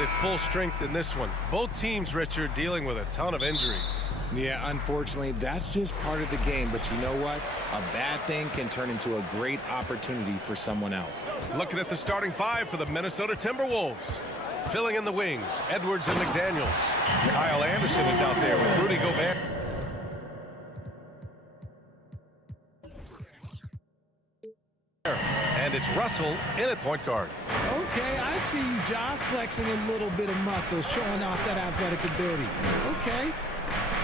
At full strength in this one. Both teams, Richard, dealing with a ton of injuries. Yeah, unfortunately, that's just part of the game. But you know what? A bad thing can turn into a great opportunity for someone else. Looking at the starting five for the Minnesota Timberwolves. Filling in the wings, Edwards and McDaniels. Kyle Anderson is out there with Rudy Gobert. And it's Russell in at point guard. Okay, I see you, Ja, flexing a little bit of muscle, showing off that athletic ability. Okay.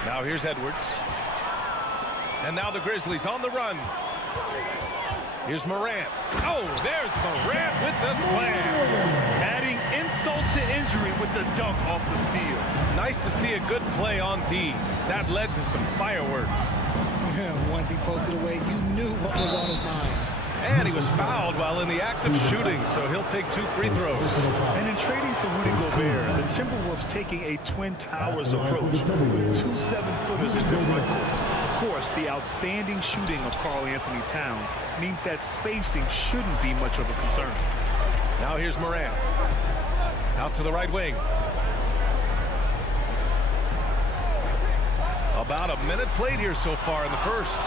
Now here's Edwards. And now the Grizzlies on the run. Here's Morant. Oh, there's Morant with the slam. Adding insult to injury with the dunk off the steal. Nice to see a good play on D. That led to some fireworks. Once he poked it away, you knew what was on his mind. And he was fouled while in the act of shooting, so he'll take 2 free throws. And in trading for Rudy Gobert, the Timberwolves taking a Twin Towers approach with 2 7-footers in their front court. Of course, the outstanding shooting of Karl Anthony Towns means that spacing shouldn't be much of a concern. Now here's Morant. Out to the right wing. About a minute played here so far in the first.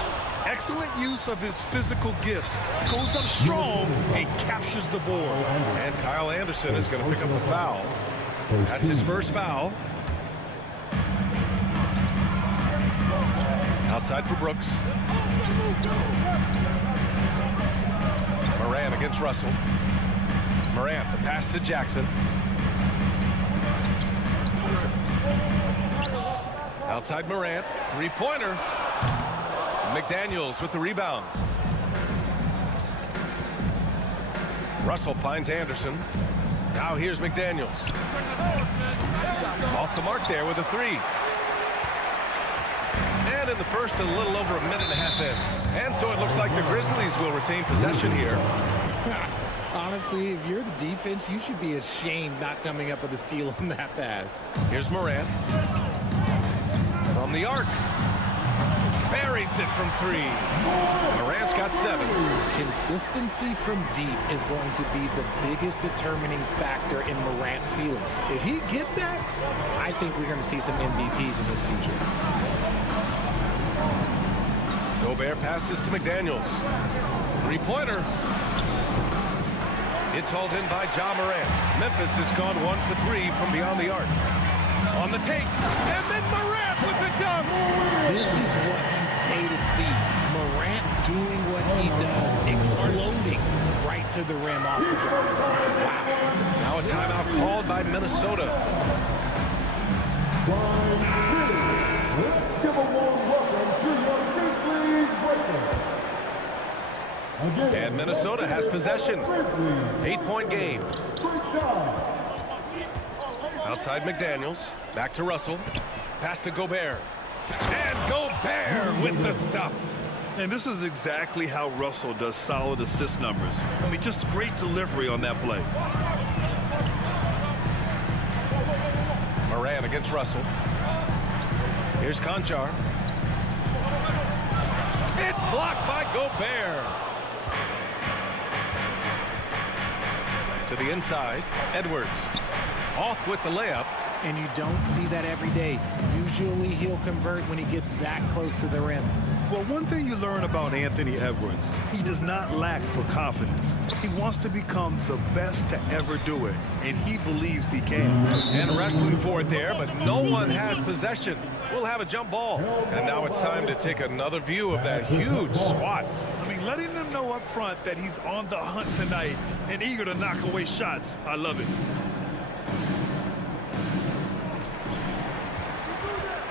Excellent use of his physical gifts. Goes up strong and captures the board. And Kyle Anderson is going to pick up the foul. That's his first foul. Outside for Brooks. Morant against Russell. Morant, the pass to Jackson. Outside Morant, three-pointer. McDaniels with the rebound. Russell finds Anderson. Now here's McDaniels. Off the mark there with a 3. And in the first, a little over a minute and a half in. And so it looks like the Grizzlies will retain possession here. Honestly, if you're the defense, you should be ashamed not coming up with a steal on that pass. Here's Morant. From the arc. Buries it from 3. Morant's got 7. Consistency from deep is going to be the biggest determining factor in Morant's ceiling. If he gets that, I think we're going to see some MVPs in his future. Gobert passes to McDaniels. Three-pointer. It's hauled in by Ja Morant. Memphis has gone 1 for 3 from beyond the arc. On the take. And then Morant with the dunk. This is what you pay to see. Morant doing what he does. Exploding right to the rim off the drive. Wow. Now a timeout called by Minnesota. Let's give a warm welcome to your Grizzlies breakers. And Minnesota has possession. 8-point game. Outside McDaniels. Back to Russell. Pass to Gobert. And Gobert with the stuff. And this is exactly how Russell does solid assist numbers. I mean, just great delivery on that play. Morant against Russell. Here's Conchar. It's blocked by Gobert. To the inside, Edwards. Off with the layup. And you don't see that every day. Usually he'll convert when he gets that close to the rim. Well, one thing you learn about Anthony Edwards, he does not lack for confidence. He wants to become the best to ever do it, and he believes he can. And wrestling for it there, but no one has possession. We'll have a jump ball. And now it's time to take another view of that huge swat. I mean, letting them know up front that he's on the hunt tonight and eager to knock away shots. I love it.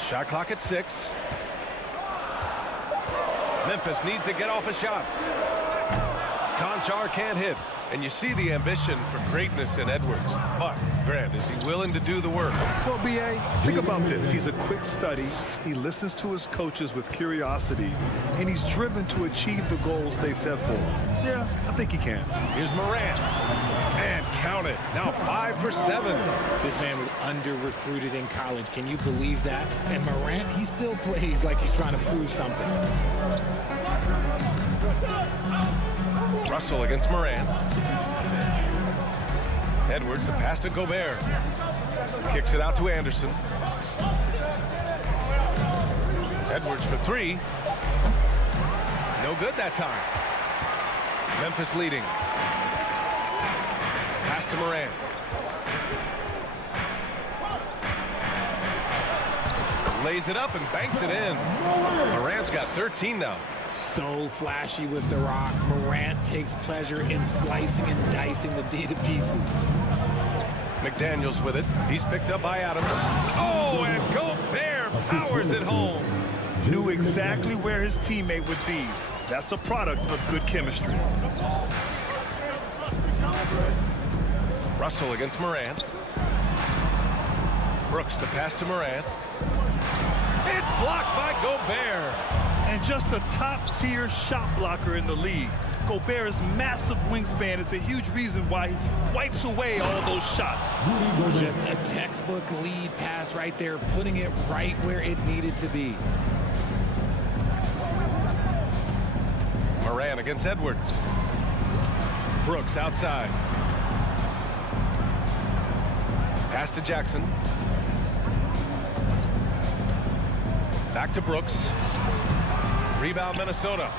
Shot clock at 6. Memphis needs to get off a shot. Conchar can't hit. And you see the ambition for greatness in Edwards. But, Grant, is he willing to do the work? Well, B.A., think about this. He's a quick study. He listens to his coaches with curiosity, and he's driven to achieve the goals they set for him. Yeah, I think he can. Here's Morant. And count it. Now 5 for 7. This man was under-recruited in college. Can you believe that? And Morant, he still plays like he's trying to prove something. Russell against Morant. Edwards, the pass to Gobert. Kicks it out to Anderson. Edwards for 3. No good that time. Memphis leading. Pass to Morant. Lays it up and banks it in. Morant's got 13 now. So flashy with the rock. Morant takes pleasure in slicing and dicing the D to pieces. McDaniels with it. He's picked up by Adams. Oh, and Gobert powers it home. Knew exactly where his teammate would be. That's a product of good chemistry. Russell against Morant. Brooks, the pass to Morant. It's blocked by Gobert. And just a top-tier shot blocker in the league. Gobert's massive wingspan is a huge reason why he wipes away all those shots. Just a textbook lead pass right there, putting it right where it needed to be. Morant against Edwards. Brooks outside. Pass to Jackson. Back to Brooks. Rebound Minnesota.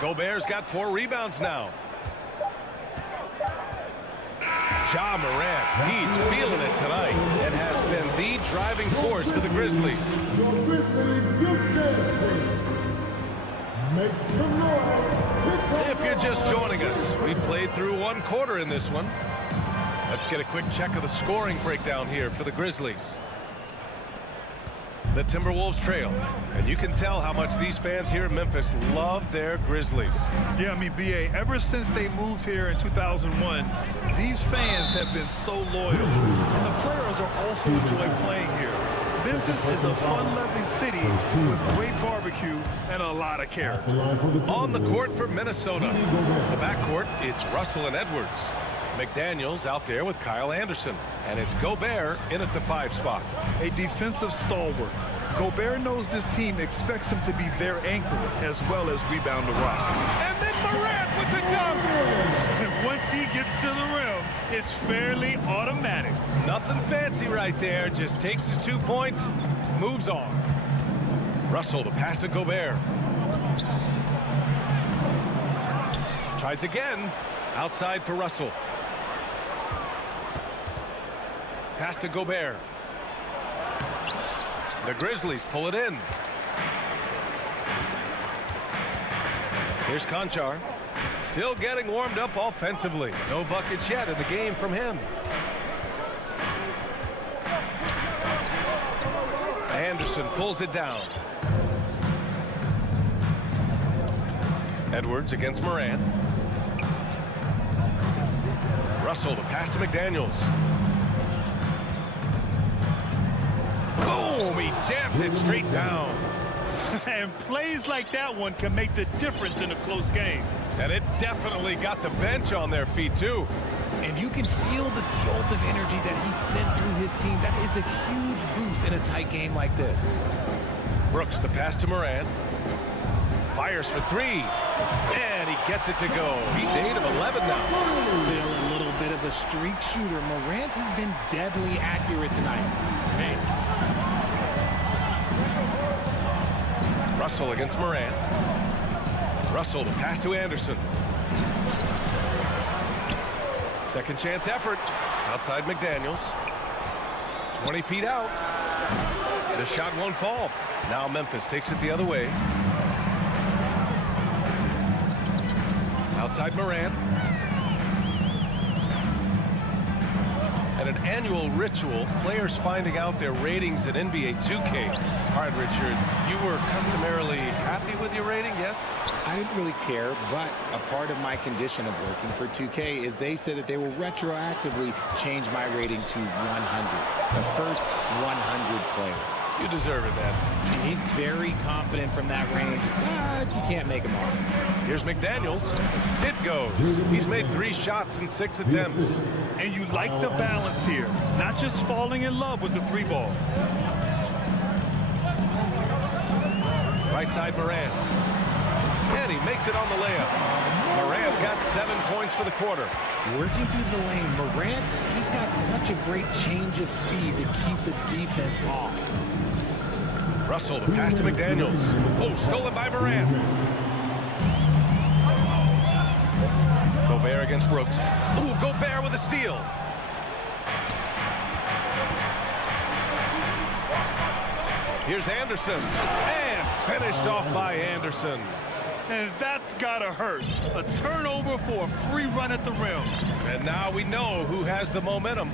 Gobert's got 4 rebounds now. Ja Morant, he's feeling it tonight and has been the driving force for the Grizzlies. Your Grizzlies, make some noise. If you're just joining us, we played through 1 quarter in this one. Let's get a quick check of the scoring breakdown here for the Grizzlies. The Timberwolves trail, and you can tell how much these fans here in Memphis love their Grizzlies. Yeah, I mean, B.A., ever since they moved here in 2001, these fans have been so loyal. And the players are also enjoying playing here. Memphis is a fun-loving city with great barbecue and a lot of character. On the court for Minnesota. The backcourt, it's Russell and Edwards. McDaniels out there with Kyle Anderson. And it's Gobert in at the 5 spot. A defensive stalwart. Gobert knows this team expects him to be their anchor as well as rebound the rock. And then Morant with the dunk. And once he gets to the rim, it's fairly automatic. Nothing fancy right there. Just takes his 2 points, moves on. Russell, the pass to Gobert. Tries again. Outside for Russell. Pass to Gobert. The Grizzlies pull it in. Here's Conchar. Still getting warmed up offensively. No buckets yet in the game from him. Anderson pulls it down. Edwards against Morant. Russell, the pass to McDaniels. Boom! He jams it straight down. And plays like that one can make the difference in a close game. And it definitely got the bench on their feet, too. And you can feel the jolt of energy that he sent through his team. That is a huge boost in a tight game like this. Brooks, the pass to Morant. Fires for 3. And he gets it to go. He's 8 of 11 now. Still a little bit of a streak shooter. Morant has been deadly accurate tonight. Man. Russell against Morant. Russell, the pass to Anderson. Second chance effort. Outside McDaniels. 20 feet out. The shot won't fall. Now Memphis takes it the other way. Outside Morant. And an annual ritual, players finding out their ratings in NBA 2K. All right, Richard, you were customarily happy with your rating, yes? I didn't really care, but a part of my condition of working for 2K is they said that they will retroactively change my rating to 100. The first 100 player. You deserve it, man. And he's very confident from that range, but you can't make him all. Here's McDaniels. It goes. He's made 3 shots in 6 attempts. And you like the balance here, not just falling in love with the 3 ball. Right side, Moran. And he makes it on the layup. Moran's got 7 points for the quarter. Working through the lane, Morant, he's got such a great change of speed to keep the defense off. Russell, the pass to McDaniels. Oh, stolen by Moran. Gobert against Brooks. Ooh, Gobert with a steal. Here's Anderson. And finished off by Anderson. And that's gotta hurt. A turnover for a free run at the rim. And now we know who has the momentum.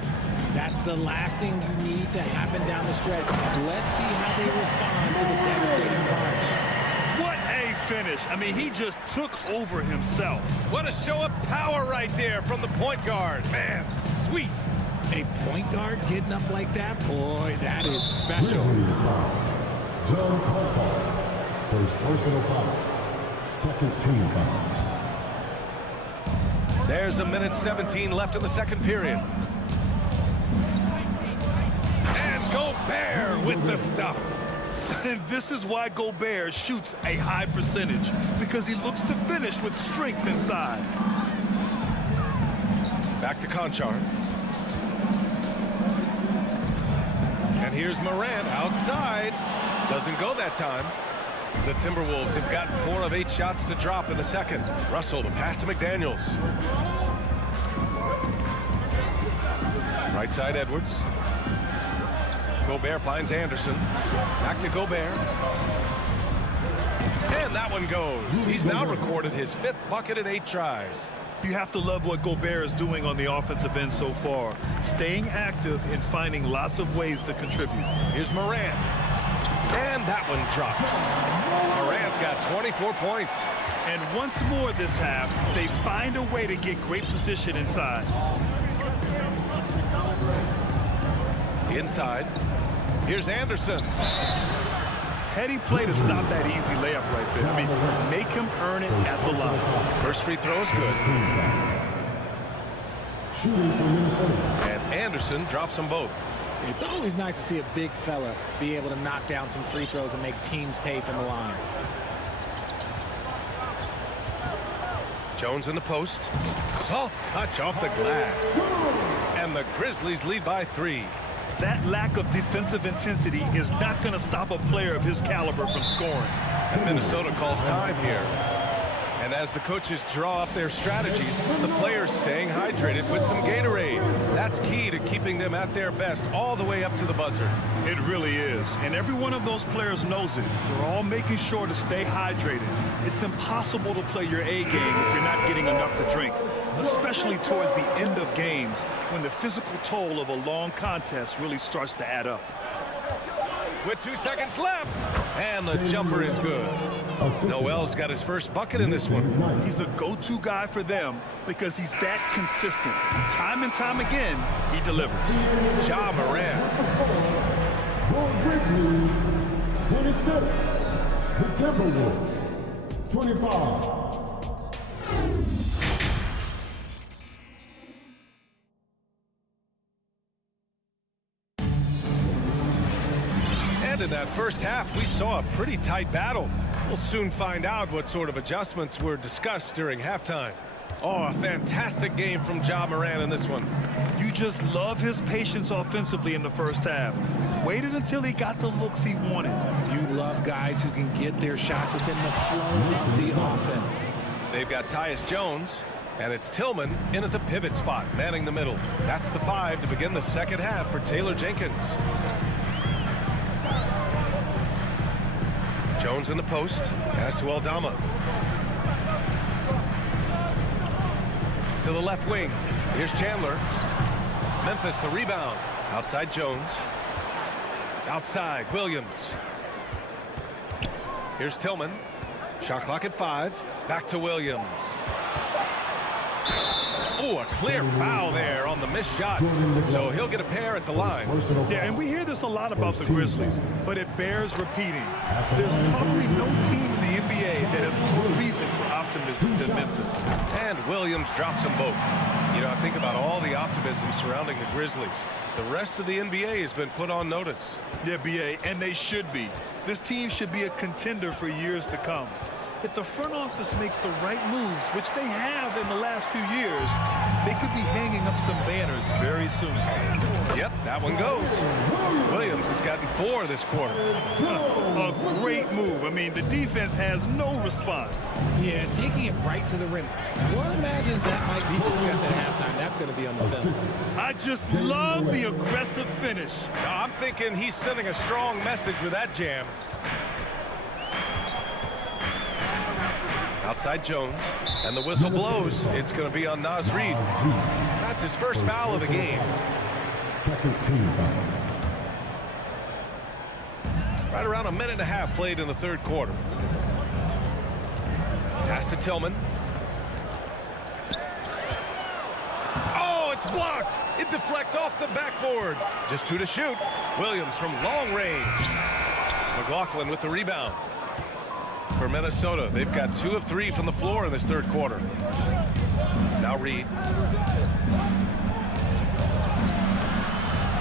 That's the last thing you need to happen down the stretch. Let's see how they respond to the devastating punch. What a finish. I mean, he just took over himself. What a show of power right there from the point guard. Man, sweet. A point guard getting up like that, boy, that is special. John Carter, first personal foul, second team foul. There's a minute 17 left in the second period. And Gobert with the stuff. And this is why Gobert shoots a high percentage, because he looks to finish with strength inside. Back to Conchar. And here's Morant outside. Doesn't go that time. The Timberwolves have got 4 of 8 shots to drop in the second. Russell, the pass to McDaniels. Right side, Edwards. Gobert finds Anderson. Back to Gobert. And that one goes. He's now recorded his 5th bucket in 8 tries. You have to love what Gobert is doing on the offensive end so far. Staying active and finding lots of ways to contribute. Here's Morant. And that one drops. Morant's got 24 points. And once more this half, they find a way to get great position inside. Inside. Here's Anderson. Heady play to stop that easy layup right there. I mean, make him earn it at the line. First free throw is good. Shooting for Minnesota. And Anderson drops them both. It's always nice to see a big fella be able to knock down some free throws and make teams pay from the line. Jones in the post. Soft touch off the glass. And the Grizzlies lead by 3. That lack of defensive intensity is not going to stop a player of his caliber from scoring. And Minnesota calls time here. And as the coaches draw up their strategies, the players staying hydrated with some Gatorade. That's key to keeping them at their best all the way up to the buzzer. It really is. And every one of those players knows it. They're all making sure to stay hydrated. It's impossible to play your A game if you're not getting enough to drink, especially towards the end of games when the physical toll of a long contest really starts to add up. With 2 seconds left. And the jumper is good. Noel's got his first bucket in this one. He's a go-to guy for them because he's that consistent. Time and time again, he delivers. Ja Morant. Grizzlies, 26. The Timberwolves, 25. And in that first half, we saw a pretty tight battle. We'll soon find out what sort of adjustments were discussed during halftime. Oh, a fantastic game from Ja Morant in this one. You just love his patience offensively in the first half. Waited until he got the looks he wanted. You love guys who can get their shots within the flow of the offense. They've got Tyus Jones, and it's Tillman in at the pivot spot, manning the middle. That's the 5 to begin the second half for Taylor Jenkins. Jones in the post, pass to Aldama. To the left wing, here's Chandler. Memphis the rebound, outside Jones. Outside, Williams. Here's Tillman. Shot clock at 5. Back to Williams. Oh, a clear foul there on the missed shot. So he'll get a pair at the line. Yeah, and we hear this a lot about the Grizzlies, but it bears repeating. There's probably no team in the NBA that has more reason for optimism than Memphis. And Williams drops them both. You know, I think about all the optimism surrounding the Grizzlies. The rest of the NBA has been put on notice. Yeah, BA, and they should be. This team should be a contender for years to come. If the front office makes the right moves, which they have in the last few years, they could be hanging up some banners very soon. Yep, that one goes. Williams has gotten 4 this quarter. A great move. I mean, the defense has no response. Yeah, taking it right to the rim. One imagines that might be discussed at halftime. That's going to be on the film. I just love the aggressive finish. Now, I'm thinking he's sending a strong message with that jam. Outside Jones, and the whistle blows. It's going to be on Naz Reid. That's his first foul of the game. Second team foul. Right around a minute and a half played in the third quarter. Pass to Tillman. Oh, it's blocked. It deflects off the backboard. Just 2 to shoot. Williams from long range. McLaughlin with the rebound. For Minnesota, they've got 2 of 3 from the floor in this third quarter. Now Reid.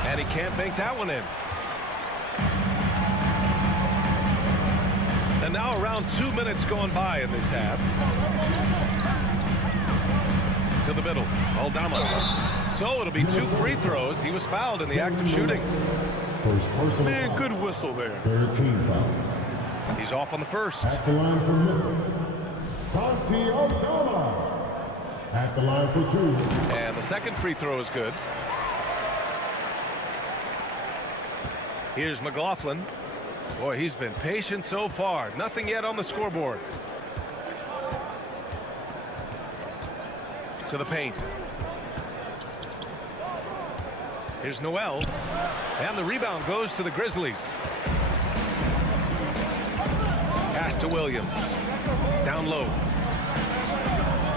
And he can't bank that one in. And now around 2 minutes going by in this half. To the middle, Aldama. So it'll be 2 free throws. He was fouled in the act of shooting. First personal Man, foul. good whistle there. Third team foul. He's off on the first. At the line for Memphis, Santi Aldama. At the line for 2. And the second free throw is good. Here's McLaughlin. Boy, he's been patient so far. Nothing yet on the scoreboard. To the paint. Here's Noel. And the rebound goes to the Grizzlies. Pass to Williams. Down low.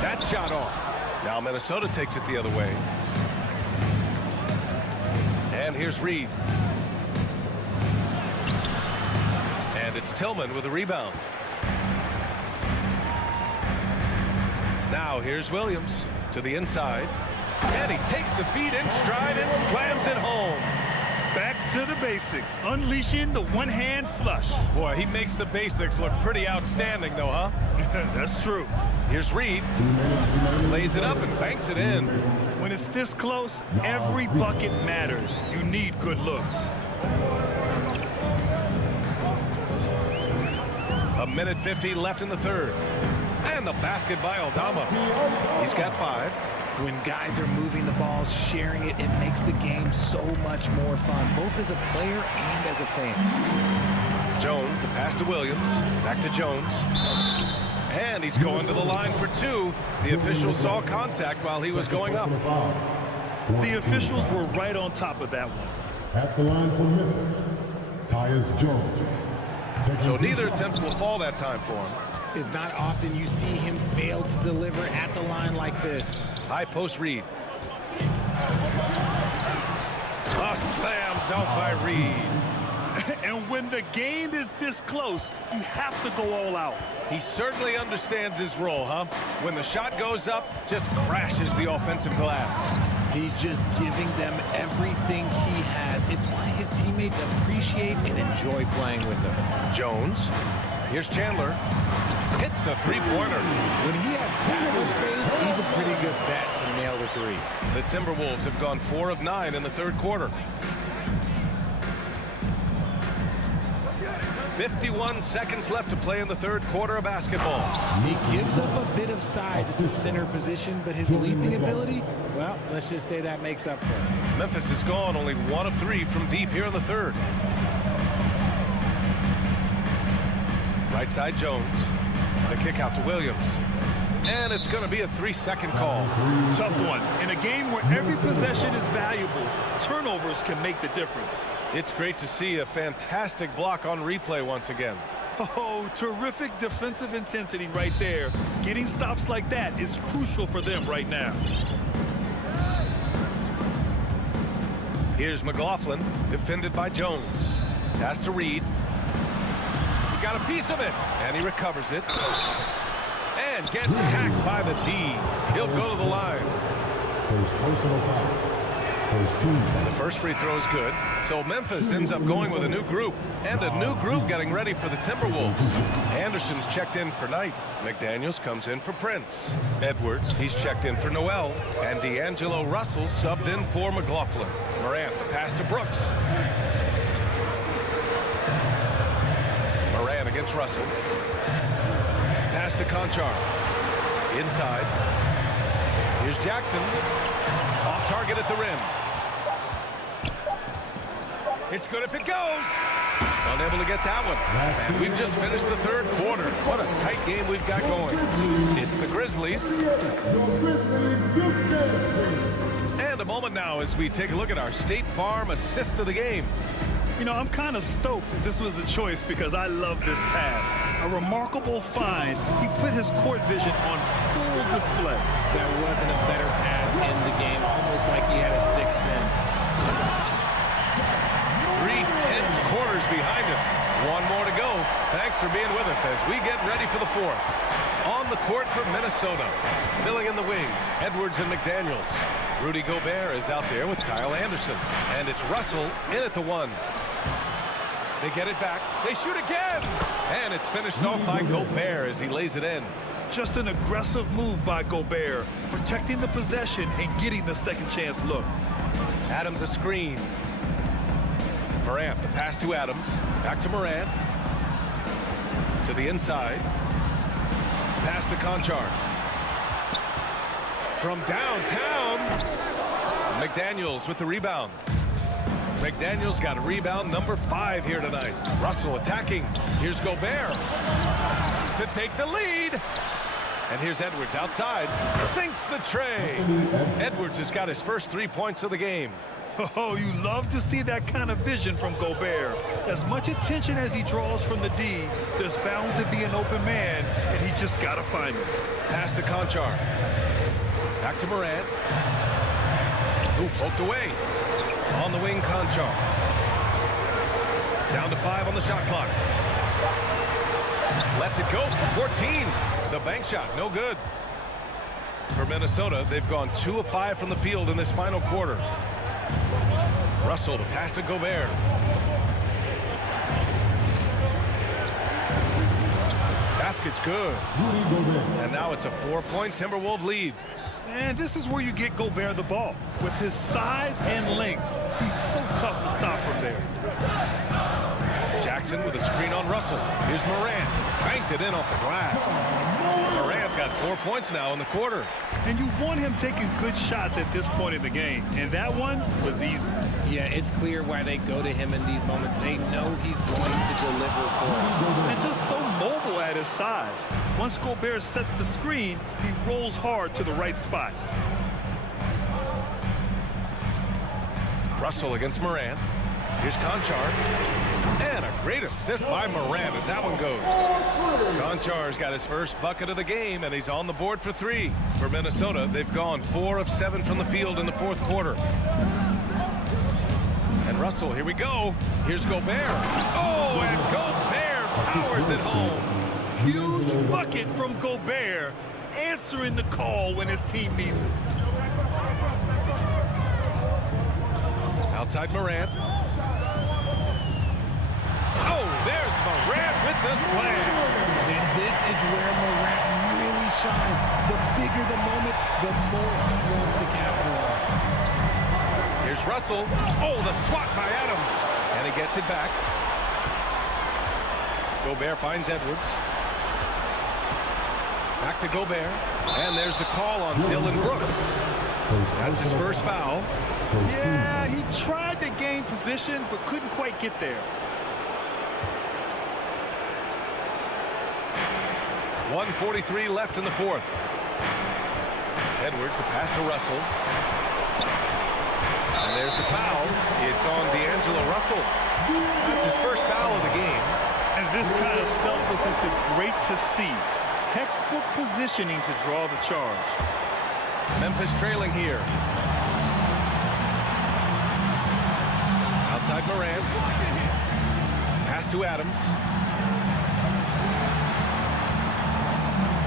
That shot off. Now Minnesota takes it the other way. And here's Reid. And it's Tillman with a rebound. Now here's Williams to the inside. And he takes the feet in stride and slams it home. Back to the basics, unleashing the one-hand flush. Boy, he makes the basics look pretty outstanding, though, huh? That's true. Here's Reid. Lays it up and banks it in. When it's this close, every bucket matters. You need good looks. A minute 50 left in the third. And the basket by Aldama. He's got 5. When guys are moving the ball, sharing it, it makes the game so much more fun, both as a player and as a fan. Jones, the pass to Williams. Back to Jones. And he's going to the line for 2. The officials saw contact while he was going up. The officials were right on top of that one. At the line for Memphis, Tyus Jones. So neither attempt will fall that time for him. It's not often you see him fail to deliver at the line like this. High post Reid. A slam dunk by Reid. And when the game is this close, you have to go all out. He certainly understands his role, huh? When the shot goes up, just crashes the offensive glass. He's just giving them everything he has. It's why his teammates appreciate and enjoy playing with him. Jones. Here's Chandler. Hits the three-pointer. When he has backdoor space, he's a pretty good bet to nail the 3. The Timberwolves have gone 4 of 9 in the third quarter. 51 seconds left to play in the third quarter of basketball. He gives up a bit of size at the center position, but his leaping ability, well, let's just say that makes up for it. Memphis has gone only 1 of 3 from deep here in the third. Right side Jones. The kick out to Williams. And it's going to be a 3-second call. Tough one. In a game where every possession is valuable, turnovers can make the difference. It's great to see a fantastic block on replay once again. Oh, terrific defensive intensity right there. Getting stops like that is crucial for them right now. Here's McLaughlin, defended by Jones. Pass to Reed. He got a piece of it, and he recovers it. And gets hacked by the D. He'll go to the line. First personal foul. First team foul. The first free throw is good. So Memphis ends up going with a new group. And a new group getting ready for the Timberwolves. Anderson's checked in for Knight. McDaniels comes in for Prince. Edwards, he's checked in for Noel. And D'Angelo Russell subbed in for McLaughlin. Morant, the pass to Brooks. Morant against Russell. Pass to Conchar. Inside. Here's Jackson. Off target at the rim. It's good if it goes. Unable to get that one. And we've just finished the third quarter. What a tight game we've got going. It's the Grizzlies. And a moment now as we take a look at our State Farm assist of the game. You know, I'm kind of stoked that this was a choice because I love this pass. A remarkable find. He put his court vision on full display. There wasn't a better pass in the game, almost like he had a sixth sense. 3 tense quarters behind us. One more to go. Thanks for being with us as we get ready for the fourth. On the court for Minnesota. Filling in the wings, Edwards and McDaniels. Rudy Gobert is out there with Kyle Anderson. And it's Russell in at the one. They get it back. They shoot again. And it's finished off by Gobert as he lays it in. Just an aggressive move by Gobert, protecting the possession and getting the second chance look. Adams a screen. Morant, the pass to Adams. Back to Morant. To the inside. Pass to Conchar. From downtown. McDaniels with the rebound. McDaniels got a rebound number 5 here tonight. Russell attacking. Here's Gobert to take the lead. And here's Edwards outside. Sinks the tray. Edwards has got his first 3 points of the game. Oh, you love to see that kind of vision from Gobert. As much attention as he draws from the D, there's bound to be an open man, and he just got to find him. Pass to Conchar. Back to Morant. Who poked away. On the wing, Conchar. Down to 5 on the shot clock. Lets it go for 14. The bank shot, no good. For Minnesota, they've gone 2 of 5 from the field in this final quarter. Russell, the pass to Gobert. Basket's good. And now it's a 4-point Timberwolves lead. And this is where you get Gobert the ball. With his size and length, he's so tough to stop from there. Jackson with a screen on Russell. Here's Morant. Banked it in off the glass. Morant's got 4 points now in the quarter. And you want him taking good shots at this point in the game. And that one was easy. Yeah, it's clear why they go to him in these moments. They know he's going to deliver for them. And just so mobile at his size. Once Gobert sets the screen, he rolls hard to the right spot. Russell against Morant. Here's Conchar. And a great assist by Morant as that one goes. Conchar's got his first bucket of the game, and he's on the board for 3. For Minnesota, they've gone 4 of 7 from the field in the fourth quarter. And Russell, here we go. Here's Gobert. Oh, and Gobert powers it home. Huge bucket from Gobert, answering the call when his team needs it. Outside Morant. Oh, there's Morant with the slam. And this is where Morant really shines. The bigger the moment, the more he wants to capitalize. Here's Russell. Oh, the swat by Adams. And he gets it back. Gobert finds Edwards. Back to Gobert. And there's the call on Dylan Brooks. That's his first foul. Yeah, he tried to gain position, but couldn't quite get there. 1:43 left in the fourth. Edwards, the pass to Russell. And there's the foul. It's on D'Angelo Russell. That's his first foul of the game. And this kind of selflessness is great to see. Textbook positioning to draw the charge. Memphis trailing here. Outside Morant. Pass to Adams.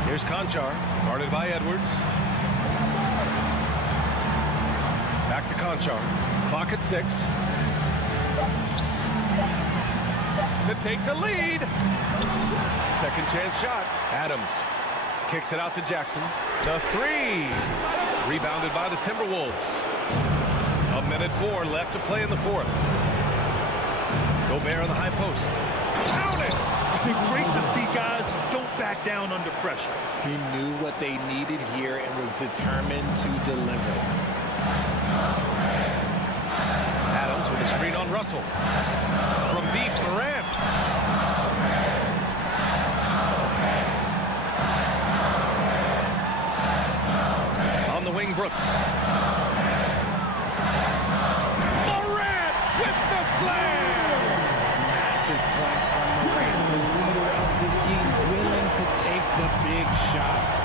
Here's Conchar, guarded by Edwards. Back to Conchar. Clock at 6. To take the lead. Second chance shot. Adams kicks it out to Jackson. The 3. Rebounded by the Timberwolves. 1:04 left to play in the fourth. Gobert on the high post. Count it! Great to see guys who don't back down under pressure. He knew what they needed here and was determined to deliver. Adams with a screen on Russell. From deep, Morant. On the wing, Brooks. Morant with the slam! Massive points from Morant, the leader of this team, willing to take the big shots.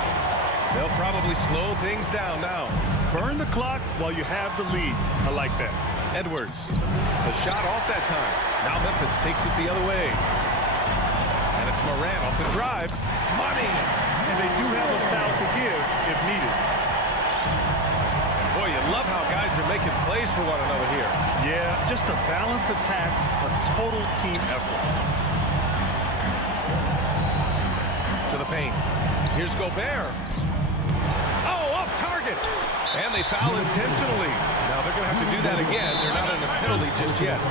They'll probably slow things down now. Burn the clock while you have the lead. I like that. Edwards, the shot off that time. Now Memphis takes it the other way. And it's Morant off the drive. Money! And they do have a foul to give if needed. Boy, you love how guys are making plays for one another here. Yeah, just a balanced attack, a total team effort. To the paint. Here's Gobert. Oh, off target. And they foul intentionally. Now they're going to have to do that again. They're not in a penalty just yet.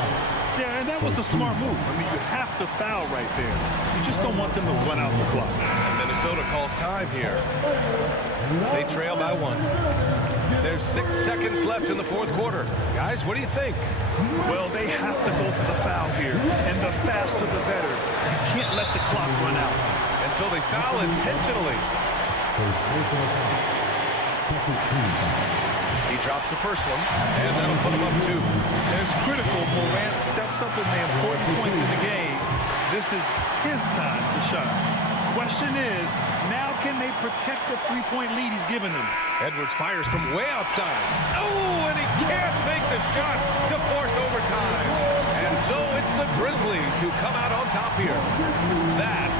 Yeah, and that was a smart move. I mean, you have to foul right there. You just don't want them to run out the clock. And Minnesota calls time here. They trail by 1. There's 6 seconds left in the fourth quarter. Guys, what do you think? Well, they have to go for the foul here. And the faster, the better. You can't let the clock run out. And so they foul intentionally. Second team. He drops the first one, and that'll put him up 2. It's critical Morant steps up in the important points in the game. This is his time to shine. Question is, now can they protect the three-point lead he's given them? Edwards fires from way outside. Oh, and he can't make the shot to force overtime. And so it's the Grizzlies who come out on top here. That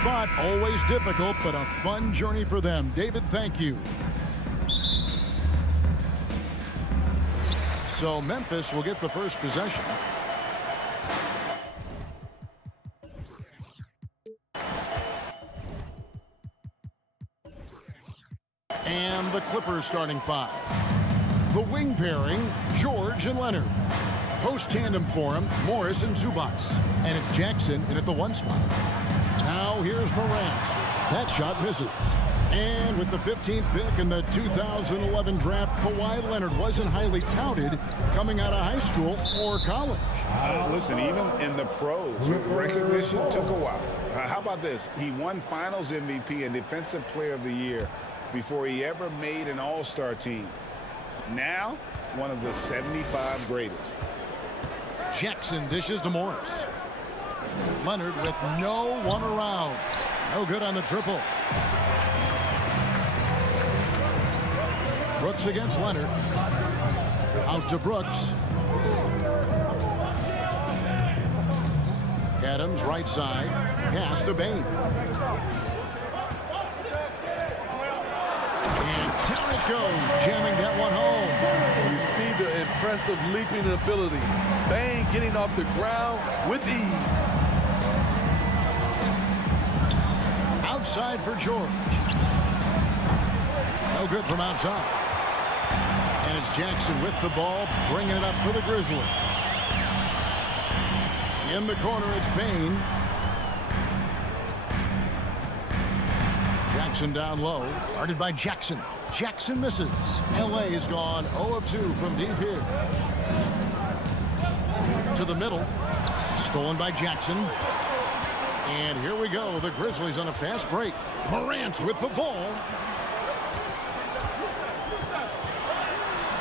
Spot always difficult, but a fun journey for them. David, thank you. So Memphis will get the first possession. And the Clippers starting five. The wing pairing, George and Leonard. Post tandem for him, Morris and Zubac. And it's Jackson in at the one spot. Now here's Morant. That shot misses. And with the 15th pick in the 2011 draft, Kawhi Leonard wasn't highly touted coming out of high school or college. Listen, even in the pros, recognition took a while. How about this? He won Finals MVP and Defensive Player of the Year before he ever made an All-Star team. Now, one of the 75 greatest. Jackson dishes to Morris. Leonard with no one around. No good on the triple. Brooks against Leonard. Out to Brooks. Adams right side. Pass to Bain. And down it goes. Jamming that one home. You see the impressive leaping ability. Bain getting off the ground with ease. Outside for George. No good from outside. And it's Jackson with the ball, bringing it up for the Grizzlies. In the corner, it's Bain. Jackson down low, guarded by Jackson. Jackson misses. LA has gone 0 of 2 from deep here. To the middle, stolen by Jackson. And here we go, the Grizzlies on a fast break. Morant with the ball.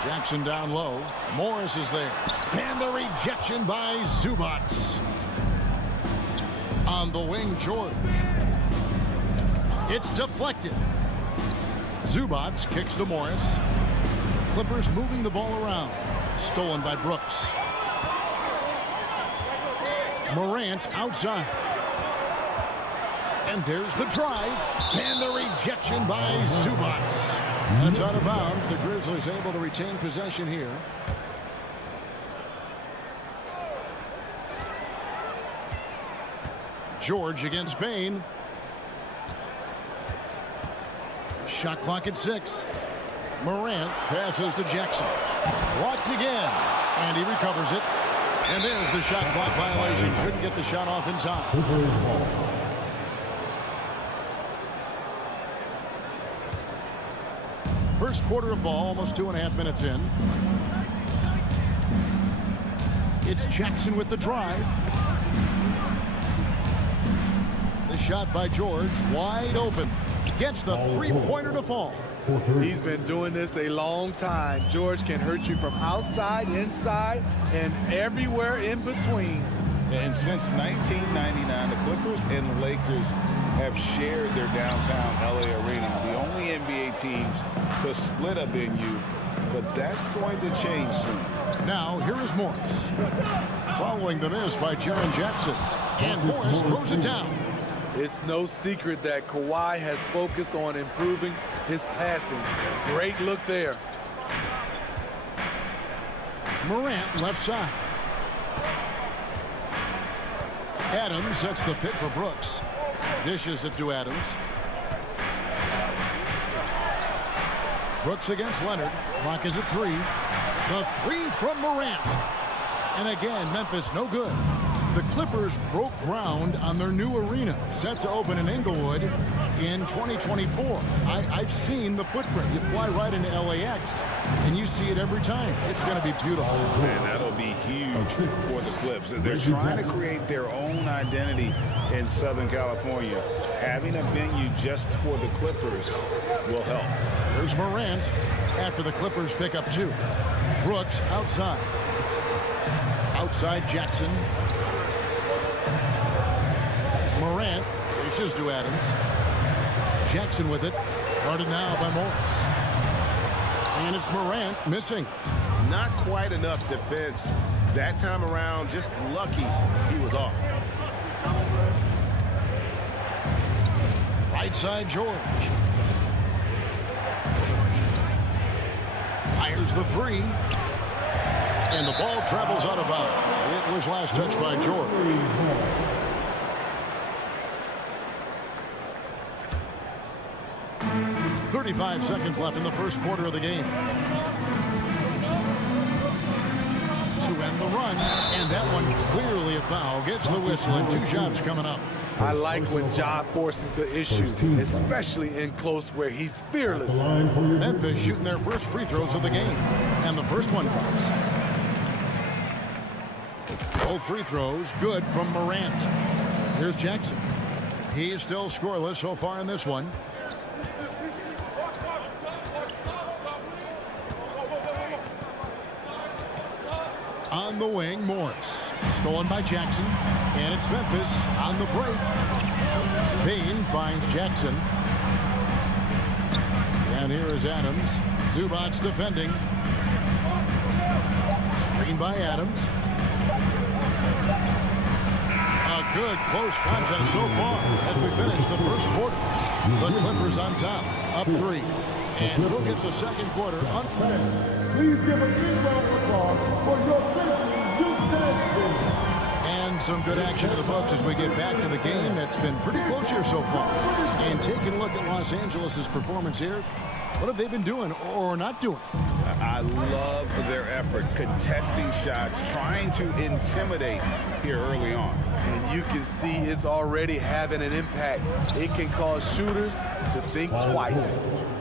Jackson down low. Morris is there. And the rejection by Zubac. On the wing, George. It's deflected. Zubac kicks to Morris. Clippers moving the ball around. Stolen by Brooks. Morant outside. And there's the drive. And the rejection by Zubac. And it's out of bounds. The Grizzlies able to retain possession here. George against Bain. Shot clock at 6. Morant passes to Jackson. Blocked again. And he recovers it. And there's the shot clock violation. Couldn't get the shot off in time. First quarter of ball, almost 2.5 minutes in. It's Jackson with the drive. The shot by George, wide open. Gets the three-pointer to fall. He's been doing this a long time. George can hurt you from outside, inside, and everywhere in between. And since 1999, the Clippers and the Lakers have shared their downtown LA arena. The only NBA teams to split a venue, but that's going to change soon. Now, here is Morris. Following the miss by Jaren Jackson. And Morris throws it down. It's no secret that Kawhi has focused on improving his passing. Great look there. Morant left side. Adams sets the pick for Brooks. Dishes it to Adams. Brooks against Leonard. Clock is at 3. The 3 from Morant. And again, Memphis no good. The Clippers broke ground on their new arena, set to open in Inglewood in 2024. I've seen the footprint. You fly right into LAX, and you see it every time. It's going to be beautiful. Man, that'll be huge for the Clips. They're trying to create their own identity in Southern California. Having a venue just for the Clippers will help. There's Morant after the Clippers pick up 2. Brooks outside. Outside Jackson. Morant dishes to Adams. Jackson with it. Guarded now by Morris. And it's Morant missing. Not quite enough defense. That time around, just lucky he was off. Right side, George. Fires the three. And the ball travels out of bounds. It was last touched by George. 35 seconds left in the first quarter of the game. To end the run, and that one clearly a foul. Gets the whistle, and 2 shots coming up. I like when Ja forces the issue, especially in close where he's fearless. Memphis shooting their first free throws of the game, and the first one drops. Both free throws good from Morant. Here's Jackson. He's still scoreless so far in this one. On the wing, Morris. Stolen by Jackson. And it's Memphis on the break. Payne finds Jackson. And here is Adams. Zubac's defending. Screen by Adams. A good close contest so far as we finish the first quarter. The Clippers on top, up 3. And look at the second quarter unfinished. Please give a big round of applause for your Grizzlies, Houston. And some good action in the books as we get back to the game that's been pretty close here so far. And taking a look at Los Angeles' performance here, what have they been doing or not doing? I love their effort, contesting shots, trying to intimidate here early on. And you can see it's already having an impact. It can cause shooters to think twice.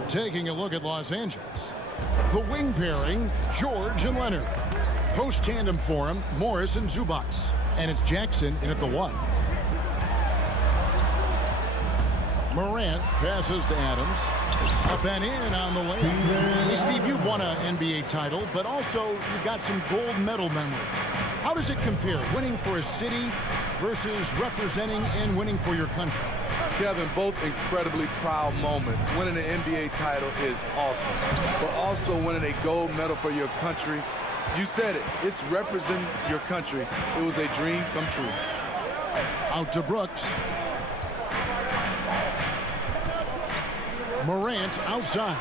Taking a look at Los Angeles. The wing pairing, George and Leonard. Post tandem for him, Morris and Zubac. And it's Jackson in at the 1. Morant passes to Adams. Up and in on the lane. Hey, Steve, you've won an NBA title, but also you've got some gold medal memory. How does it compare, winning for a city versus representing and winning for your country? Kevin, both incredibly proud moments. Winning an NBA title is awesome, but also winning a gold medal for your country. You said it. It's representing your country. It was a dream come true. Out to Brooks. Morant outside.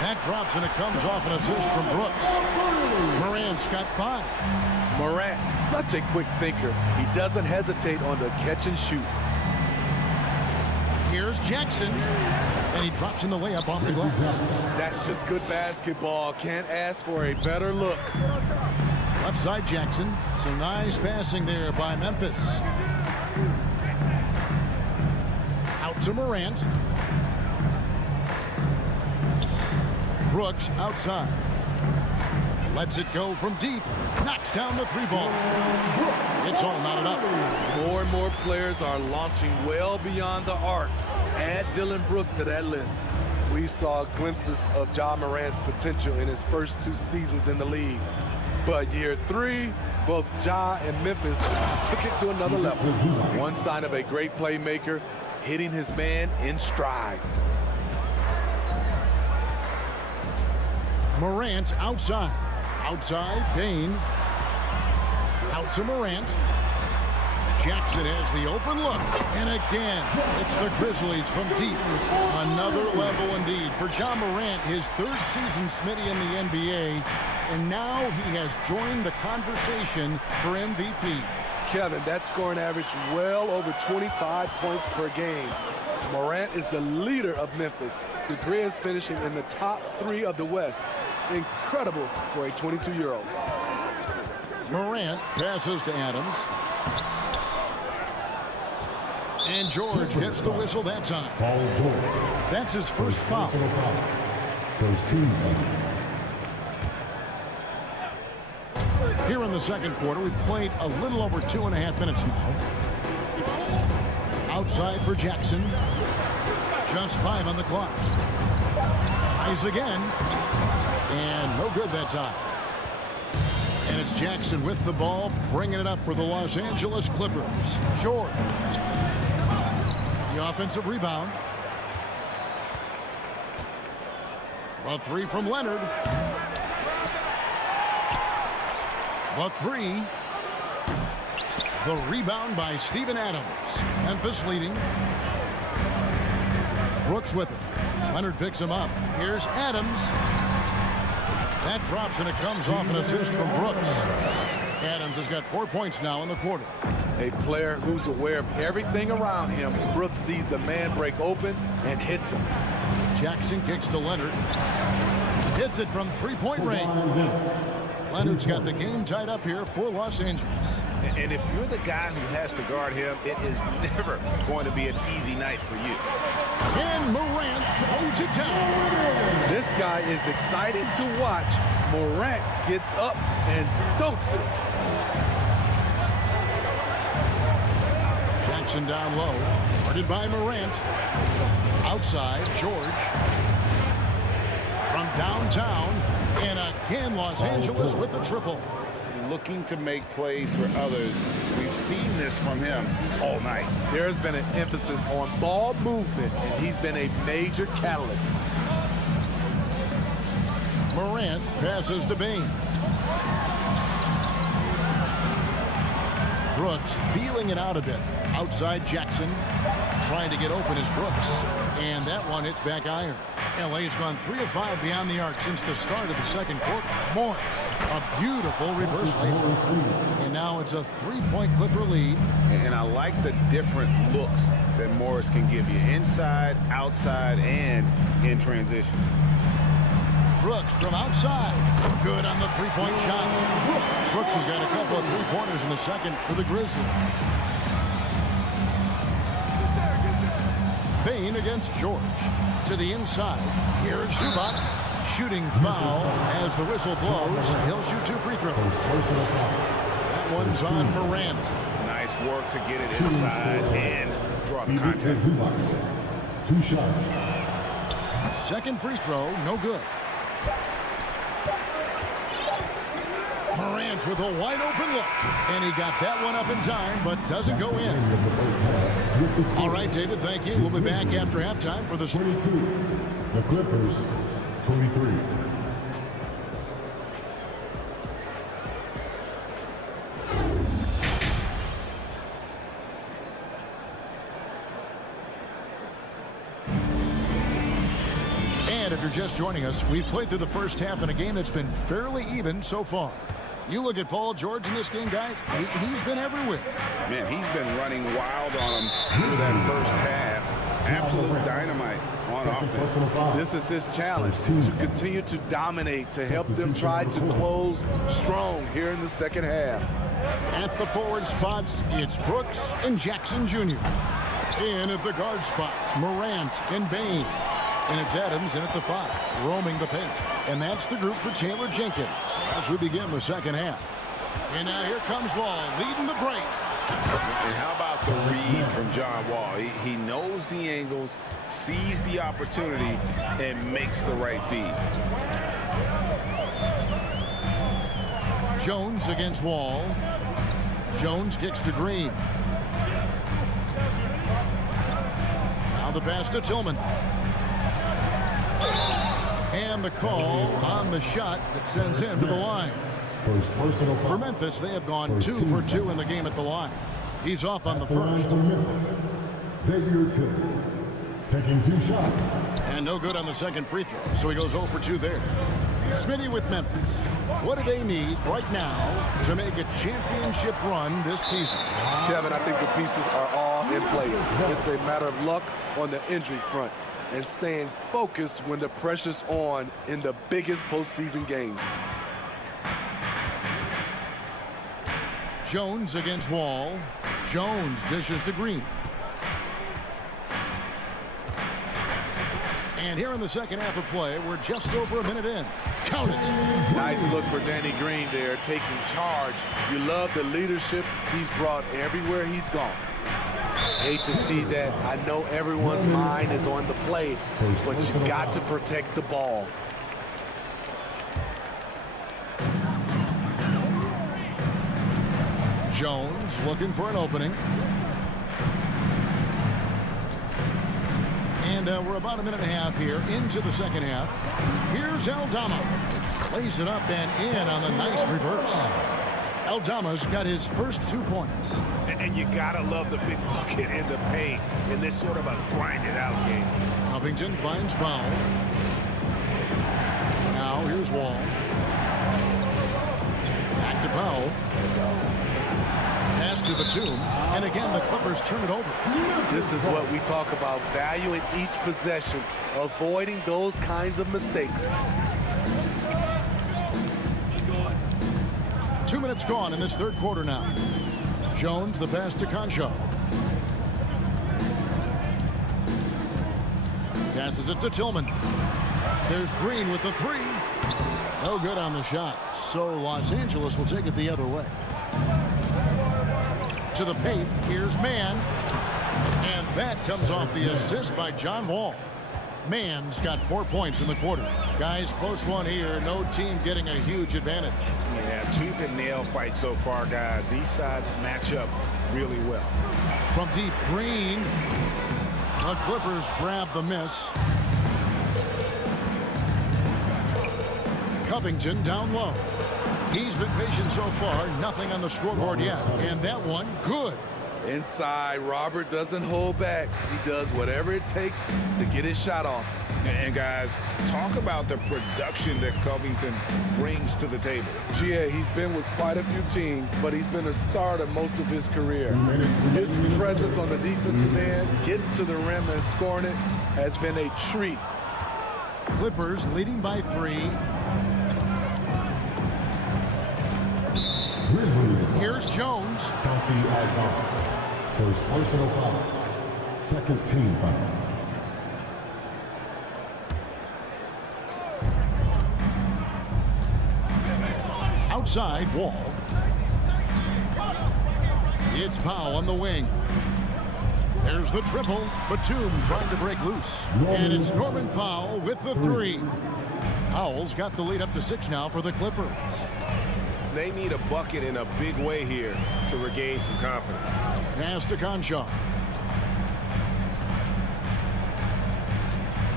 That drops and it comes off an assist from Brooks. Morant's got 5. Morant, such a quick thinker. He doesn't hesitate on the catch and shoot. Here's Jackson, and he drops in the layup off the glass. That's just good basketball. Can't ask for a better look. Left side Jackson. Some nice passing there by Memphis. Out to Morant. Brooks outside. Lets it go from deep. Knocks down the 3-ball. It's all knotted up. More and more players are launching well beyond the arc. Add Dylan Brooks to that list. We saw glimpses of Ja Morant's potential in his first 2 seasons in the league. But year 3, both Ja and Memphis took it to another level. One sign of a great playmaker, hitting his man in stride. Morant outside. Outside, Payne. Out to Morant. Jackson has the open look. And again, it's the Grizzlies from deep. Another level indeed for Ja Morant, his 3rd season Smitty in the NBA. And now he has joined the conversation for MVP. Kevin, that scoring average well over 25 points per game. Morant is the leader of Memphis. The Grizz finishing in the top 3 of the West. Incredible for a 22-year-old. Morant passes to Adams. And George gets the whistle that time. That's his first foul. First team. Here in the second quarter, we've played a little over 2.5 minutes now. Outside for Jackson. Just 5 on the clock. Tries again. And no good that time. And it's Jackson with the ball, bringing it up for the Los Angeles Clippers. George. The offensive rebound. A three from Leonard. The three. The rebound by Steven Adams. Memphis leading. Brooks with it. Leonard picks him up. Here's Adams. That drops and it comes off an assist from Brooks. Adams has got 4 points now in the quarter. A player who's aware of everything around him. Brooks sees the man break open and hits him. Jackson kicks to Leonard. Hits it from three-point range. Leonard's got the game tied up here for Los Angeles. And if you're the guy who has to guard him, it is never going to be an easy night for you. And Morant throws it down. This guy is exciting to watch. Morant gets up and dunks it. Jackson down low. Guarded by Morant. Outside, George. From downtown. And again, Los Angeles with the triple. Looking to make plays for others. We've seen this from him all night. There's been an emphasis on ball movement, and he's been a major catalyst. Morant passes to Bain. Brooks feeling it out a bit. Outside Jackson. Trying to get open is Brooks. And that one hits back iron. LA's gone 3 of 5 beyond the arc since the start of the second quarter. Morris, a beautiful reverse layup. And now it's a 3-point Clipper lead. And I like the different looks that Morris can give you. Inside, outside, and in transition. Brooks from outside. Good on the 3-point shot. Brooks has got a couple of 3-pointers in the second for the Grizzlies. Bain against George. To the inside. Here is Zubats. Shooting foul as the whistle blows. He'll shoot 2 free throws. That one's on Morant. Nice work to get it inside and draw the contact. 2 shots. Second free throw, no good. Morant with a wide open look. And he got that one up in time, but doesn't go in. All right, David, thank you. We'll be back after halftime for the 22. The Clippers, 23. And if you're just joining us, we've played through the first half in a game that's been fairly even so far. You look at Paul George in this game, guys, he's been everywhere. Man, he's been running wild on him through that first half. Absolute dynamite on offense. This is his challenge, to continue to dominate, to help them try to close strong here in the second half. At the forward spots, it's Brooks and Jackson Jr. In at the guard spots, Morant and Bain. And it's Adams in at the 5, roaming the paint. And that's the group for Chandler Jenkins as we begin the second half. And now here comes Wall, leading the break. And how about the read from John Wall? He knows the angles, sees the opportunity, and makes the right feed. Jones against Wall. Jones kicks to Green. Now the pass to Tillman. And the call on the shot that sends him to the line. First personal foul. For Memphis, they have gone 2 for 2 in the game at the line. He's off on the first. For Memphis, Xavier Tillman, taking 2 shots. And no good on the second free throw, so he goes 0 for 2 there. Smitty with Memphis. What do they need right now to make a championship run this season? Kevin, I think the pieces are all in place. It's a matter of luck on the injury front and staying focused when the pressure's on in the biggest postseason games. Jones against Wall. Jones dishes to Green. And here in the second half of play, we're just over a minute in. Count it. Nice look for Danny Green there, taking charge. You love the leadership he's brought everywhere he's gone. Hate to see that. I know everyone's mind is on the play, but you got to protect the ball. Jones looking for an opening. And And we're about a minute and a half here into the second half. Here's Aldama. Plays it up and in on the nice reverse. Aldama's got his first 2 points. And you gotta love the big bucket in the paint in this sort of a grinded-out game. Covington finds Powell. Now here's Wall. Back to Powell. Pass to Batum. And again, the Clippers turn it over. This is what we talk about, valuing each possession, avoiding those kinds of mistakes. 2 minutes gone in this third quarter now. Jones, the pass to Concho. Passes it to Tillman. There's Green with the three. No good on the shot. So Los Angeles will take it the other way. To the paint. Here's Mann. And that comes off the assist by John Wall. Mann's got 4 points in the quarter. Guys, close one here. No team getting a huge advantage. Yeah, tooth and nail fight so far, guys. These sides match up really well. From deep, Green. The Clippers grab the miss. Covington down low. He's been patient so far. Nothing on the scoreboard yet. And that one, good. Inside, Robert doesn't hold back. He does whatever it takes to get his shot off. And guys, talk about the production that Covington brings to the table. Yeah, he's been with quite a few teams, but he's been a starter most of his career. His presence on the defensive end, getting to the rim and scoring it, has been a treat. Clippers leading by 3. Grizzlies. Here's Jones. Santi Aldama. First personal foul. Second team foul. Outside, Wall. It's Powell on the wing. There's the triple. Batum trying to break loose. And it's Norman Powell with the 3. Powell's got the lead up to 6 now for the Clippers. They need a bucket in a big way here to regain some confidence. Pass to Concho.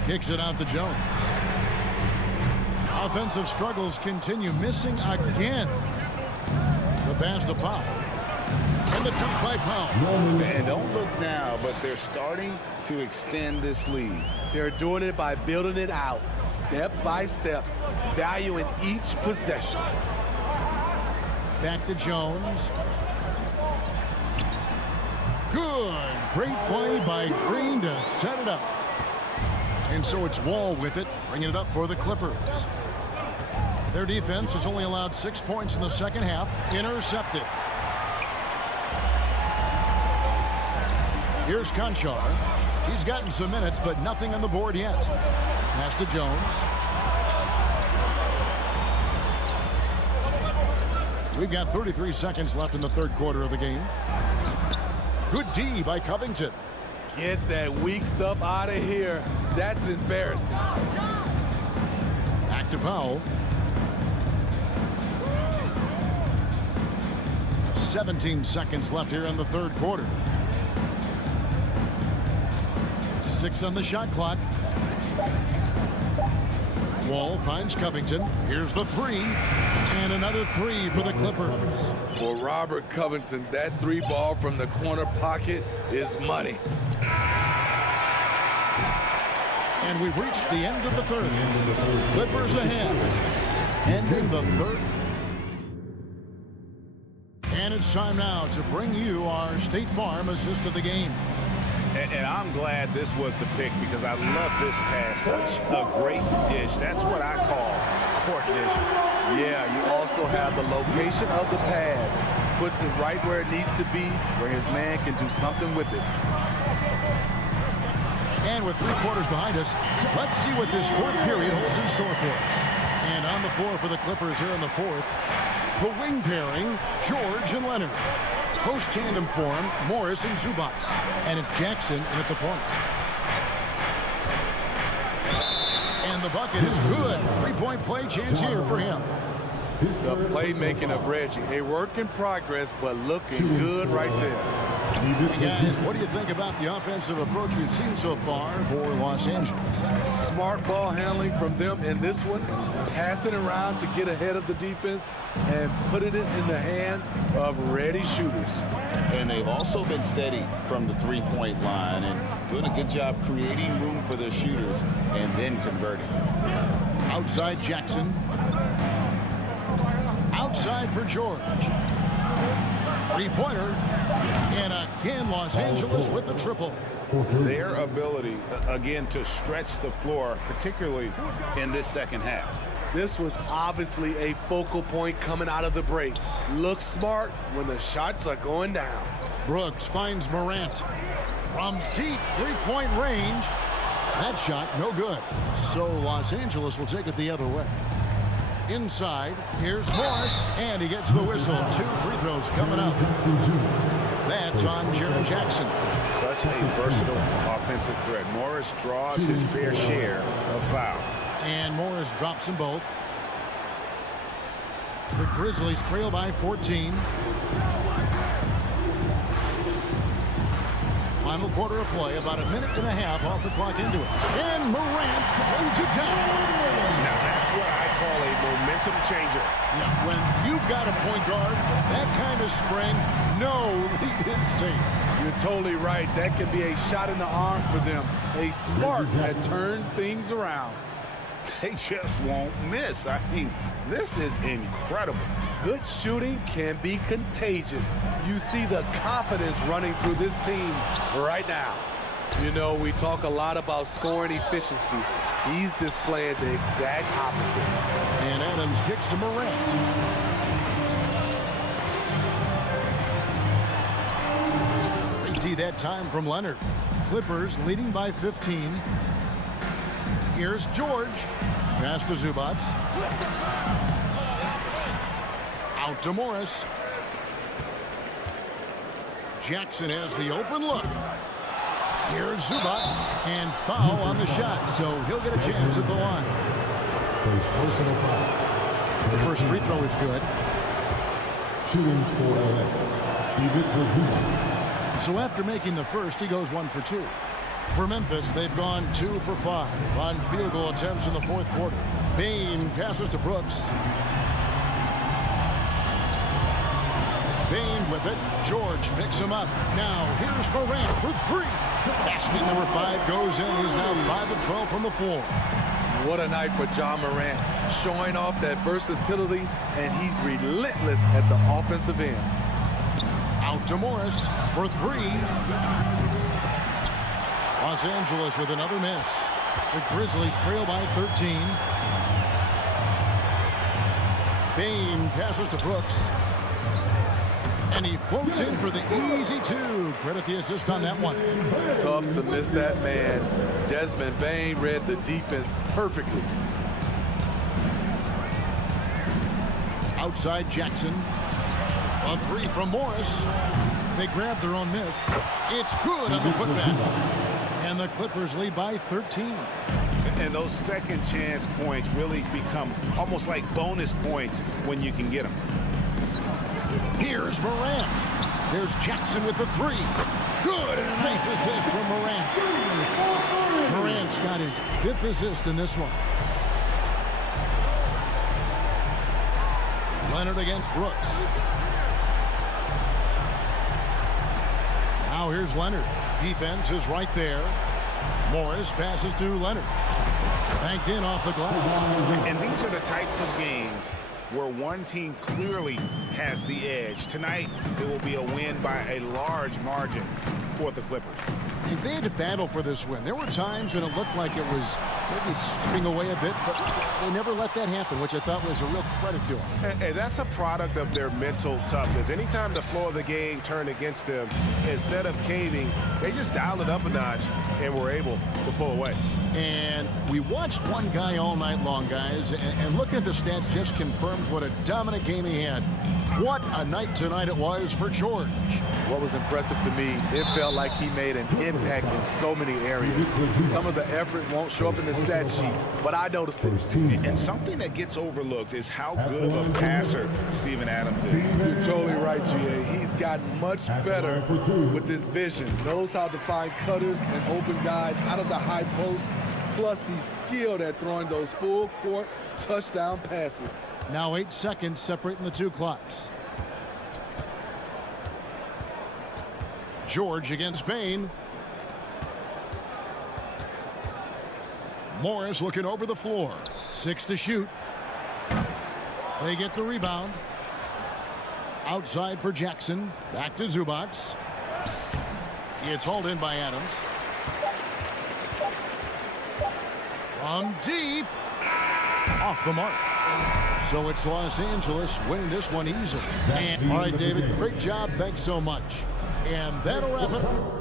Kicks it out to Jones. Offensive struggles continue, missing again. The pass to Powell. And the dunk by Powell. And don't look now, but they're starting to extend this lead. They're doing it by building it out, step by step, valuing each possession. Back to Jones. Good. Great play by Green to set it up. And so it's Wall with it, bringing it up for the Clippers. Their defense has only allowed 6 points in the second half. Intercepted. Here's Conchar. He's gotten some minutes, but nothing on the board yet. Pass to Jones. We've got 33 seconds left in the third quarter of the game. Good D by Covington. Get that weak stuff out of here. That's embarrassing. Back to Powell. 17 seconds left here in the third quarter. 6 on the shot clock. Wall finds Covington. Here's the 3. And another 3 for the Clippers. For Robert Covington, that 3 ball from the corner pocket is money. And we've reached the end of the third. Clippers ahead. Ending the third. And it's time now to bring you our State Farm assist of the game. And I'm glad this was the pick because I love this pass. Such a great dish. That's what I call court vision. Yeah, you also have the location of the pass. Puts it right where it needs to be, where his man can do something with it. And with 3 quarters behind us, let's see what this fourth period holds in store for us. And on the floor for the Clippers here in the fourth, the wing pairing, George and Leonard. Post tandem form, Morris and Zubats. And it's Jackson at the point. And the bucket is good. 3-point play chance here for him. The playmaking of Reggie. A work in progress, but looking good right there. Hey guys, what do you think about the offensive approach we've seen so far for Los Angeles? Smart ball handling from them in this one. Passing around to get ahead of the defense and putting it in the hands of ready shooters. And they've also been steady from the three-point line and doing a good job creating room for their shooters and then converting. Outside Jackson. Outside for George. Three-pointer. And again, Los Angeles with the triple. Their ability, again, to stretch the floor, particularly in this second half. This was obviously a focal point coming out of the break. Look smart when the shots are going down. Brooks finds Morant. From deep three-point range. That shot, no good. So Los Angeles will take it the other way. Inside, here's Morris, and he gets the whistle. 2 free throws coming up. That's on Jaren Jackson. Such a versatile offensive threat. Morris draws his fair share of fouls. And Morris drops them both. The Grizzlies trail by 14. Final quarter of play, about a minute and a half off the clock into it. And Morant throws it down. Now that's what I call a momentum changer. Yeah, when you've got a point guard, that kind of spring, no lead is safe. You're totally right. That could be a shot in the arm for them. A spark that turned things around. They just won't miss. I mean, this is incredible. Good shooting can be contagious. You see the confidence running through this team right now. You know, we talk a lot about scoring efficiency. He's displaying the exact opposite. And Adams kicks to Morant. Great D that time from Leonard. Clippers leading by 15. Here's George. Pass to Zubats. Out to Morris. Jackson has the open look. Here's Zubats, and foul on the shot, so he'll get a chance at the line. The first free throw is good. Shooting for LA. He gets a Zubats. So after making the first, he goes 1 for 2. For Memphis, they've gone 2 for 5 on field goal attempts in the fourth quarter. Bain passes to Brooks. Bain with it. George picks him up. Now here's Morant for 3. Basket number 5 goes in. He's now 5 of 12 from the floor. What a night for John Morant, showing off that versatility, and he's relentless at the offensive end. Out to Morris for 3. Los Angeles with another miss. The Grizzlies trail by 13. Bain passes to Brooks. And he floats in for the easy 2. Credit the assist on that one. Tough to miss that man. Desmond Bain read the defense perfectly. Outside Jackson. A 3 from Morris. They grab their own miss. It's good on the putback. And the Clippers lead by 13. And those second chance points really become almost like bonus points when you can get them. Here's Morant. There's Jackson with the 3. Good. Nice assist from Morant. Morant's got his 5th assist in this one. Leonard against Brooks. Now here's Leonard. Defense is right there. Morris passes to Leonard. Banked in off the glass. And these are the types of games where one team clearly has the edge. Tonight, it will be a win by a large margin for the Clippers. They had to battle for this win. There were times when it looked like it was maybe slipping away a bit, but they never let that happen, which I thought was a real credit to them. And that's a product of their mental toughness. Anytime the flow of the game turned against them, instead of caving, they just dialed it up a notch and were able to pull away. And we watched one guy all night long, guys, and looking at the stats just confirms what a dominant game he had. What a night tonight it was for George. What was impressive to me, it felt like he made an impact in so many areas. Some of the effort won't show up in the stat sheet, but I noticed it. And something that gets overlooked is how good of a passer Steven Adams is. You're totally right, GA. He's gotten much better with his vision. Knows how to find cutters and open guys out of the high post. Plus, he's skilled at throwing those full-court touchdown passes. Now 8 seconds separating the two clocks. George against Bain. Morris looking over the floor. 6 to shoot. They get the rebound. Outside for Jackson. Back to Zubac. It's hauled in by Adams. From deep. Off the mark. So it's Los Angeles winning this one easily. All right, David, great job. Thanks so much. And that'll wrap it up.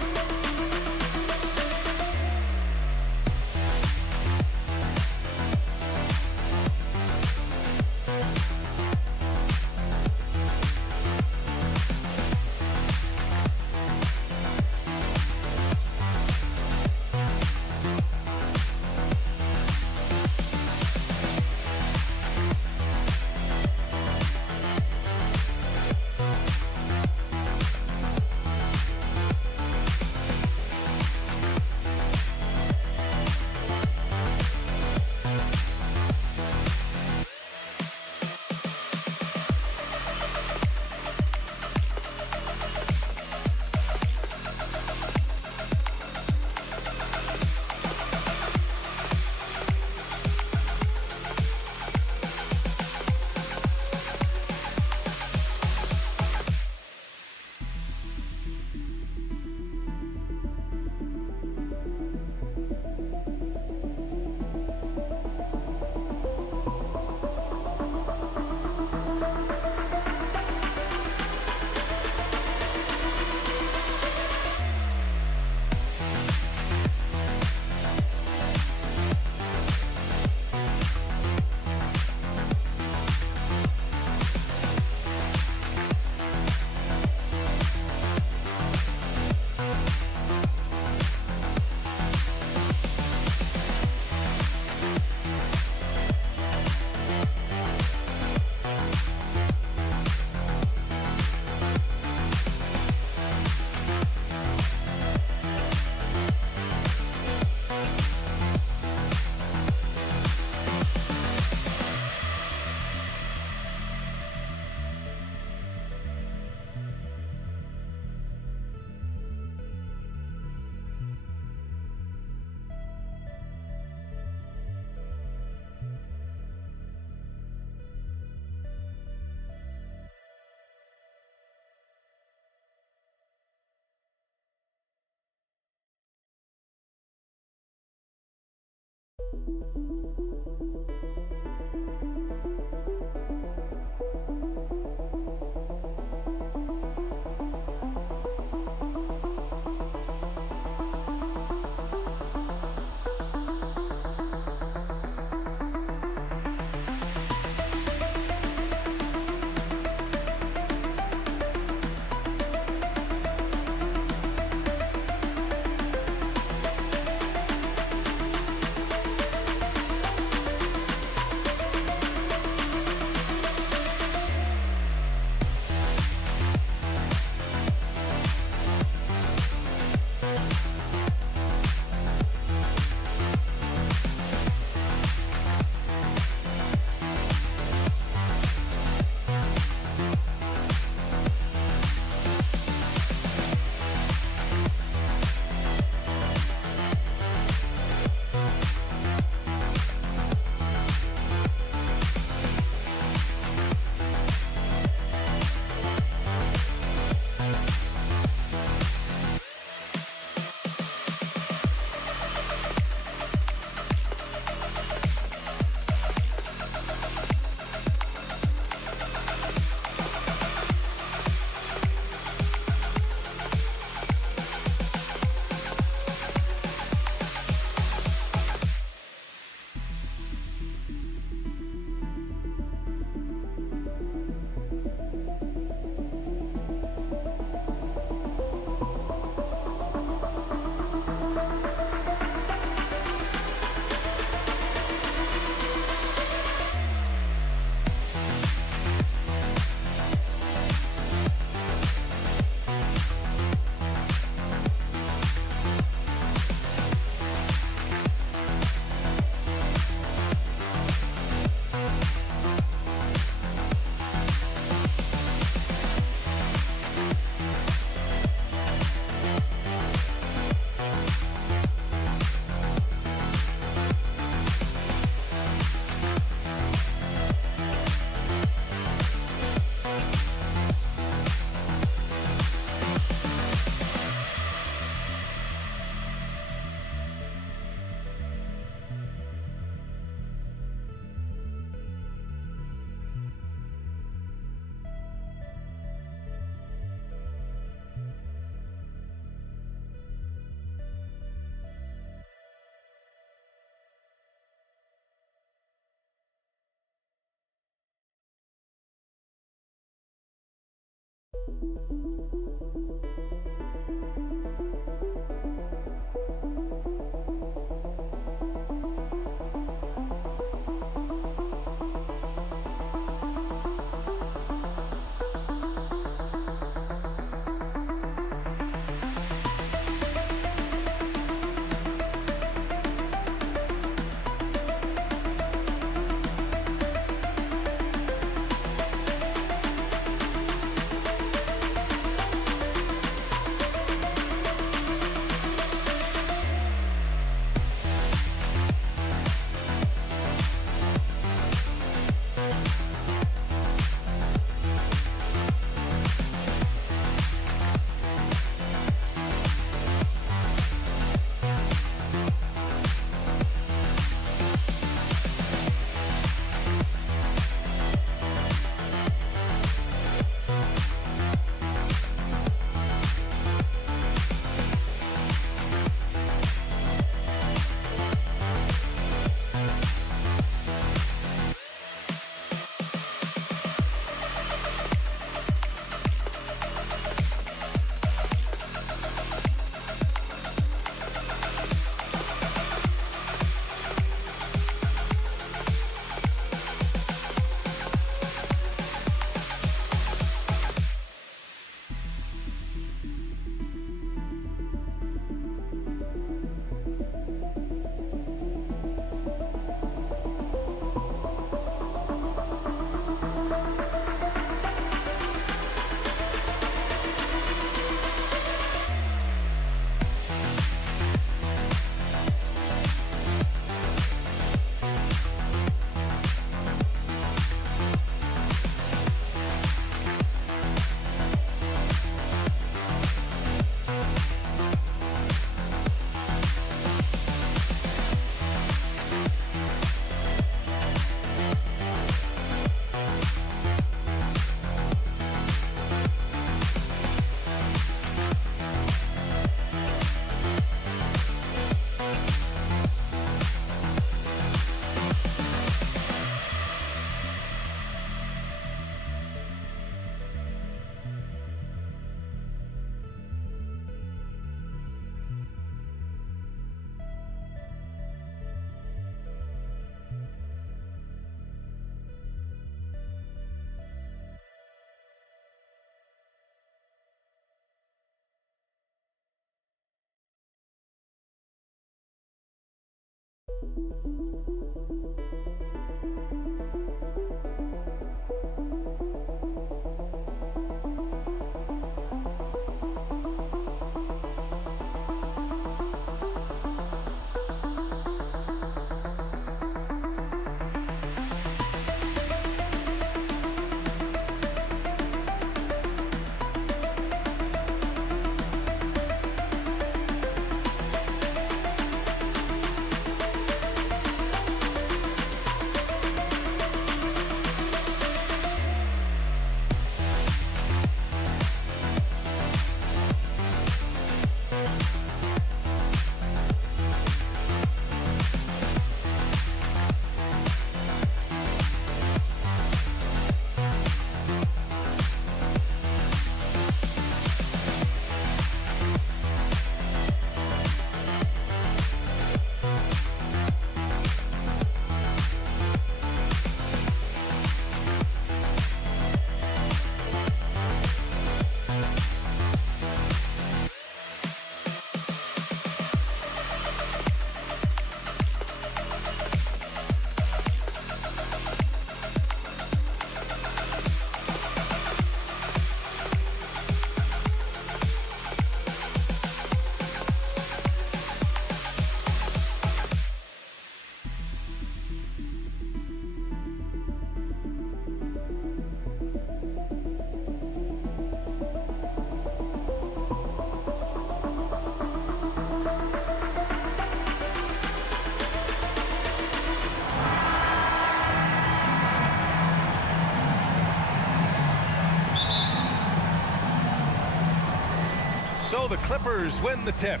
So the Clippers win the tip.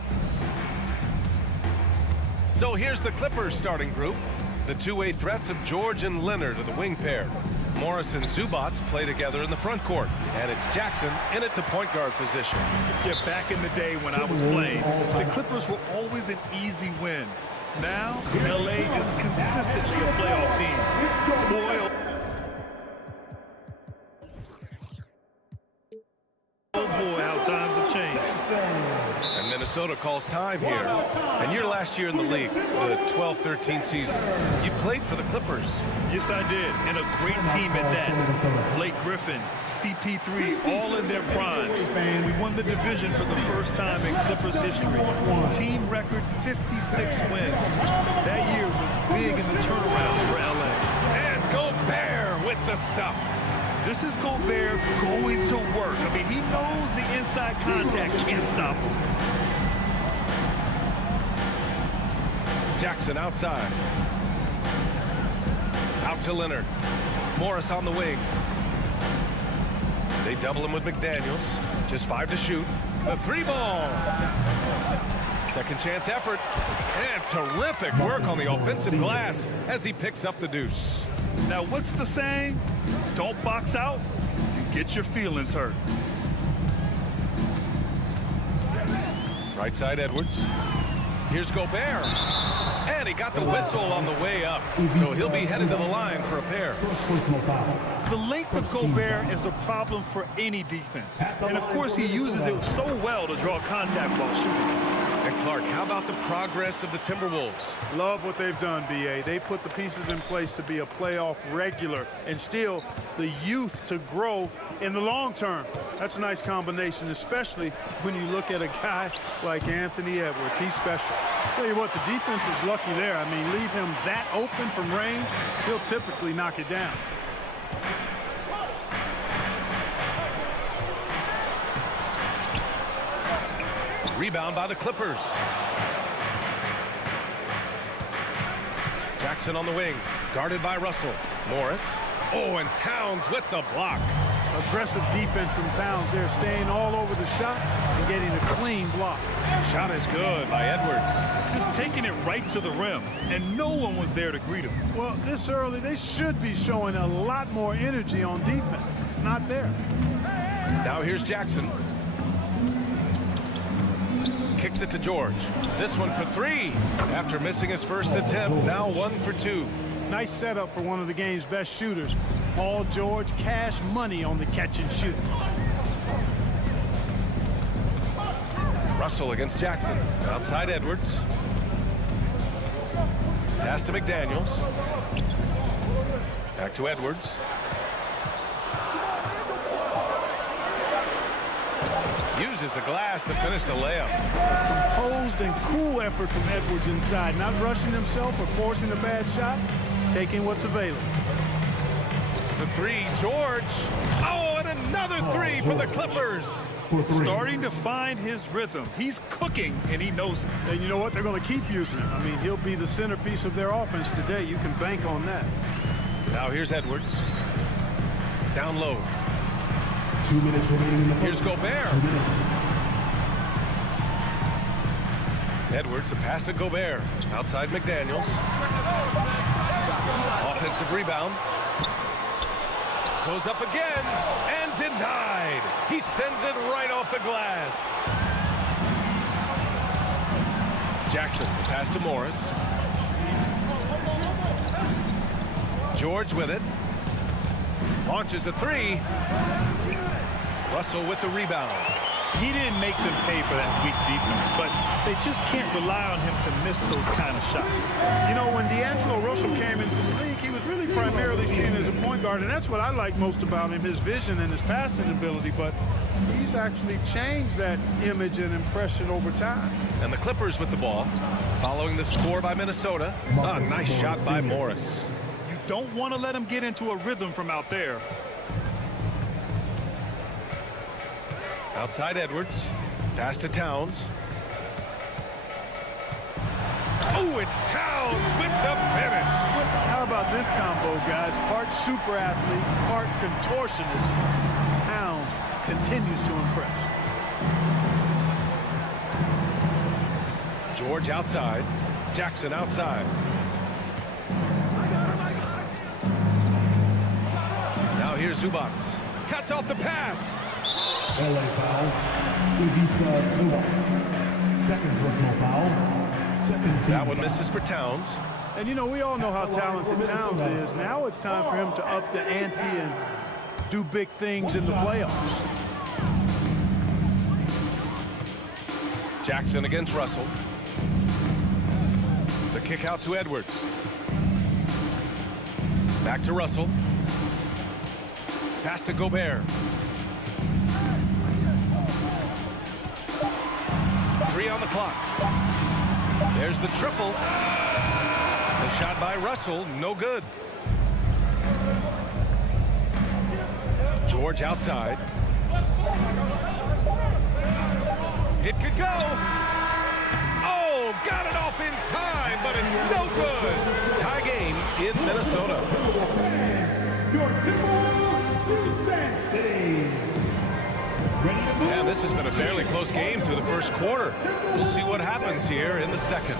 So here's the Clippers starting group. The two-way threats of George and Leonard are the wing pair. Morris and Zubats play together in the front court. And it's Jackson in at the point guard position. Yeah, back in the day when I was playing, the Clippers were always an easy win. Now, LA is consistently a playoff team. Boy, oh boy, how times have changed. And Minnesota calls time here. And your last year in the league, the 12-13 season, you played for the Clippers. Yes, I did, and a great team at that. Blake Griffin, CP3, all in their primes. We won the division for the first time in Clippers history. Team record 56 wins. That year was big in the turnaround for LA. And Gobert with the stuff. This is Gobert going to work. I mean, he knows the inside contact can't stop him. Jackson outside. Out to Leonard. Morris on the wing. They double him with McDaniels. Just 5 to shoot. The 3-ball. Second chance effort. And terrific work on the offensive glass as he picks up the deuce. Now, what's the saying? Don't box out, you get your feelings hurt. Right side Edwards. Here's Gobert. And he got the whistle on the way up. So he'll be headed to the line for a pair. The length of Gobert is a problem for any defense. And, of course, he uses it so well to draw contact while shooting. And Clark, how about the progress of the Timberwolves? Love what they've done, B.A. They put the pieces in place to be a playoff regular and still the youth to grow in the long term. That's a nice combination, especially when you look at a guy like Anthony Edwards. He's special. Tell you what, the defense was lucky there. I mean, leave him that open from range, he'll typically knock it down. Rebound by the Clippers. Jackson on the wing, guarded by Russell. Morris. Oh, and Towns with the block. Aggressive defense from Towns there, staying all over the shot and getting a clean block. Shot is good by Edwards. Just taking it right to the rim, and no one was there to greet him. Well, this early, they should be showing a lot more energy on defense. It's not there. Now here's Jackson. Kicks it to George. This one for 3. After missing his first attempt, now 1 for 2. Nice setup for one of the game's best shooters. Paul George, cash money on the catch and shoot. Russell against Jackson. Outside Edwards. Pass to McDaniels. Back to Edwards. Uses the glass to finish the layup. Composed and cool effort from Edwards inside. Not rushing himself or forcing a bad shot. Taking what's available. The 3, George. Oh, and another 3 for the Clippers. Starting to find his rhythm. He's cooking, and he knows it. And you know what? They're going to keep using him. I mean, he'll be the centerpiece of their offense today. You can bank on that. Now here's Edwards. Down low. 2 minutes remaining in the Here's first. Gobert. 2 minutes. Edwards, a pass to Gobert. Outside McDaniels. Offensive rebound. Goes up again and denied. He sends it right off the glass. Jackson, the pass to Morris. George with it. Launches a 3. Russell with the rebound. He didn't make them pay for that weak defense, but they just can't rely on him to miss those kind of shots. You know, when D'Angelo Russell came into the league, he was really primarily seen as a point guard, and that's what I like most about him, his vision and his passing ability, but he's actually changed that image and impression over time. And the Clippers with the ball, following the score by Minnesota. A nice shot by Morris. You don't want to let him get into a rhythm from out there. Outside Edwards. Pass to Towns. Oh, it's Towns with the finish. How about this combo, guys? Part super athlete, part contortionist. Towns continues to impress. George outside. Jackson outside. Here's Zubats. Cuts off the pass. LA foul. Ivica Zubats. Second personal foul. Second team That one foul. misses for Towns. And, you know, we all know how talented Towns is. Now it's time for him to up the ante and do big things in the playoffs. Jackson against Russell. The kick out to Edwards. Back to Russell. Pass to Gobert. 3 on the clock. There's the triple. The shot by Russell, no good. George outside. It could go. Oh, got it off in time, but it's no good. Tie game in Minnesota. Your Timberwolves defense today. Yeah, this has been a fairly close game through the first quarter. We'll see what happens here in the second.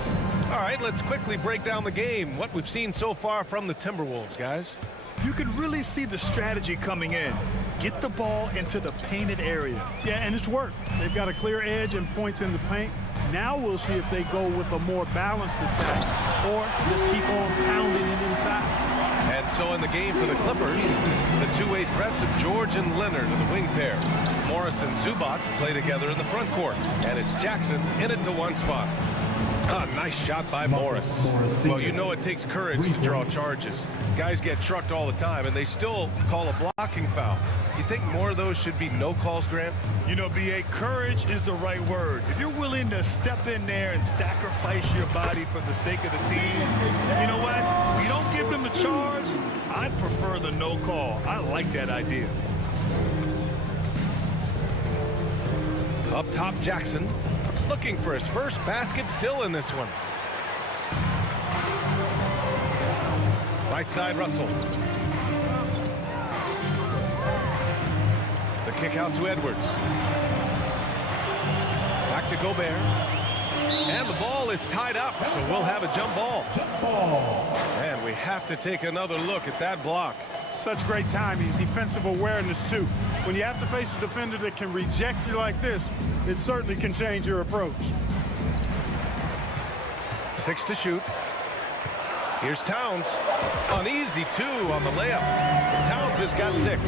All right, let's quickly break down the game. What we've seen so far from the Timberwolves, guys. You can really see the strategy coming in. Get the ball into the painted area. Yeah, and it's worked. They've got a clear edge and points in the paint. Now we'll see if they go with a more balanced attack or just keep on pounding it inside. And so in the game for the Clippers, the two-way threats of George and Leonard are the wing pair. Morris and Zubats play together in the front court. And it's Jackson in it to one spot. Ah, nice shot by Morris. Well, you know it takes courage to draw charges. Guys get trucked all the time, and they still call a blocking foul. You think more of those should be no calls, Grant? You know, B.A., courage is the right word. If you're willing to step in there and sacrifice your body for the sake of the team, you know what? You don't give them the charge. I'd prefer the no call. I like that idea. Up top, Jackson. Looking for his first basket still in this one. Right side, Russell. The kick out to Edwards. Back to Gobert. And the ball is tied up, so we'll have a jump ball. And we have to take another look at that block. Such great timing, defensive awareness, too. When you have to face a defender that can reject you like this, it certainly can change your approach. 6 to shoot. Here's Towns. Uneasy, 2 on the layup. Towns has got 6.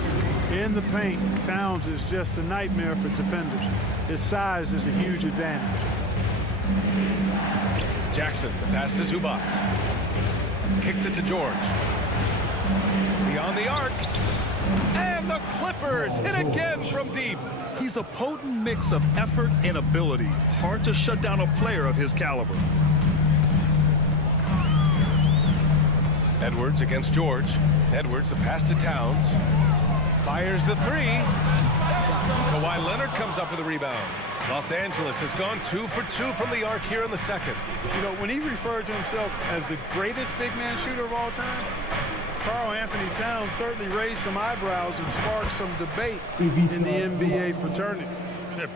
In the paint, Towns is just a nightmare for defenders. His size is a huge advantage. Jackson, the pass to Zubats. Kicks it to George. Beyond the arc. And the Clippers hit again from deep. He's a potent mix of effort and ability. Hard to shut down a player of his caliber. Edwards against George. Edwards, the pass to Towns. Fires the 3. Kawhi Leonard comes up with a rebound. Los Angeles has gone 2 for 2 from the arc here in the second. You know, when he referred to himself as the greatest big man shooter of all time, Karl Anthony Towns certainly raised some eyebrows and sparked some debate in the NBA fraternity.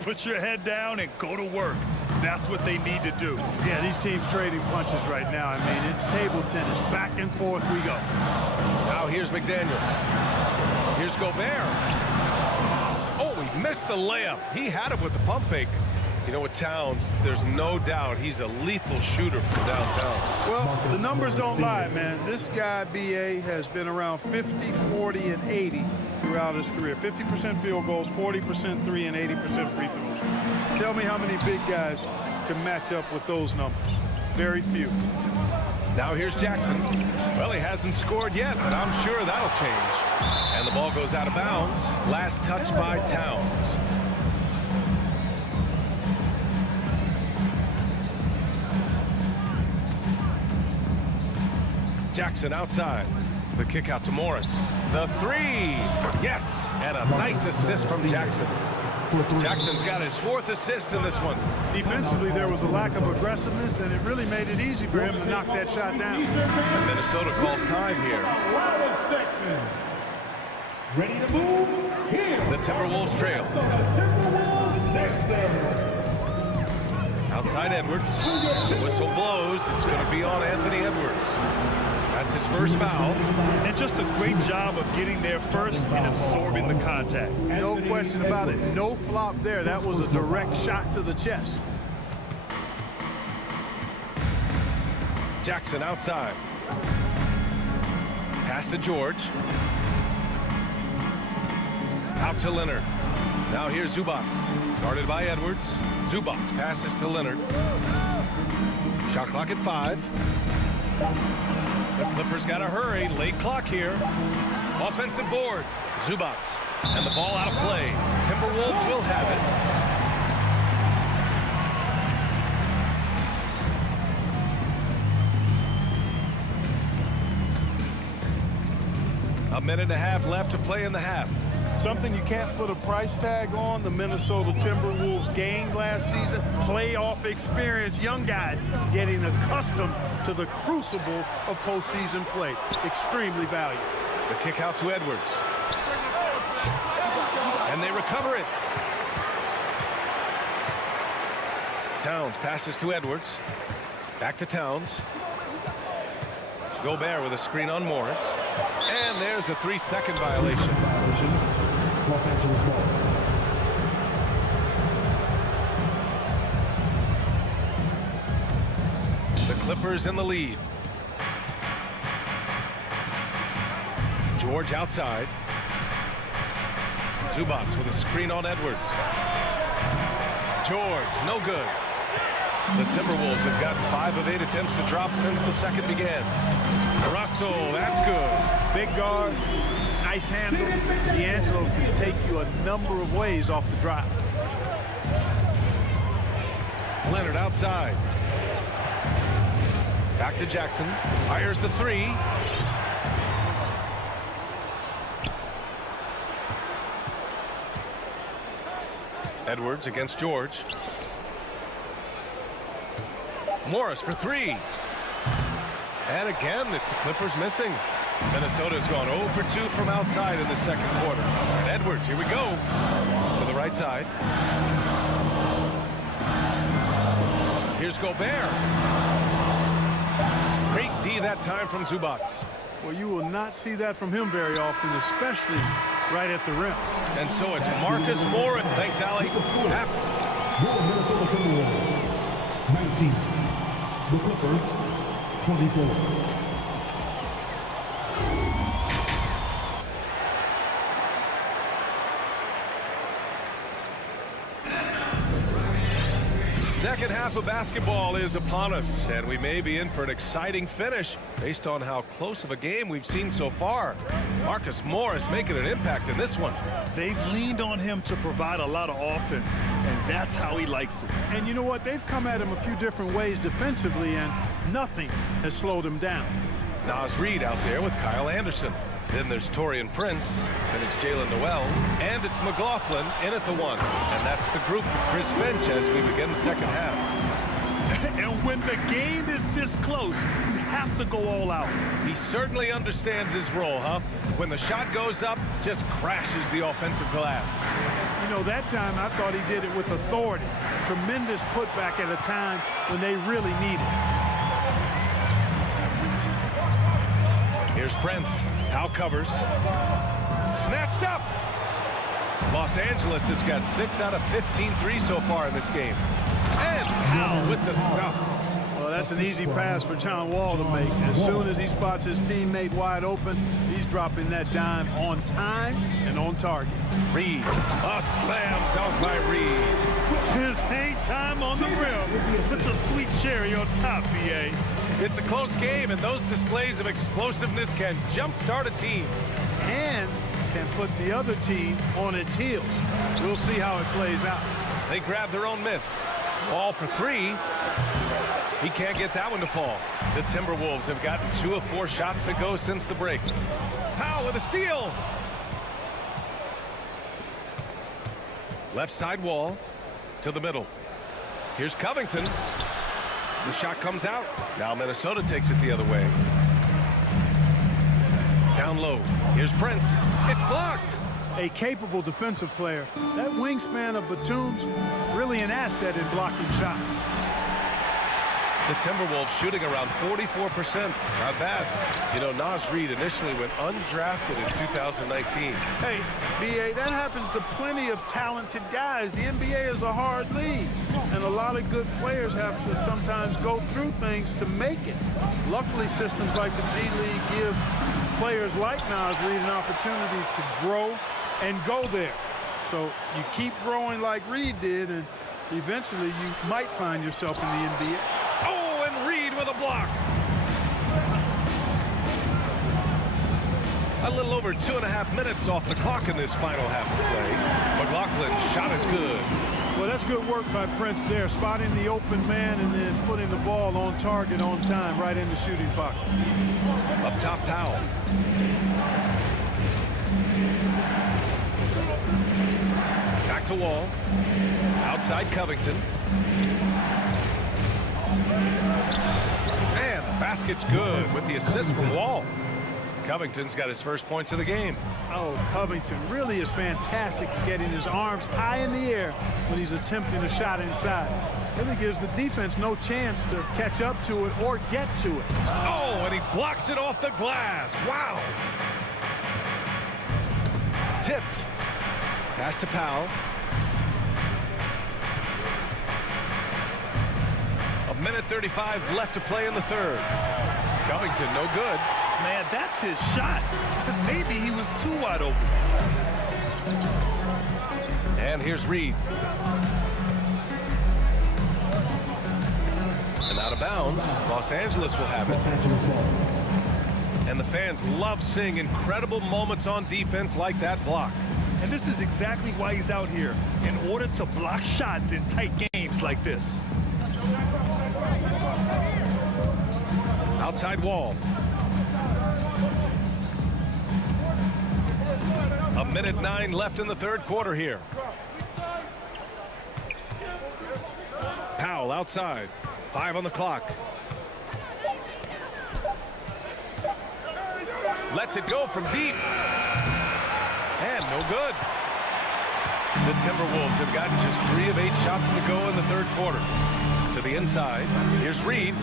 Put your head down and go to work. That's what they need to do. Yeah, these teams trading punches right now. I mean, it's table tennis. Back and forth we go. Now here's McDaniels. Here's Gobert. Oh, he missed the layup. He had it with the pump fake. You know, with Towns, there's no doubt he's a lethal shooter from downtown. Well, the numbers don't lie, man. This guy, B.A., has been around 50, 40, and 80 throughout his career. 50% field goals, 40% 3, and 80% free throws. Tell me how many big guys can match up with those numbers. Very few. Now here's Jackson. Well, he hasn't scored yet, but I'm sure that'll change. And the ball goes out of bounds. Last touch by Towns. Jackson outside. The kick out to Morris. The 3. Yes. And a nice assist from Jackson. Jackson's got his 4th assist in this one. Defensively, there was a lack of aggressiveness, and it really made it easy for him to knock that shot down. And Minnesota calls time here. Ready to move? Here. The Timberwolves trail. Outside Edwards. The whistle blows. It's going to be on Anthony Edwards. That's his first foul. And just a great job of getting there first and absorbing the contact. No question about it. No flop there. That was a direct shot to the chest. Jackson outside. Pass to George. Out to Leonard. Now here's Zubats. Guarded by Edwards. Zubats passes to Leonard. Shot clock at 5. The Clippers got to hurry. Late clock here. Offensive board. Zubats. And the ball out of play. Timberwolves will have it. A minute and a half left to play in the half. Something you can't put a price tag on. The Minnesota Timberwolves gained last season. Playoff experience. Young guys getting accustomed to the crucible of postseason play. Extremely valuable. The kick out to Edwards. And they recover it. Towns passes to Edwards. Back to Towns. Gobert with a screen on Morris. And there's a 3-second violation. Los Angeles ball. The Clippers in the lead. George outside. Zubats with a screen on Edwards. George, no good. The Timberwolves have gotten 5 of 8 attempts to drop since the second began. Russell, that's good. Big guard, nice handle. D'Angelo can take you a number of ways off the drop. Leonard outside. Back to Jackson. Fires the 3. Edwards against George. Morris for 3. And again, it's the Clippers missing. Minnesota's gone 0 for 2 from outside in the second quarter. And Edwards, here we go. To the right side. Here's Gobert. Great D that time from Zubats. Well, you will not see that from him very often, especially right at the rim. And so it's Marcus Morris. Thanks, Allie. The Minnesota Timberwolves, 19. The Clippers, 24. Second half of basketball is upon us, and we may be in for an exciting finish based on how close of a game we've seen so far. Marcus Morris making an impact in this one. They've leaned on him to provide a lot of offense, and that's how he likes it. And you know what? They've come at him a few different ways defensively, and nothing has slowed him down. Nas Reed out there with Kyle Anderson. Then there's Taurean Prince. Then it's Jalen Noel. And it's McLaughlin in at the 1. And that's the group for Chris Finch as we begin the second half. And when the game is this close, you have to go all out. He certainly understands his role, huh? When the shot goes up, just crashes the offensive glass. You know, that time I thought he did it with authority. Tremendous putback at a time when they really need it. Here's Prince. Howe covers. Snatched up. Los Angeles has got 6 out of 15 threes so far in this game. And Howe with the stuff. Well, that's an easy pass for John Wall to make. As soon as he spots his teammate wide open, he's dropping that dime on time and on target. Reed. A slam dunk by Reed. His hang time on the rim with the sweet cherry on top, BA. It's a close game, and those displays of explosiveness can jumpstart a team. And can put the other team on its heels. We'll see how it plays out. They grab their own miss. Ball for 3. He can't get that one to fall. The Timberwolves have gotten 2 of 4 shots to go since the break. Powell with a steal. Left side wall to the middle. Here's Covington. The shot comes out. Now Minnesota takes it the other way. Down low. Here's Prince. It's blocked. A capable defensive player. That wingspan of Batum's really an asset in blocking shots. The Timberwolves shooting around 44%. Not bad. You know, Naz Reid initially went undrafted in 2019. Hey, B.A., that happens to plenty of talented guys. The NBA is a hard league, and a lot of good players have to sometimes go through things to make it. Luckily, systems like the G League give players like Naz Reid an opportunity to grow and go there. So you keep growing like Reid did, and eventually you might find yourself in the NBA. Oh, and Reid with a block. A little over 2.5 minutes off the clock in this final half of play. McLaughlin's shot is good. Well, that's good work by Prince there, spotting the open man and then putting the ball on target on time right in the shooting pocket. Up top, Powell. Back to Wall. Outside Covington. And the basket's good with the assist from Wall. Covington's got his first points of the game. Oh, Covington really is fantastic at getting his arms high in the air when he's attempting a shot inside. Really gives the defense no chance to catch up to it or get to it. Oh, and he blocks it off the glass. Wow. Tipped. Pass to Powell. A minute 35 left to play in the third. Covington, no good. Man, that's his shot. Maybe he was too wide open. And here's Reid. And out of bounds, Los Angeles will have it. And the fans love seeing incredible moments on defense like that block. And this is exactly why he's out here, in order to block shots in tight games like this. Outside Wall. A minute 9 left in the third quarter here. Powell outside. 5 on the clock. Lets it go from deep. And no good. The Timberwolves have gotten just 3 of 8 shots to go in the third quarter. To the inside. Here's Reid.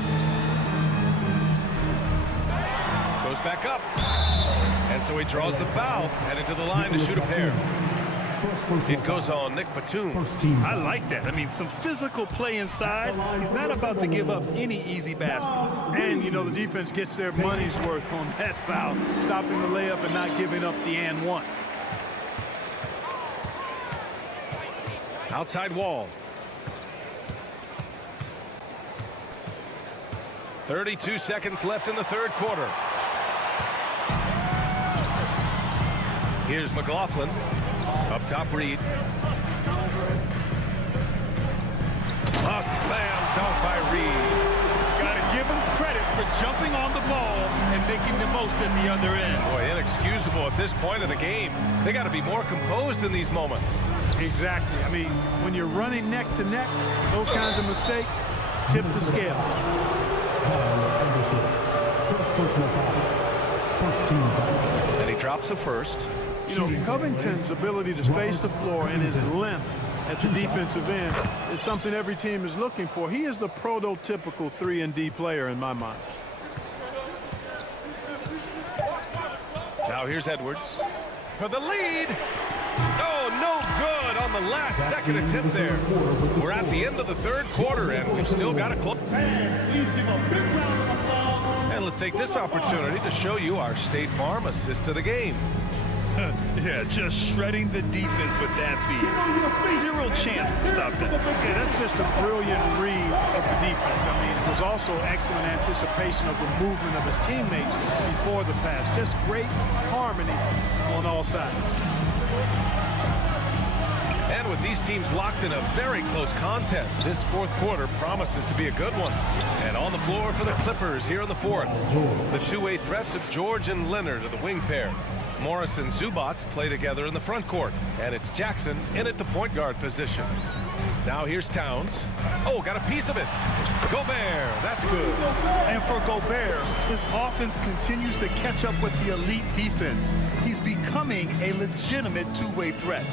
Goes back up. And so he draws the foul, headed to the line to shoot a pair. It goes on Nick Batum. I like that. I mean, some physical play inside. He's not about to give up any easy baskets. And, you know, the defense gets their money's worth on that foul, stopping the layup and not giving up the and one. Outside Wall. 32 seconds left in the third quarter. Here's McLaughlin. Up top, Reid. A slam dunk by Reid. Gotta give him credit for jumping on the ball and making the most at the other end. Boy, inexcusable at this point of the game. They got to be more composed in these moments. Exactly. I mean, when you're running neck to neck, those kinds of mistakes tip the scale. And he drops the first. You know, Covington's ability to space the floor and his length at the defensive end is something every team is looking for. He is the prototypical 3-and-D player in my mind. Now here's Edwards for the lead. Oh, no good on the last second attempt there. We're at the end of the third quarter, and we've still got a close. And let's take this opportunity to show you our State Farm assist of the game. Yeah, just shredding the defense with that feed. Zero chance to stop that. Yeah, that's just a brilliant read of the defense. I mean, it was also excellent anticipation of the movement of his teammates before the pass. Just great harmony on all sides. And with these teams locked in a very close contest, this fourth quarter promises to be a good one. And on the floor for the Clippers here in the fourth, the two-way threats of George and Leonard are the wing pair. Morris and Zubac play together in the front court, and it's Jackson in at the point guard position. Now here's Towns. Oh, got a piece of it. Gobert, that's good. And for Gobert, his offense continues to catch up with the elite defense. He's becoming a legitimate two-way threat.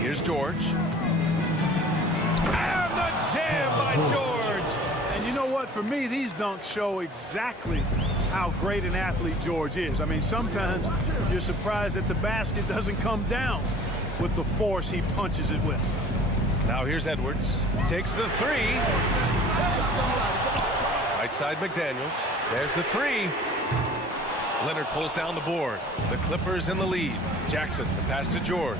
Here's George. And the jam by George. And you know what? what? For me, these dunks show exactly how great an athlete George is. I mean, sometimes you're surprised that the basket doesn't come down with the force he punches it with. Now here's Edwards. Takes the three. Right side McDaniels. There's the three. Leonard pulls down the board. The Clippers in the lead. Jackson, the pass to George.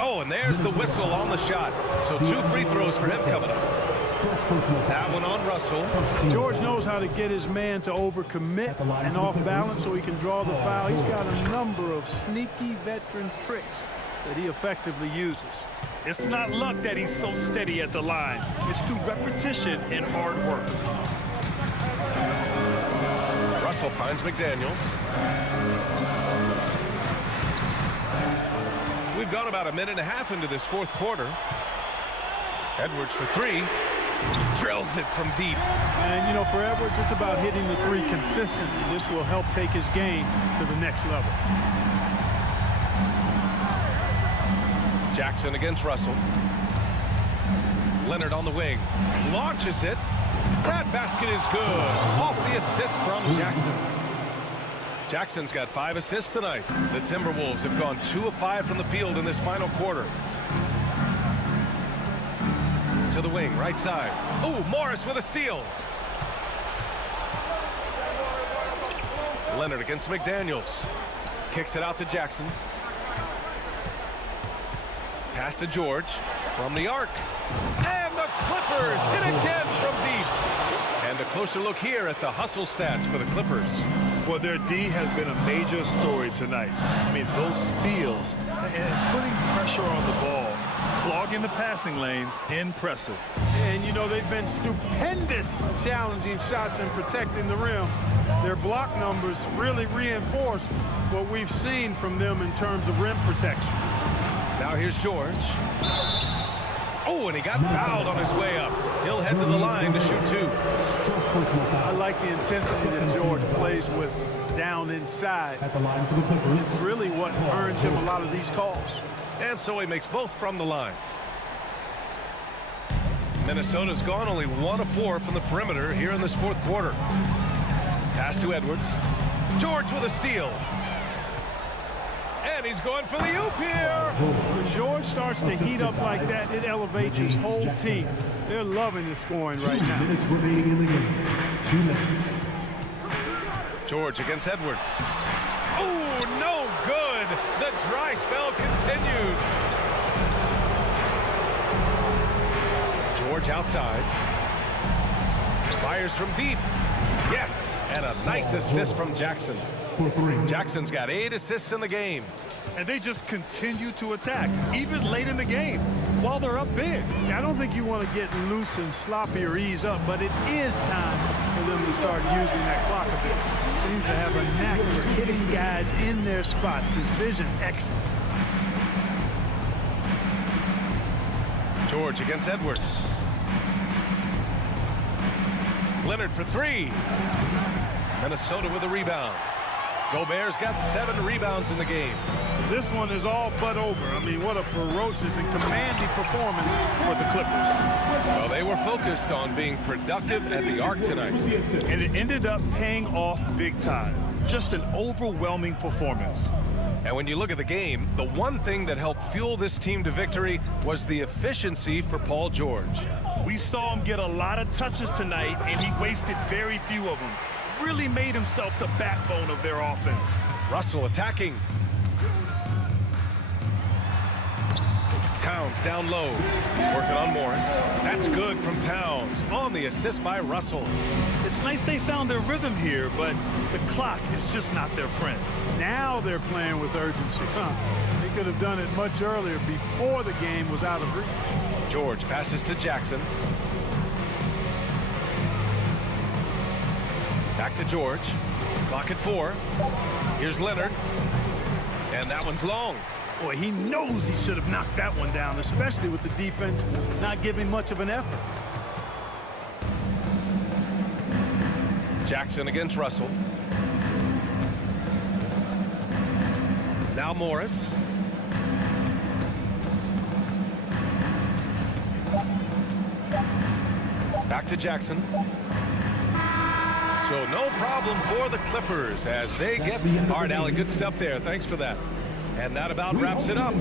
Oh, and there's the whistle on the shot. So 2 free throws for him coming up. That one on Russell. George knows how to get his man to overcommit and off balance so he can draw the foul. He's got a number of sneaky veteran tricks that he effectively uses. It's not luck that he's so steady at the line. It's through repetition and hard work. Russell finds McDaniels. We've gone about a minute and a half into this fourth quarter. Edwards for three. Drills it from deep. And, you know, for Edwards, it's about hitting the three consistently. This will help take his game to the next level. Jackson against Russell. Leonard on the wing. Launches it. That basket is good. Off the assist from Jackson. Jackson's got 5 assists tonight. The Timberwolves have gone 2 of 5 from the field in this final quarter. To the wing, right side. Oh, Morris with a steal. Leonard against McDaniels. Kicks it out to Jackson. Pass to George from the arc. And the Clippers hit again from deep. And a closer look here at the hustle stats for the Clippers. Well, their D has been a major story tonight. I mean, those steals and putting pressure on the ball, clogging the passing lanes, impressive. And, you know, they've been stupendous challenging shots and protecting the rim. Their block numbers really reinforce what we've seen from them in terms of rim protection. Now here's George. Oh, and he got fouled on his way up. He'll head to the line to shoot 2. I like the intensity that George plays with down inside. It's really what earns him a lot of these calls. And so he makes both from the line. Minnesota's gone only 1 of 4 from the perimeter here in this fourth quarter. Pass to Edwards. George with a steal. And he's going for the oop here. When George starts to heat up like that, it elevates his whole team. They're loving his scoring right now. George against Edwards. Oh, no good. The dry spell continues. George outside. Fires from deep. Yes, and a nice assist from Jackson. Jackson's got 8 assists in the game. And they just continue to attack, even late in the game, while they're up big. I don't think you want to get loose and sloppy or ease up, but it is time for them to start using that clock a bit. Seems to have a knack for hitting guys in their spots. His vision, excellent. George against Edwards. Leonard for 3. Minnesota with a rebound. Gobert's got 7 rebounds in the game. This one is all but over. I mean, what a ferocious and commanding performance for the Clippers. Well, they were focused on being productive at the arc tonight. And it ended up paying off big time. Just an overwhelming performance. And when you look at the game, the one thing that helped fuel this team to victory was the efficiency for Paul George. We saw him get a lot of touches tonight, and he wasted very few of them. Really made himself the backbone of their offense. Russell attacking. Towns down low. Working on Morris. That's good from Towns. On the assist by Russell. It's nice they found their rhythm here, but the clock is just not their friend. Now they're playing with urgency. They could have done it much earlier before the game was out of reach. George passes to Jackson. Back to George. Clock at 4. Here's Leonard. And that one's long. Boy, he knows he should have knocked that one down, especially with the defense not giving much of an effort. Jackson against Russell. Now Morris. Back to Jackson. So no problem for the Clippers as they get... All right, Allie, good stuff there. Thanks for that. And that about wraps it up.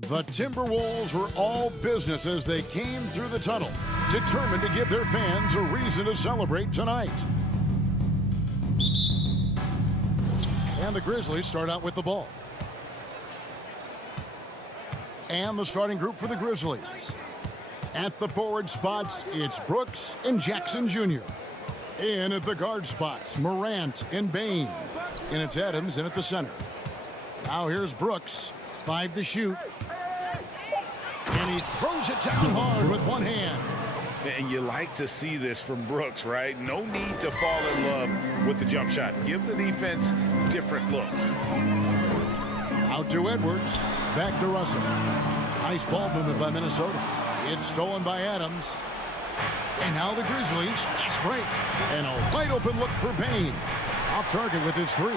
The Timberwolves were all business as they came through the tunnel, determined to give their fans a reason to celebrate tonight. And the Grizzlies start out with the ball. And the starting group for the Grizzlies. At the forward spots, it's Brooks and Jackson Jr. In at the guard spots, Morant and Bain. And it's Adams in at the center. Now here's Brooks, 5 to shoot. And he throws it down hard with one hand. And you like to see this from Brooks, right? No need to fall in love with the jump shot. Give the defense different looks. Out to Edwards. Back to Russell. Nice ball movement by Minnesota. It's stolen by Adams. And now the Grizzlies. Fast break. And a wide open look for Bain. Off target with his 3.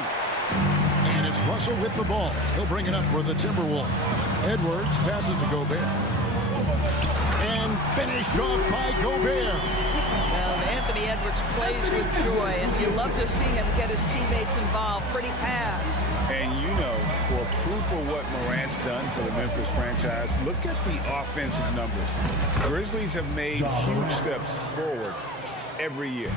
And it's Russell with the ball. He'll bring it up for the Timberwolves. Edwards passes to Gobert. And finished off by Gobert. Anthony Edwards plays with joy, and you love to see him get his teammates involved. Pretty pass. And you know, for proof of what Morant's done for the Memphis franchise, look at the offensive numbers. Grizzlies have made huge steps forward every year.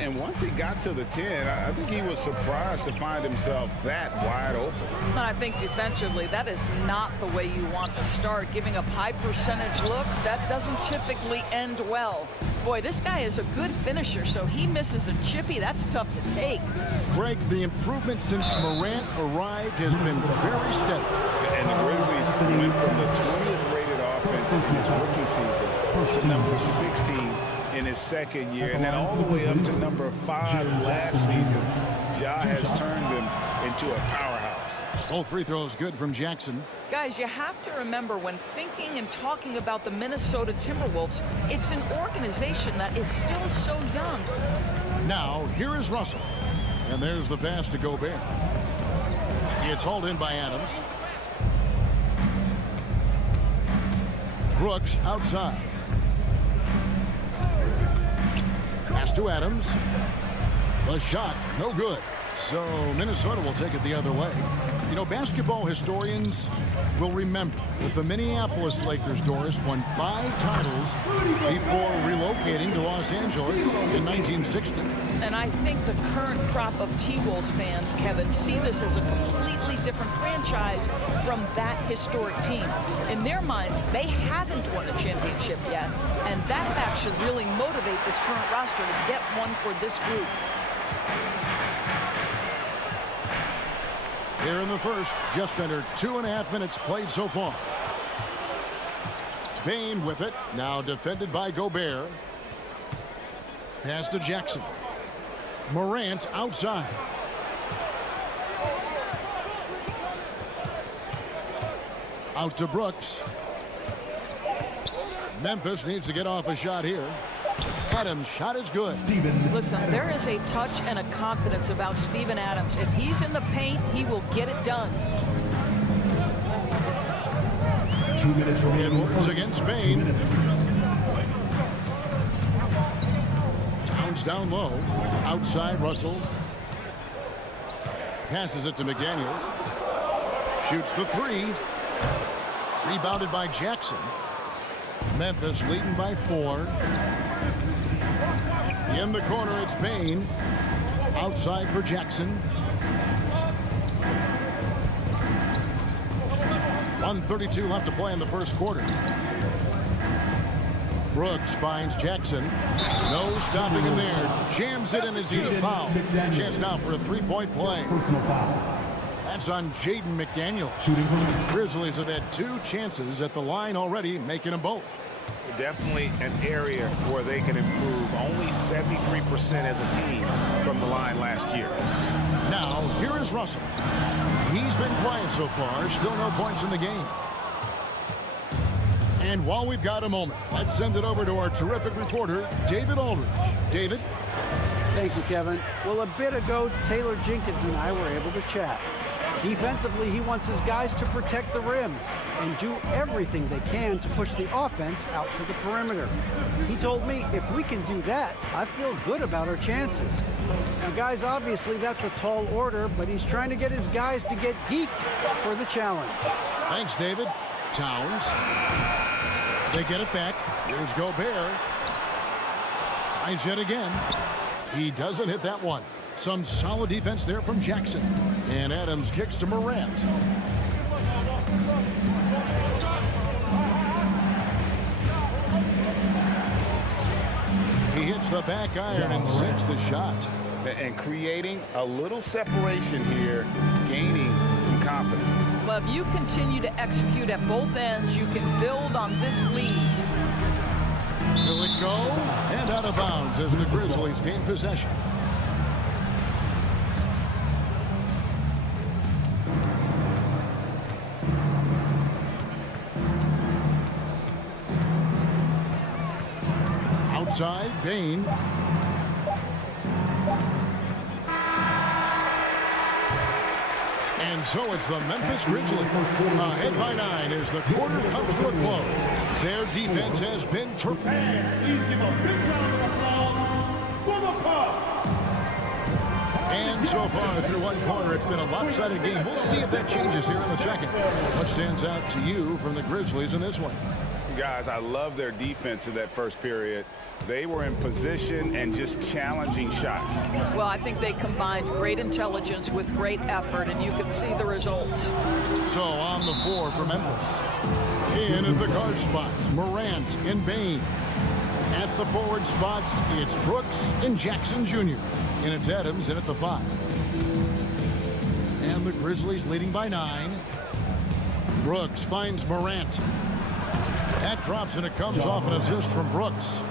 And once he got to the 10, I think he was surprised to find himself that wide open. I think defensively, that is not the way you want to start. Giving up high percentage looks, that doesn't typically end well. Boy, this guy is a good finisher, so he misses a chippy. That's tough to take. Greg, the improvement since Morant arrived has been very steady. And the Grizzlies went from the 20th rated offense in his rookie season to number 16 in his second year, and then all the way up to number 5 last season. Ja has turned them into a powerhouse. Both free throws good from Jackson. Guys, you have to remember when thinking and talking about the Minnesota Timberwolves, it's an organization that is still so young. Now, here is Russell. And there's the pass to Gobert. It's hauled in by Adams. Brooks outside. Pass to Adams. The shot, no good. So Minnesota will take it the other way. You know, basketball historians will remember that the Minneapolis Lakers, Doris, won 5 titles before relocating to Los Angeles in 1960. And I think the current crop of T-Wolves fans, Kevin, see this as a completely different franchise from that historic team. In their minds, they haven't won a championship yet, and that fact should really motivate this current roster to get one for this group. Here in the first, just under 2.5 minutes played so far. Bain with it. Now defended by Gobert. Pass to Jackson. Morant outside. Out to Brooks. Memphis needs to get off a shot here. Adams' shot is good. Listen, there is a touch and a confidence about Steven Adams. If he's in the paint, he will get it done. 2 minutes remaining. Edwards against Bain. Towns down low. Outside Russell. Passes it to McDaniels. Shoots the three. Rebounded by Jackson. Memphis leading by 4. In the corner, it's Bain. Outside for Jackson. 1:32 left to play in the first quarter. Brooks finds Jackson. No stopping him there. Jams it in as he's fouled. Chance now for a three-point play. Personal foul. That's on Jaden McDaniels. Grizzlies have had 2 chances at the line already, making them both. Definitely an area where they can improve. Only 73% as a team from the line last year. Now, here is Russell. He's been quiet so far. Still no points in the game. And while we've got a moment, let's send it over to our terrific reporter, David Aldridge. David? Thank you, Kevin. Well, a bit ago, Taylor Jenkins and I were able to chat. Defensively, he wants his guys to protect the rim and do everything they can to push the offense out to the perimeter. He told me if we can do that, I feel good about our chances. Now, guys, obviously that's a tall order, but he's trying to get his guys to get geeked for the challenge. Thanks, David. Towns. They get it back. Here's Gobert. Tries yet again. He doesn't hit that one. Some solid defense there from Jackson. And Adams kicks to Morant. He hits the back iron and sinks the shot. And creating a little separation here, gaining some confidence. Well, if you continue to execute at both ends, you can build on this lead. Will it go? And out of bounds as the Grizzlies gain possession. Outside, Bain. And so it's the Memphis Grizzlies. Ahead by 9 as the quarter comes to a close. Their defense has been terrific. Please give a big round of applause for the Bucks. And so far through one quarter, it's been a lopsided game. We'll see if that changes here in the second. What stands out to you from the Grizzlies in this one? Guys, I love their defense in that first period. They were in position and just challenging shots. Well, I think they combined great intelligence with great effort, and you can see the results. So on the floor for Memphis. In at the guard spots, Morant and Bain. At the forward spots, it's Brooks and Jackson Jr. And it's Adams in at the 5. And the Grizzlies leading by 9. Brooks finds Morant. That drops and it comes off an assist from Brooks.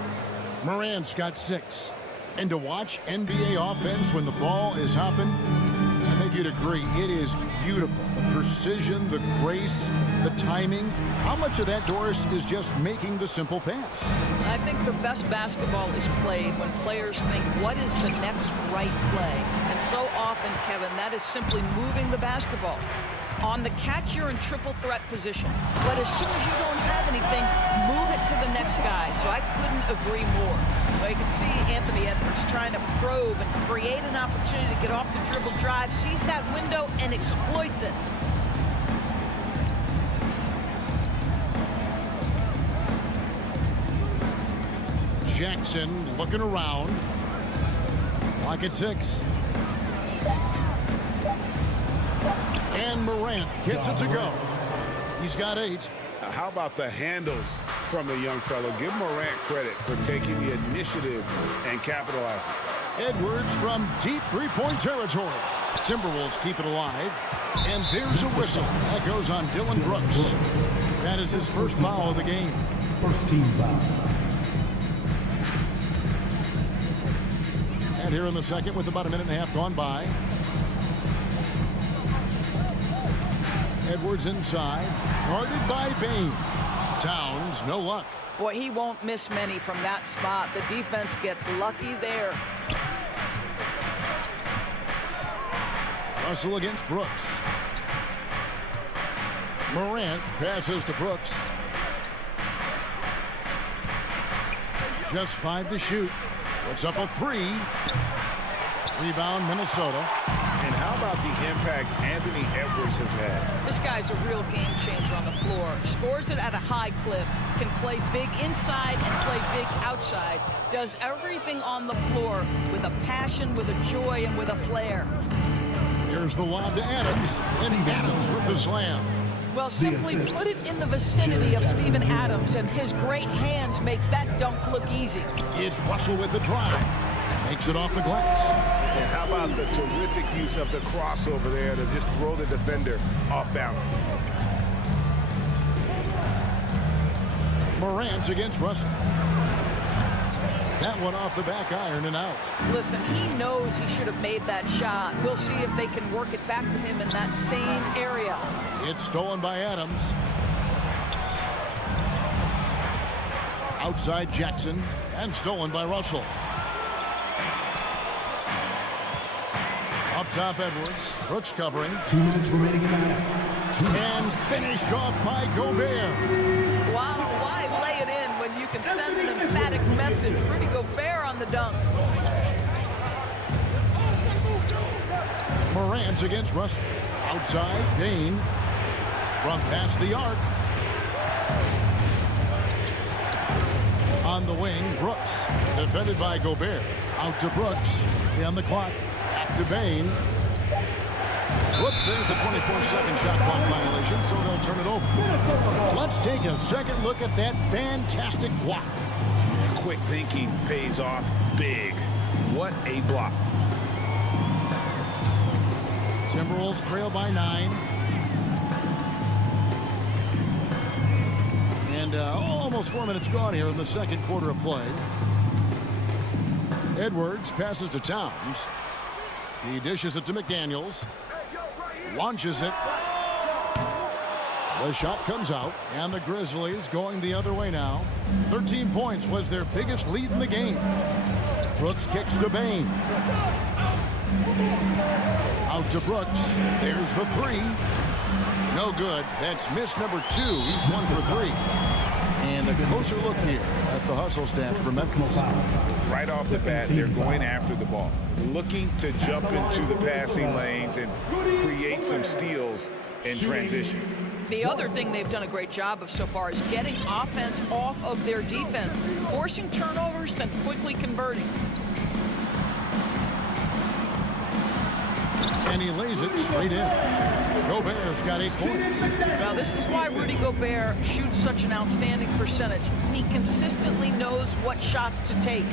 Morant's got 6. And to watch NBA offense when the ball is hopping, I think you'd agree, it is beautiful. The precision, the grace, the timing. How much of that, Doris, is just making the simple pass? I think the best basketball is played when players think, what is the next right play? And so often, Kevin, that is simply moving the basketball. On the catch, you're in triple threat position. But as soon as you don't have anything, move it to the next guy. So I couldn't agree more. So you can see Anthony Edwards trying to probe and create an opportunity to get off the dribble drive, sees that window and exploits it. Jackson looking around. Clock at 6. And Morant gets it to go. He's got 8. How about the handles from the young fellow? Give Morant credit for taking the initiative and capitalizing. Edwards from deep three-point territory. Timberwolves keep it alive. And there's a whistle. That goes on Dylan Brooks. That is his first foul of the game. First team foul. And here in the second with about a minute and a half gone by. Edwards inside, guarded by Bain. Towns, no luck. Boy, he won't miss many from that spot. The defense gets lucky there. Russell against Brooks. Morant passes to Brooks. Just 5 to shoot. Puts up a 3. Rebound, Minnesota. And how about the impact Anthony Edwards has had? This guy's a real game changer on the floor. Scores it at a high clip. Can play big inside and play big outside. Does everything on the floor with a passion, with a joy, and with a flair. Here's the lob to Adams. And Adams with the slam. Well, simply put it in the vicinity of Steven Adams, and his great hands makes that dunk look easy. It's Russell with the drive. Makes it off the glass. And how about the terrific use of the crossover there to just throw the defender off balance. Morant against Russell. That one off the back iron and out. Listen, he knows he should have made that shot. We'll see if they can work it back to him in that same area. It's stolen by Adams. Outside Jackson and stolen by Russell. Up top Edwards. Brooks covering. 2 minutes remaining in the half. And finished off by Gobert. Wow, why lay it in when you can send an emphatic message? Rudy Gobert on the dunk. Morant against Russell. Outside, Bain. From past the arc. On the wing, Brooks. Defended by Gobert. Out to Brooks. On the clock. Back to Bain. Whoops, there's the 24-second shot clock violation, so they'll turn it over. Let's take a second look at that fantastic block. Quick thinking pays off big. What a block. Timberwolves trail by 9. And almost 4 minutes gone here in the second quarter of play. Edwards passes to Towns. He dishes it to McDaniels. Launches it. The shot comes out, and the Grizzlies going the other way now. 13 points was their biggest lead in the game. Brooks kicks to Bain. Out to Brooks. There's the 3. No good. That's miss number 2. He's 1 for 3. And a closer look here at the hustle stats for Memphis. Right off the bat, they're going after the ball, looking to jump into the passing lanes and create some steals in transition. The other thing they've done a great job of so far is getting offense off of their defense, forcing turnovers, then quickly converting. And he lays it straight in. Gobert's got 8 points. Now, this is why Rudy Gobert shoots such an outstanding percentage. He consistently knows what shots to take.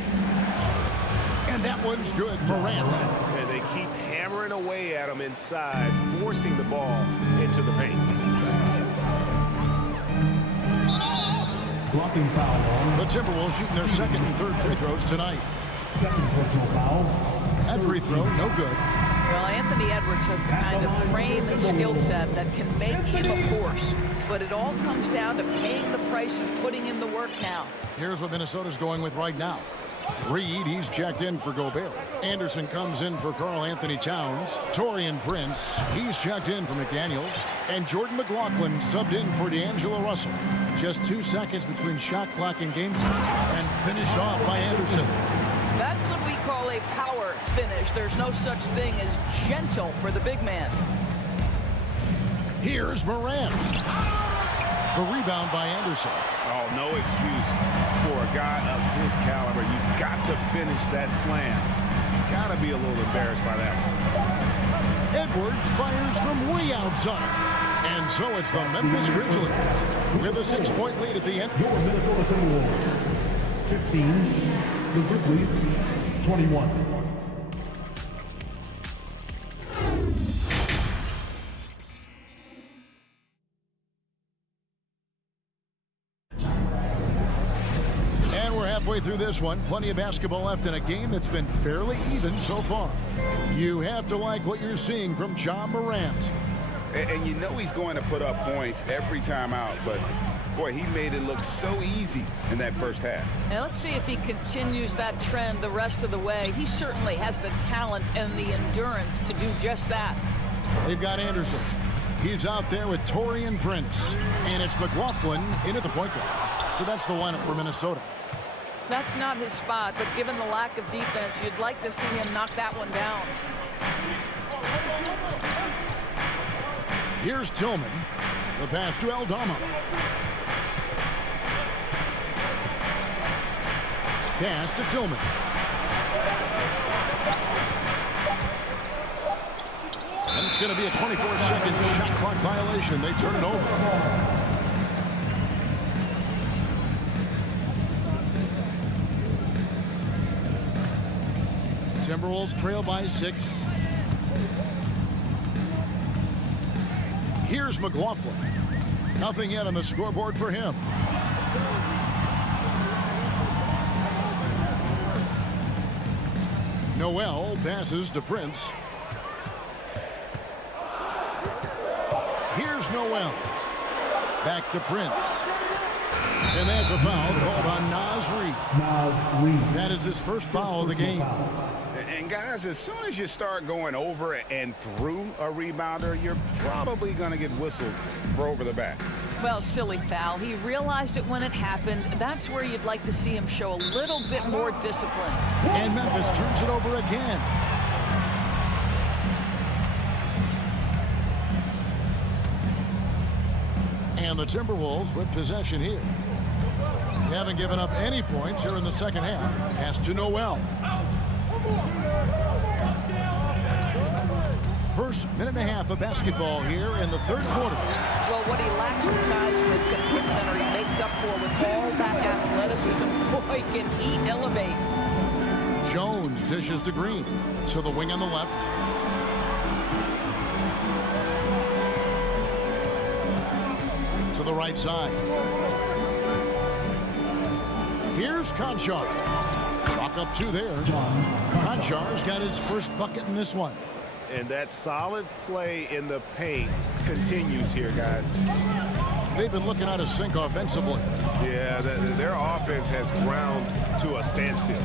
And that one's good. Morant. And they keep hammering away at him inside, forcing the ball into the paint. Blocking foul. The Timberwolves shooting their second and third free throws tonight. Second personal foul. That free throw, no good. Well, Anthony Edwards has the kind of frame and skill set that can make him a force. But it all comes down to paying the price and putting in the work now. Here's what Minnesota's going with right now. Reed, he's checked in for Gobert. Anderson comes in for Karl Anthony Towns. Taurean Prince, he's checked in for McDaniels. And Jordan McLaughlin subbed in for D'Angelo Russell. Just 2 seconds between shot clock and game time. And finished off by Anderson. That's what we call a power finish. There's no such thing as gentle for the big man. Here's Morant. The rebound by Anderson. Oh, no excuse for a guy of his caliber. You've got to finish that slam. Got to be a little embarrassed by that one. Edwards fires from way outside. And so it's the Memphis Grizzlies with a 6-point lead at the end. Your Minnesota Timberwolves 15. The Grizzlies 21. We're halfway through this one. Plenty of basketball left in a game that's been fairly even so far. You have to like what you're seeing from Ja Morant. And you know he's going to put up points every time out, but boy, he made it look so easy in that first half. Now let's see if he continues that trend the rest of the way. He certainly has the talent and the endurance to do just that. They've got Anderson. He's out there with Taurean Prince. And it's McLaughlin in at the point guard. So that's the lineup for Minnesota. That's not his spot, but given the lack of defense, you'd like to see him knock that one down. Here's Tillman. The pass to Aldama. Pass to Tillman. And it's going to be a 24-second shot clock violation. They turn it over. Timberwolves trail by 6. Here's McLaughlin. Nothing yet on the scoreboard for him. Noel passes to Prince. Here's Noel. Back to Prince. And that's a foul called on Naz Reid. That is his first foul of the game. And guys, as soon as you start going over and through a rebounder, you're probably going to get whistled for over the back. Well, silly foul. He realized it when it happened. That's where you'd like to see him show a little bit more discipline. And Memphis turns it over again. And the Timberwolves with possession here. They haven't given up any points here in the second half. Pass to Noel. First minute and a half of basketball here in the third quarter. Well, what he lacks in size for a typical center, he makes up for with all that athleticism. Boy, can he elevate. Jones dishes to Green. To the wing on the left. To the right side. Here's Conchar. Chalk up 2 there. Conchar's got his first bucket in this one. And that solid play in the paint continues here, guys. They've been looking out of sync offensively. Yeah, their offense has ground to a standstill.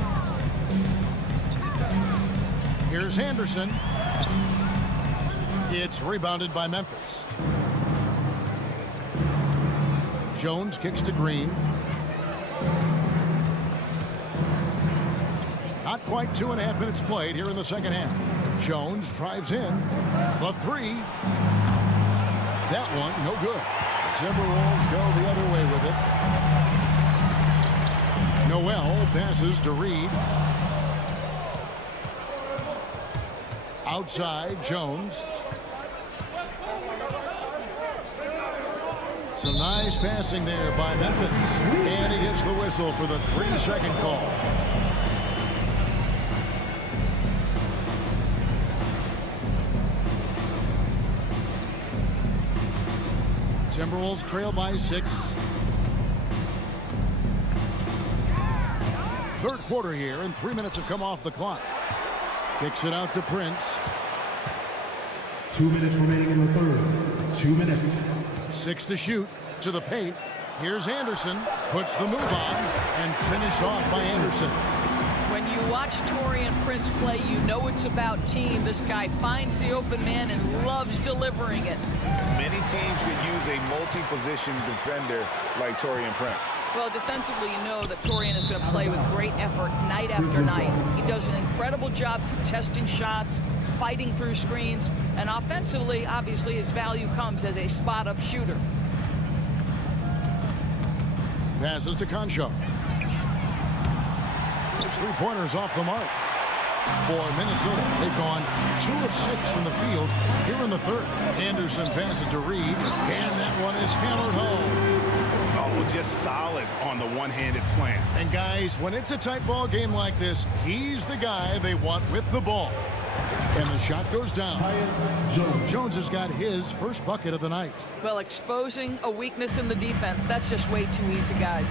Here's Henderson. It's rebounded by Memphis. Jones kicks to Green. Not quite 2.5 minutes played here in the second half. Jones drives in. The 3. That one, no good. The Timberwolves go the other way with it. Noel passes to Reed. Outside, Jones. Some nice passing there by Memphis. And he gets the whistle for the 3-second call. Timberwolves trail by 6. Third quarter here, and 3 minutes have come off the clock. Kicks it out to Prince. 2 minutes remaining in the third. 2 minutes. 6 to shoot. To the paint. Here's Anderson. Puts the move on and finished off by Anderson. When you watch Taurean Prince play, you know it's about team. This guy finds the open man and loves delivering it. Many teams could use a multi-position defender like Taurean Prince. Well, defensively, you know that Taurean is going to play with great effort night after night. He does an incredible job contesting shots, fighting through screens, and offensively, obviously, his value comes as a spot-up shooter. Passes to Concho. There's 3-pointers off the mark. For Minnesota, they've gone 2 of 6 from the field here in the third. Anderson passes to Reed, and that one is hammered home. Oh, just solid on the one-handed slam. And guys, when it's a tight ball game like this, he's the guy they want with the ball. And the shot goes down. Jones has got his first bucket of the night. Well, exposing a weakness in the defense, that's just way too easy, guys.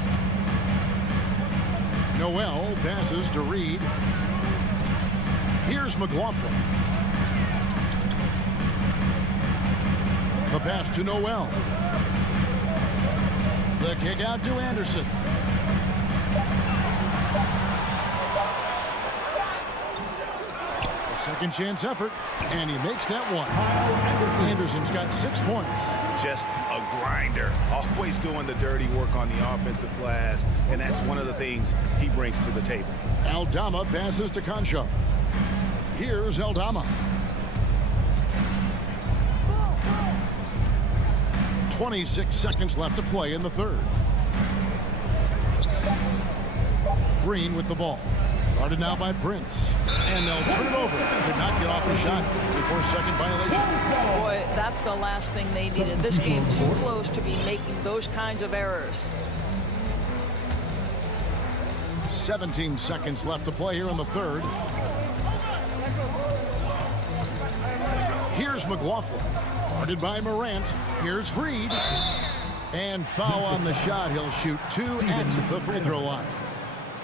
Noel passes to Reed. Here's McLaughlin. The pass to Noel. The kick out to Anderson. A second chance effort, and he makes that one. Anderson's got 6 points. Just a grinder, always doing the dirty work on the offensive glass, and that's one of the things he brings to the table. Aldama passes to Concho. Here's Aldama. 26 seconds left to play in the third. Green with the ball. Guarded now by Prince. And they'll turn it over. Could not get off the shot before second violation. Boy, that's the last thing they needed. This game too close to be making those kinds of errors. 17 seconds left to play here in the third. Here's McLaughlin. Guarded by Morant. Here's Reed. And foul on the shot. He'll shoot 2 at the free throw line.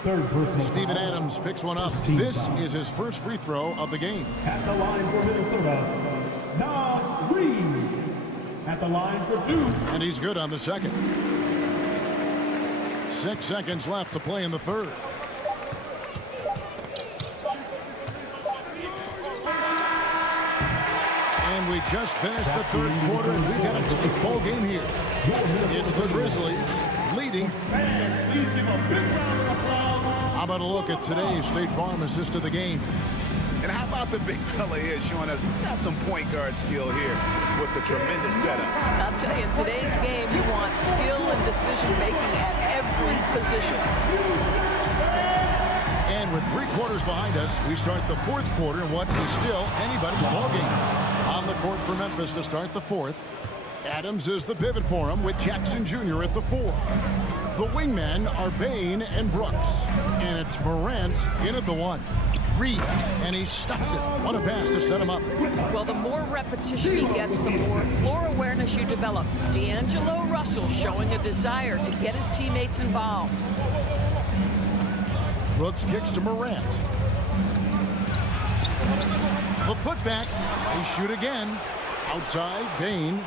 Third personal Steven foul. Adams picks one up. Team This foul. is his first free throw of the game. At the line for Minnesota, Nas Reed. At the line for 2. And he's good on the second. 6 seconds left to play in the third. And we just finished the third quarter, and we've got a tight ball game here. It's the Grizzlies leading. Please give a big round of applause. How about a look at today's State Farm assist of the game? And how about the big fella here showing us he's got some point guard skill here with the tremendous setup. I'll tell you, in today's game, you want skill and decision-making at every position. And with 3 quarters behind us, we start the fourth quarter in what is still anybody's ballgame. On the court for Memphis to start the fourth. Adams is the pivot for him with Jackson Jr. at the 4. The wingmen are Bain and Brooks. And it's Morant in at the 1. Reed, and he stuffs it. What a pass to set him up. Well, the more repetition he gets, the more floor awareness you develop. D'Angelo Russell showing a desire to get his teammates involved. Brooks kicks to Morant. The putback. They shoot again. Outside, Bain.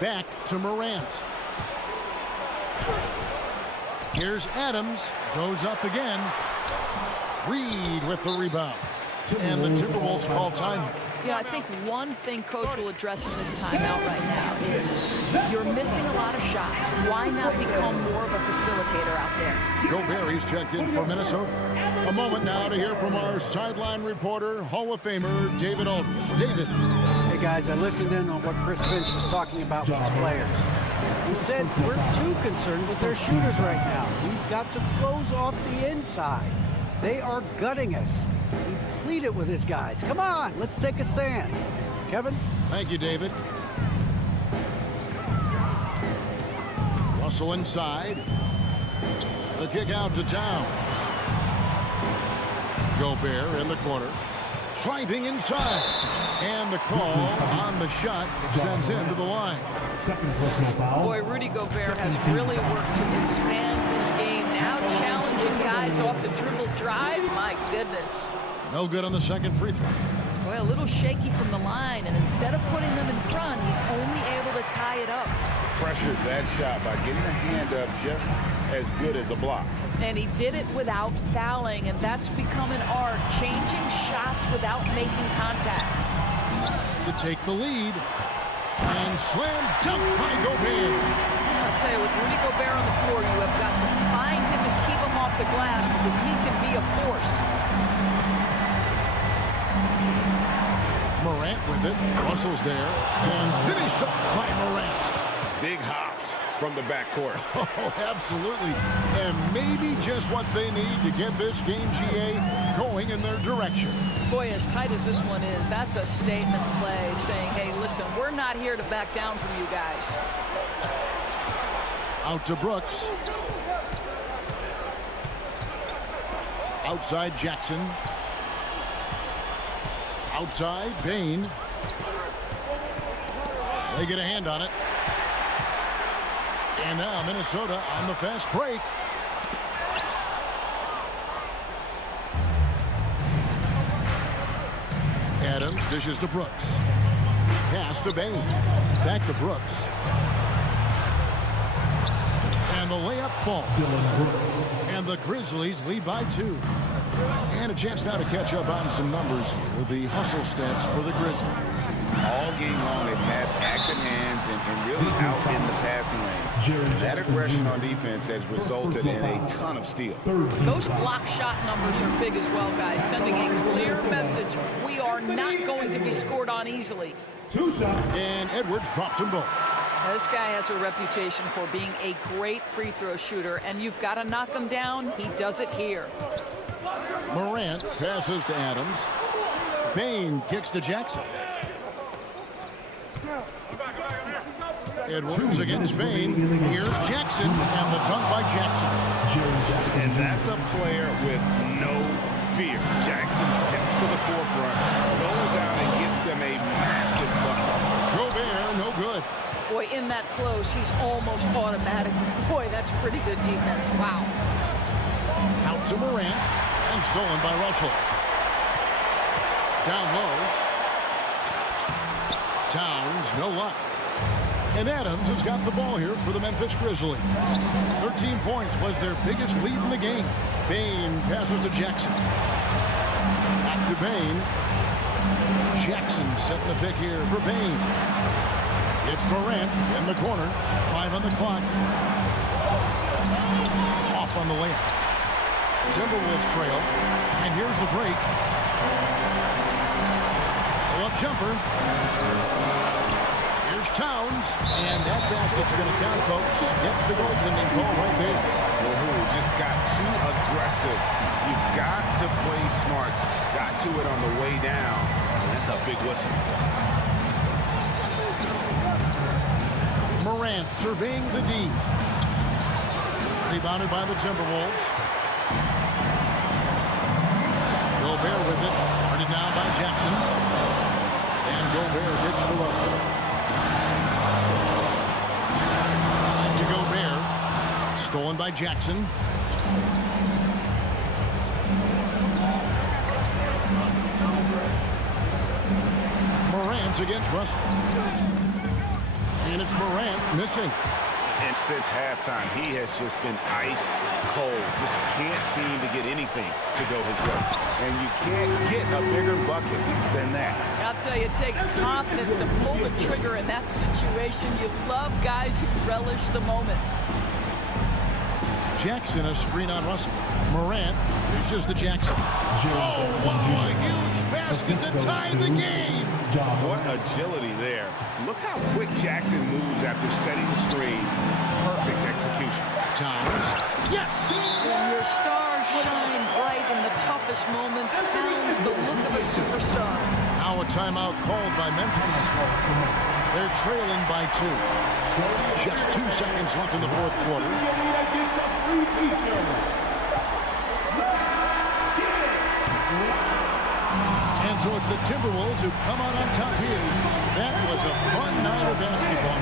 Back to Morant. Here's Adams. Goes up again. Reed with the rebound. And the Timberwolves call time. Yeah, I think one thing Coach will address in this timeout right now is you're missing a lot of shots. Why not become more of a facilitator out there? Gobert, he's checked in for Minnesota. A moment now to hear from our sideline reporter, Hall of Famer David Aldridge. David. Hey guys, I listened in on what Chris Finch was talking about with his players. He said we're too concerned with their shooters right now. We've got to close off the inside. They are gutting us. He pleaded with his guys. Come on, let's take a stand. Kevin? Thank you, David. Russell inside. The kick out to Towns. Gobert in the corner. Driving inside. And the call on the shot sends him to the line. Second personal foul. Boy, Rudy Gobert has really worked to expand his game. Now challenging guys off the dribble drive. My goodness. No good on the second free throw. Boy, a little shaky from the line, and instead of putting them in front, he's only able to tie it up. Pressured that shot by getting a hand up just as good as a block. And he did it without fouling, and that's become an art, changing shots without making contact. To take the lead. And slam dunk by Gobert. I'll tell you, with Rudy Gobert on the floor, you have got to find him and keep him off the glass because he can be a force. Morant with it. Russell's there. And finished up by Morant. Big hops from the backcourt. Oh, absolutely. And maybe just what they need to get this game, GA, going in their direction. Boy, as tight as this one is, that's a statement play saying, hey, listen, we're not here to back down from you guys. Out to Brooks. Outside Jackson. Outside Bain. They get a hand on it. And now Minnesota on the fast break. Adams dishes to Brooks. Pass to Bain. Back to Brooks. And the layup falls. And the Grizzlies lead by 2. And a chance now to catch up on some numbers here. The hustle stats for the Grizzlies. All game long, they've had active hands and really out in the passing lanes. That aggression on defense has resulted in a ton of steals. Those block shot numbers are big as well, guys, sending a clear message. We are not going to be scored on easily. And Edwards drops them both. This guy has a reputation for being a great free throw shooter, and you've got to knock him down. He does it here. Morant passes to Adams. Bain kicks to Jackson. Edwards against Bain. Here's Jackson, and the dunk by Jackson. And that's a player with no fear. Jackson steps to the forefront, goes out and gets them a massive bucket. Gobert, no good. Boy, in that close, he's almost automatic. Boy, that's pretty good defense. Wow. Out to Morant, and stolen by Russell. Down low. Towns, no luck. And Adams has got the ball here for the Memphis Grizzlies. 13 points was their biggest lead in the game. Bain passes to Jackson. Back to Bain. Jackson setting the pick here for Bain. It's Morant in the corner. 5 on the clock. Off on the layup. Timberwolves trail. And here's the break. Pull-up jumper. Here's Towns. And that basket's going to count, folks. Gets the goaltending call right there. Who just got too aggressive. You've got to play smart. Got to it on the way down. And that's a big whistle. Morant surveying the D. Rebounded by the Timberwolves. Gobert with it. Guarded now by Jackson. And Gobert gets to Russell. To Gobert. Stolen by Jackson. Morant against Russell. And it's Morant missing. And since halftime, he has just been ice cold. Just can't seem to get anything to go his way. And you can't get a bigger bucket than that. I'll tell you, it takes confidence to pull the trigger in that situation. You love guys who relish the moment. Jackson, a screen on Russell. Morant reaches to Jackson. Oh, wow, a huge basket to tie the game. What agility there. Look how quick Jackson moves after setting the screen. Perfect execution. Towns. Yes! When your stars shine bright in the toughest moments, Towns the look of a superstar. Now a timeout called by Memphis. They're trailing by 2. Just 2 seconds left in the fourth quarter. And so it's the Timberwolves who come out on top here. That was a fun night of basketball.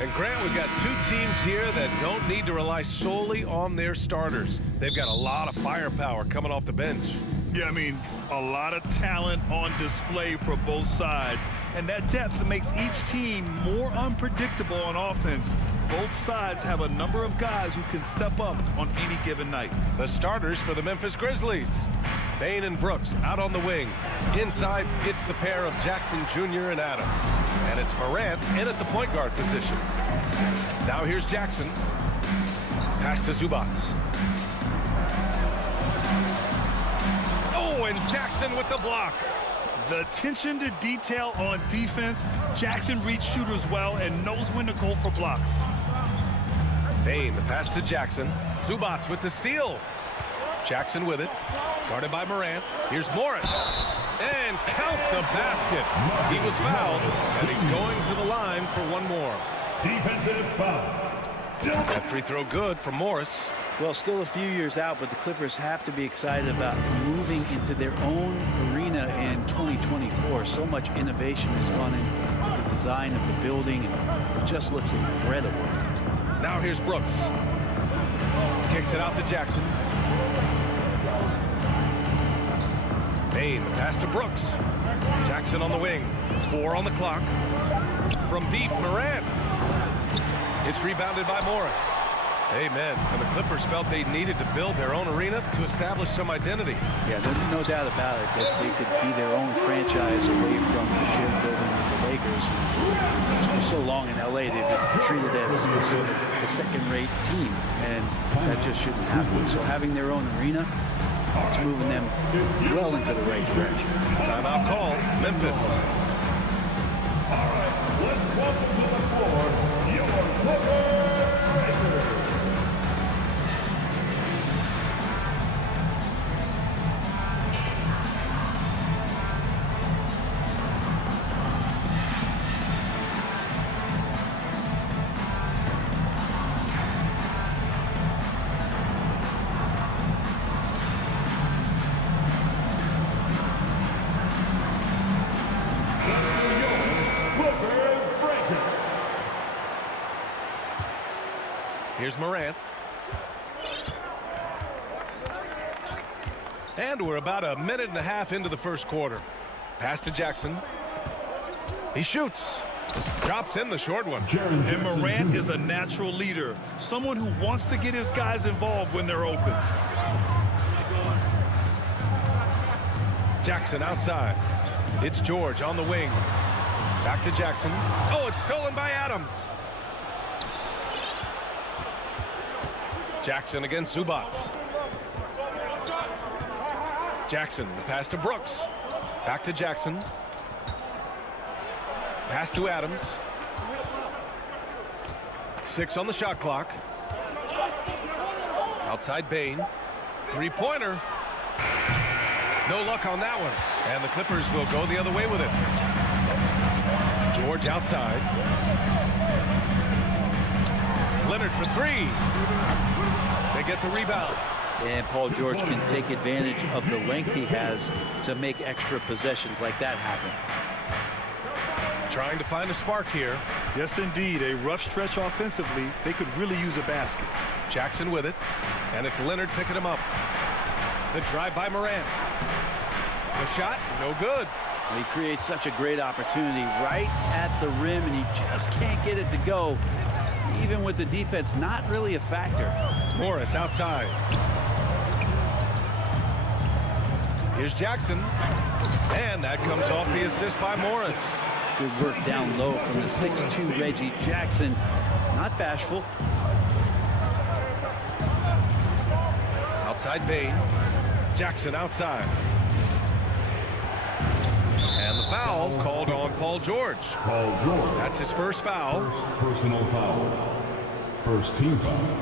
And Grant, we've got two teams here that don't need to rely solely on their starters. They've got a lot of firepower coming off the bench. Yeah, I mean, a lot of talent on display for both sides. And that depth makes each team more unpredictable on offense. Both sides have a number of guys who can step up on any given night. The starters for the Memphis Grizzlies. Bain and Brooks out on the wing. Inside, it's the pair of Jackson Jr. and Adams. And it's Morant in at the point guard position. Now here's Jackson. Pass to Zubats. Oh, and Jackson with the block. The attention to detail on defense. Jackson reads shooters well and knows when to go for blocks. Bain, the pass to Jackson. Zubats with the steal. Jackson with it. Guarded by Morant. Here's Morris. And count the basket. He was fouled, and he's going to the line for one more. Defensive foul. That free throw good from Morris. Well, still a few years out, but the Clippers have to be excited about moving into their own arena in 2024. So much innovation has gone into the design of the building, and it just looks incredible. Now here's Brooks. Kicks it out to Jackson. Bain, the pass to Brooks. Jackson on the wing. 4 on the clock. From deep, Morant. It's rebounded by Morris. Amen. And the Clippers felt they needed to build their own arena to establish some identity. Yeah, there's no doubt about it that they could be their own franchise away from the shared building with the Lakers. For so long in LA, they've been treated as sort of a second-rate team, and that just shouldn't happen. So having their own arena, it's moving them well into the right direction. Timeout call, Memphis. All right, let's welcome to the floor your Clippers. Here's Morant. And we're about a minute and a half into the first quarter. Pass to Jackson. He shoots. Drops in the short one. And Morant is a natural leader. Someone who wants to get his guys involved when they're open. Jackson outside. It's George on the wing. Back to Jackson. Oh, it's stolen by Adams. Jackson against Zubats. Jackson, the pass to Brooks. Back to Jackson. Pass to Adams. 6 on the shot clock. Outside Bain. Three-pointer. No luck on that one. And the Clippers will go the other way with it. George outside. Leonard for 3. They get the rebound. And Paul George can take advantage of the length he has to make extra possessions like that happen. Trying to find a spark here. Yes, indeed. A rough stretch offensively. They could really use a basket. Jackson with it. And it's Leonard picking him up. The drive by Morant. The shot, no good. He creates such a great opportunity right at the rim, and he just can't get it to go. Even with the defense not really a factor. Morris outside. Here's Jackson. And that comes off the assist by Morris. Good work down low from the 6'2 Reggie Jackson. Not bashful. Outside Bain. Jackson outside. And the foul called on Paul George. Paul George. That's his first foul. First personal foul. First team foul.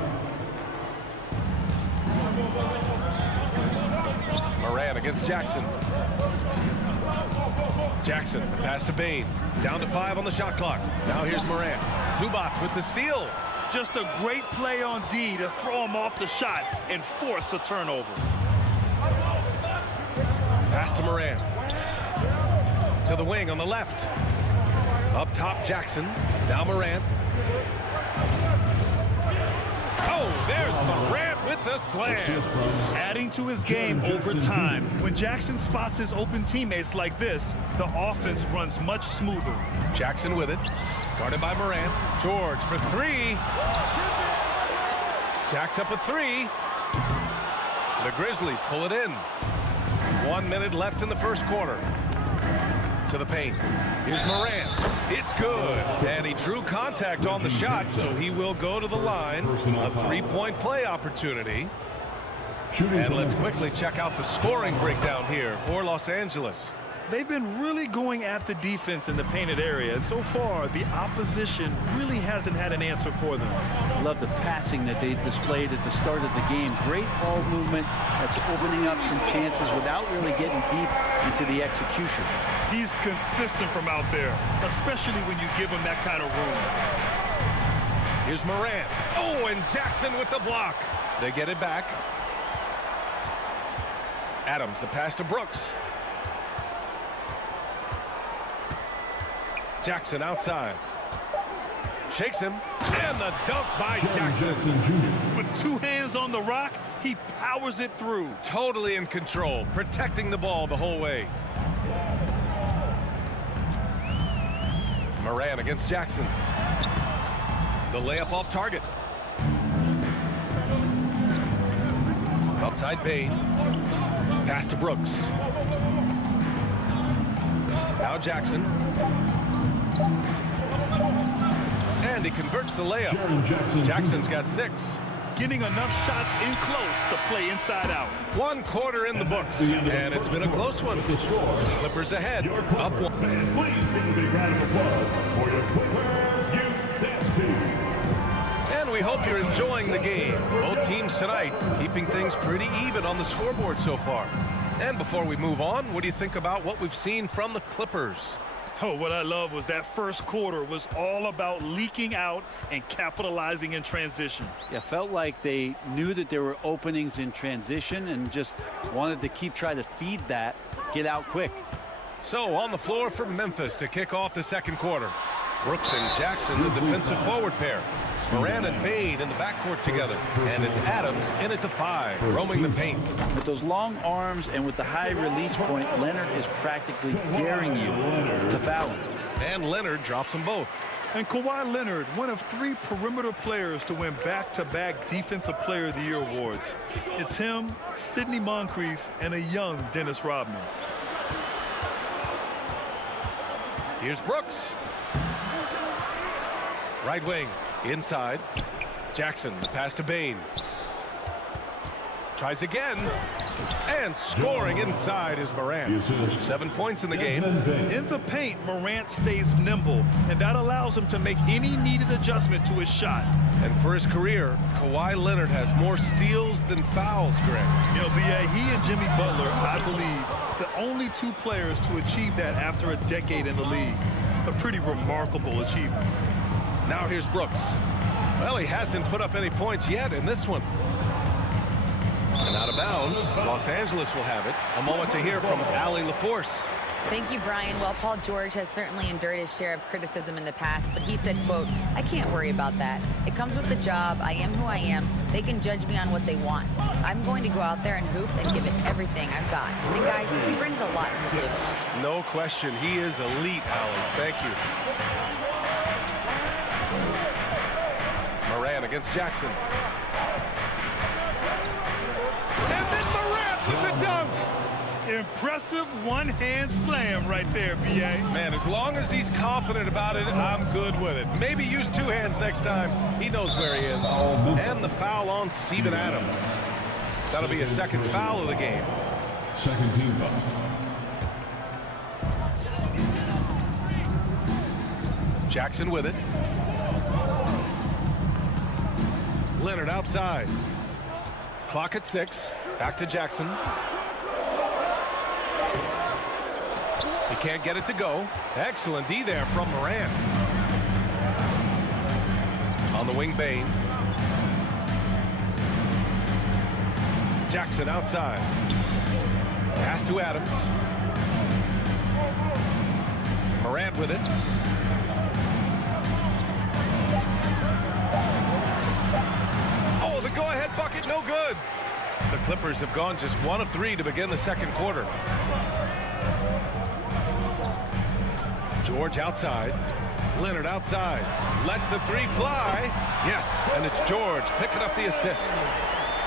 Moran against Jackson. Jackson, the pass to Bain. Down to 5 on the shot clock. Now here's Moran. Zubac with the steal. Just a great play on D to throw him off the shot and force a turnover. Pass to Moran. To the wing on the left. Up top, Jackson. Now Moran. Oh, there's Moran with the slam. Adding to his game over time. When Jackson spots his open teammates like this, the offense runs much smoother. Jackson with it. Guarded by Moran. George for 3. Jack's up at 3. The Grizzlies pull it in. 1 minute left in the first quarter. To the paint. Here's Moran. It's good. And he drew contact on the shot, so he will go to the line. A 3-point play opportunity. And let's quickly check out the scoring breakdown here for Los Angeles. They've been really going at the defense in the painted area, and so far the opposition really hasn't had an answer for them. I love the passing that they displayed at the start of the game. Great ball movement that's opening up some chances without really getting deep into the execution. He's consistent from out there, especially when you give him that kind of room. Here's Moran. Oh, and Jackson with the block. They get it back. Adams, the pass to Brooks. Jackson outside. Shakes him. And the dunk by Jackson. With 2 hands on the rock, he powers it through. Totally in control, protecting the ball the whole way. Moran against Jackson. The layup off target. Outside Bain. Pass to Brooks. Now Jackson. And he converts the layup. Jackson's got 6. Getting enough shots in close to play inside out. 1 quarter in the books. And it's been a close one. Clippers ahead. Up 1. Please give a big round of applause for your Clippers Youth Dance Team. And we hope you're enjoying the game. Both teams tonight keeping things pretty even on the scoreboard so far. And before we move on, what do you think about what we've seen from the Clippers? Oh, what I love was that first quarter was all about leaking out and capitalizing in transition. Yeah, felt like they knew that there were openings in transition and just wanted to keep trying to feed that, get out quick. So on the floor for Memphis to kick off the second quarter. Brooks and Jackson, the defensive forward pair. Moran and Bain in the backcourt together. And it's Adams in at the 5, roaming the paint. With those long arms and with the high release point, Leonard is practically daring you to foul him. And Leonard drops them both. And Kawhi Leonard, one of 3 perimeter players to win back-to-back Defensive Player of the Year awards. It's him, Sidney Moncrief, and a young Dennis Rodman. Here's Brooks. Right wing. Inside. Jackson, the pass to Bain. Tries again. And scoring inside is Moran. 7 points in the game. In the paint, Morant stays nimble, and that allows him to make any needed adjustment to his shot. And for his career, Kawhi Leonard has more steals than fouls, Greg. You know, B.A., he and Jimmy Butler, I believe, the only 2 players to achieve that after a decade in the league. A pretty remarkable achievement. Now here's Brooks. Well, he hasn't put up any points yet in this one. And out of bounds, Los Angeles will have it. A moment to hear from Allie LaForce. Thank you, Brian. Well, Paul George has certainly endured his share of criticism in the past, but he said, quote, "I can't worry about that. It comes with the job. I am who I am. They can judge me on what they want. I'm going to go out there and hoop and give it everything I've got." And guys, he brings a lot to the table. No question. He is elite, Allie. Thank you. Moran against Jackson. And then Moran with the dunk. Impressive one-hand slam right there, B.A. Man, as long as he's confident about it, I'm good with it. Maybe use 2 hands next time. He knows where he is. And the foul on Steven Adams. That'll be a second foul of the game. Second team foul. Jackson with it. Leonard outside. Clock at 6. Back to Jackson. He can't get it to go. Excellent D there from Morant. On the wing, Bain. Jackson outside. Pass to Adams. Morant with it. Oh, the go-ahead bucket, no good. The Clippers have gone just 1 of 3 to begin the second quarter. George outside. Leonard outside. Lets the 3 fly. Yes, and it's George picking up the assist.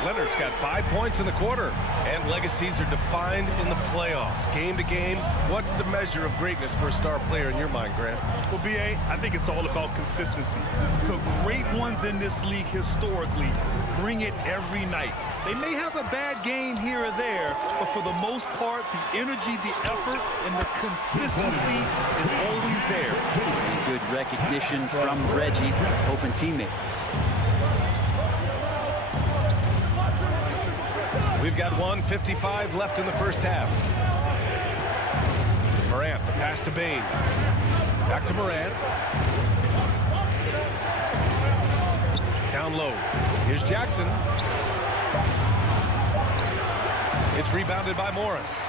Leonard's got 5 points in the quarter, and legacies are defined in the playoffs. Game to game, what's the measure of greatness for a star player in your mind, Grant? Well, B.A., I think it's all about consistency. The great ones in this league historically bring it every night. They may have a bad game here or there, but for the most part, the energy, the effort, and the consistency is always there. Good recognition from Reggie, open teammate. We've got 1:55 left in the first half. Morant, the pass to Bain. Back to Morant. Down low. Here's Jackson. It's rebounded by Morris.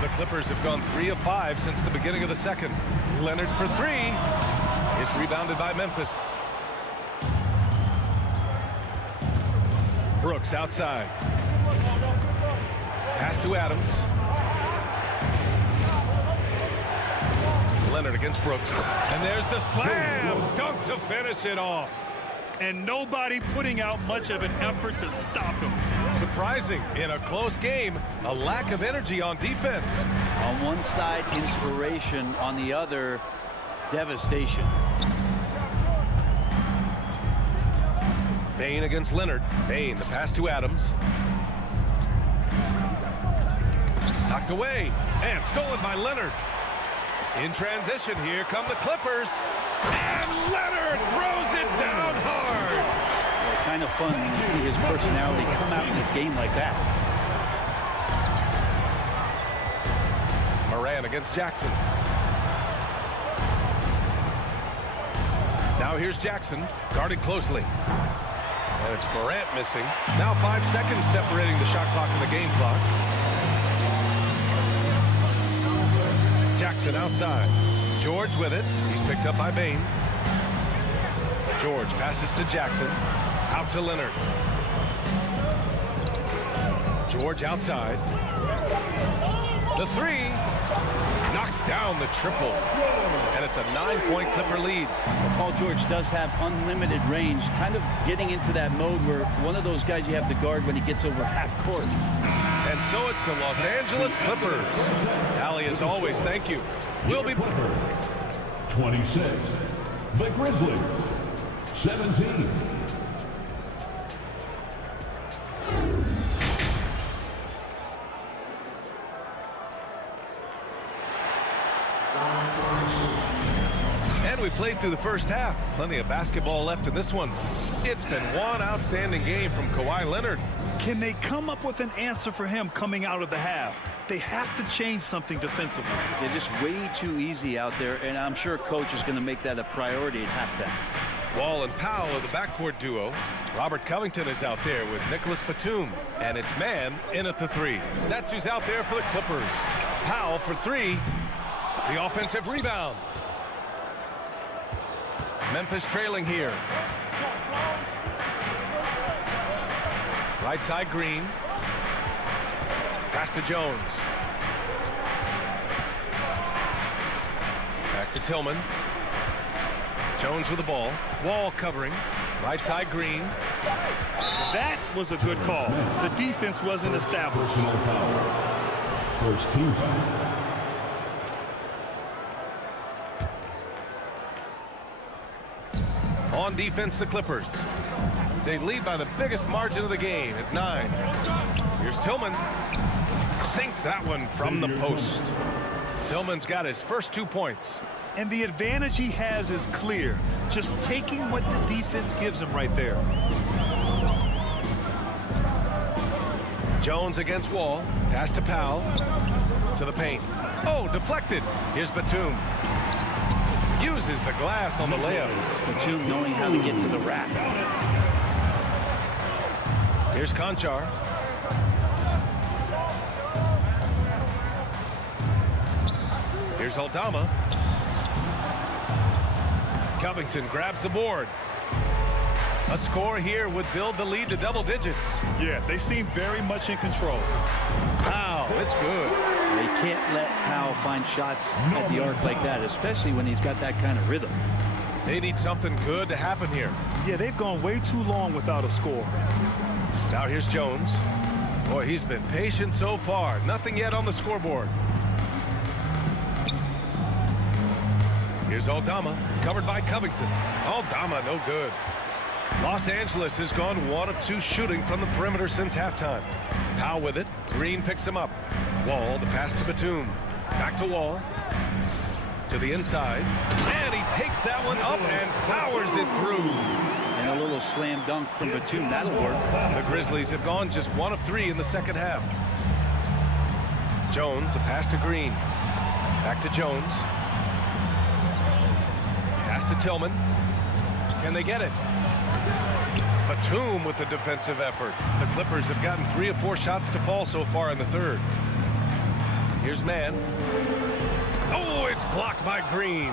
The Clippers have gone 3 of 5 since the beginning of the second. Leonard for 3. It's rebounded by Memphis. Brooks outside. Pass to Adams. Leonard against Brooks. And there's the slam dunk to finish it off. And nobody putting out much of an effort to stop him. Surprising in a close game, a lack of energy on defense. On one side, inspiration. On the other, devastation. Bain against Leonard. Bain, the pass to Adams. Knocked away and stolen by Leonard. In transition, here come the Clippers. And Leonard throws it down hard. Well, kind of fun when you see his personality come out in this game like that. Morant against Jackson. Now here's Jackson, guarded closely. And it's Morant missing. Now 5 seconds separating the shot clock and the game clock. Jackson outside. George with it. He's picked up by Bain. George passes to Jackson. Out to Leonard. George outside. The 3. Knocks down the triple. And it's a 9-point Clipper lead. Well, Paul George does have unlimited range, kind of getting into that mode where one of those guys you have to guard when he gets over half court. And so it's the Los Angeles Clippers. Allie, as always, thank you. We'll be 26. The Grizzlies, 17. And we played through the first half. Plenty of basketball left in this one. It's been one outstanding game from Kawhi Leonard. Can they come up with an answer for him coming out of the half? They have to change something defensively. They're just way too easy out there, and I'm sure coach is going to make that a priority at halftime. Wall and Powell are the backcourt duo. Robert Covington is out there with Nicholas Batum. And it's Mann in at the 3. That's who's out there for the Clippers. Powell for 3. The offensive rebound. Memphis trailing here. Right side, Green. Pass to Jones. Back to Tillman. Jones with the ball. Wall covering. Right side, Green. That was a good call. The defense wasn't established. Personal foul. First team foul. On defense, the Clippers. They lead by the biggest margin of the game at 9. Here's Tillman. Sinks that one from the post. Tillman's got his first 2 points. And the advantage he has is clear. Just taking what the defense gives him right there. Jones against Wall. Pass to Powell. To the paint. Oh, deflected. Here's Batum. Uses the glass on the layup. Batum knowing how to get to the rack. Here's Conchar. Here's Aldama. Covington grabs the board. A score here would build the lead to double digits. Yeah, they seem very much in control. Powell, it's good. They can't let Powell find shots at the arc like that, especially when he's got that kind of rhythm. They need something good to happen here. Yeah, they've gone way too long without a score. Now here's Jones. Boy, he's been patient so far. Nothing yet on the scoreboard. Here's Aldama, covered by Covington. Aldama, no good. Los Angeles has gone 1 of 2 shooting from the perimeter since halftime. Powell with it. Green picks him up. Wall, the pass to Batum. Back to Wall. To the inside. And he takes that one up and powers it through. And a little slam dunk from Batum. That'll work. The Grizzlies have gone just 1 of 3 in the second half. Jones, the pass to Green. Back to Jones. Pass to Tillman. Can they get it? Batum with the defensive effort. The Clippers have gotten 3 of 4 shots to fall so far in the third. Here's Mann. Oh, it's blocked by Green.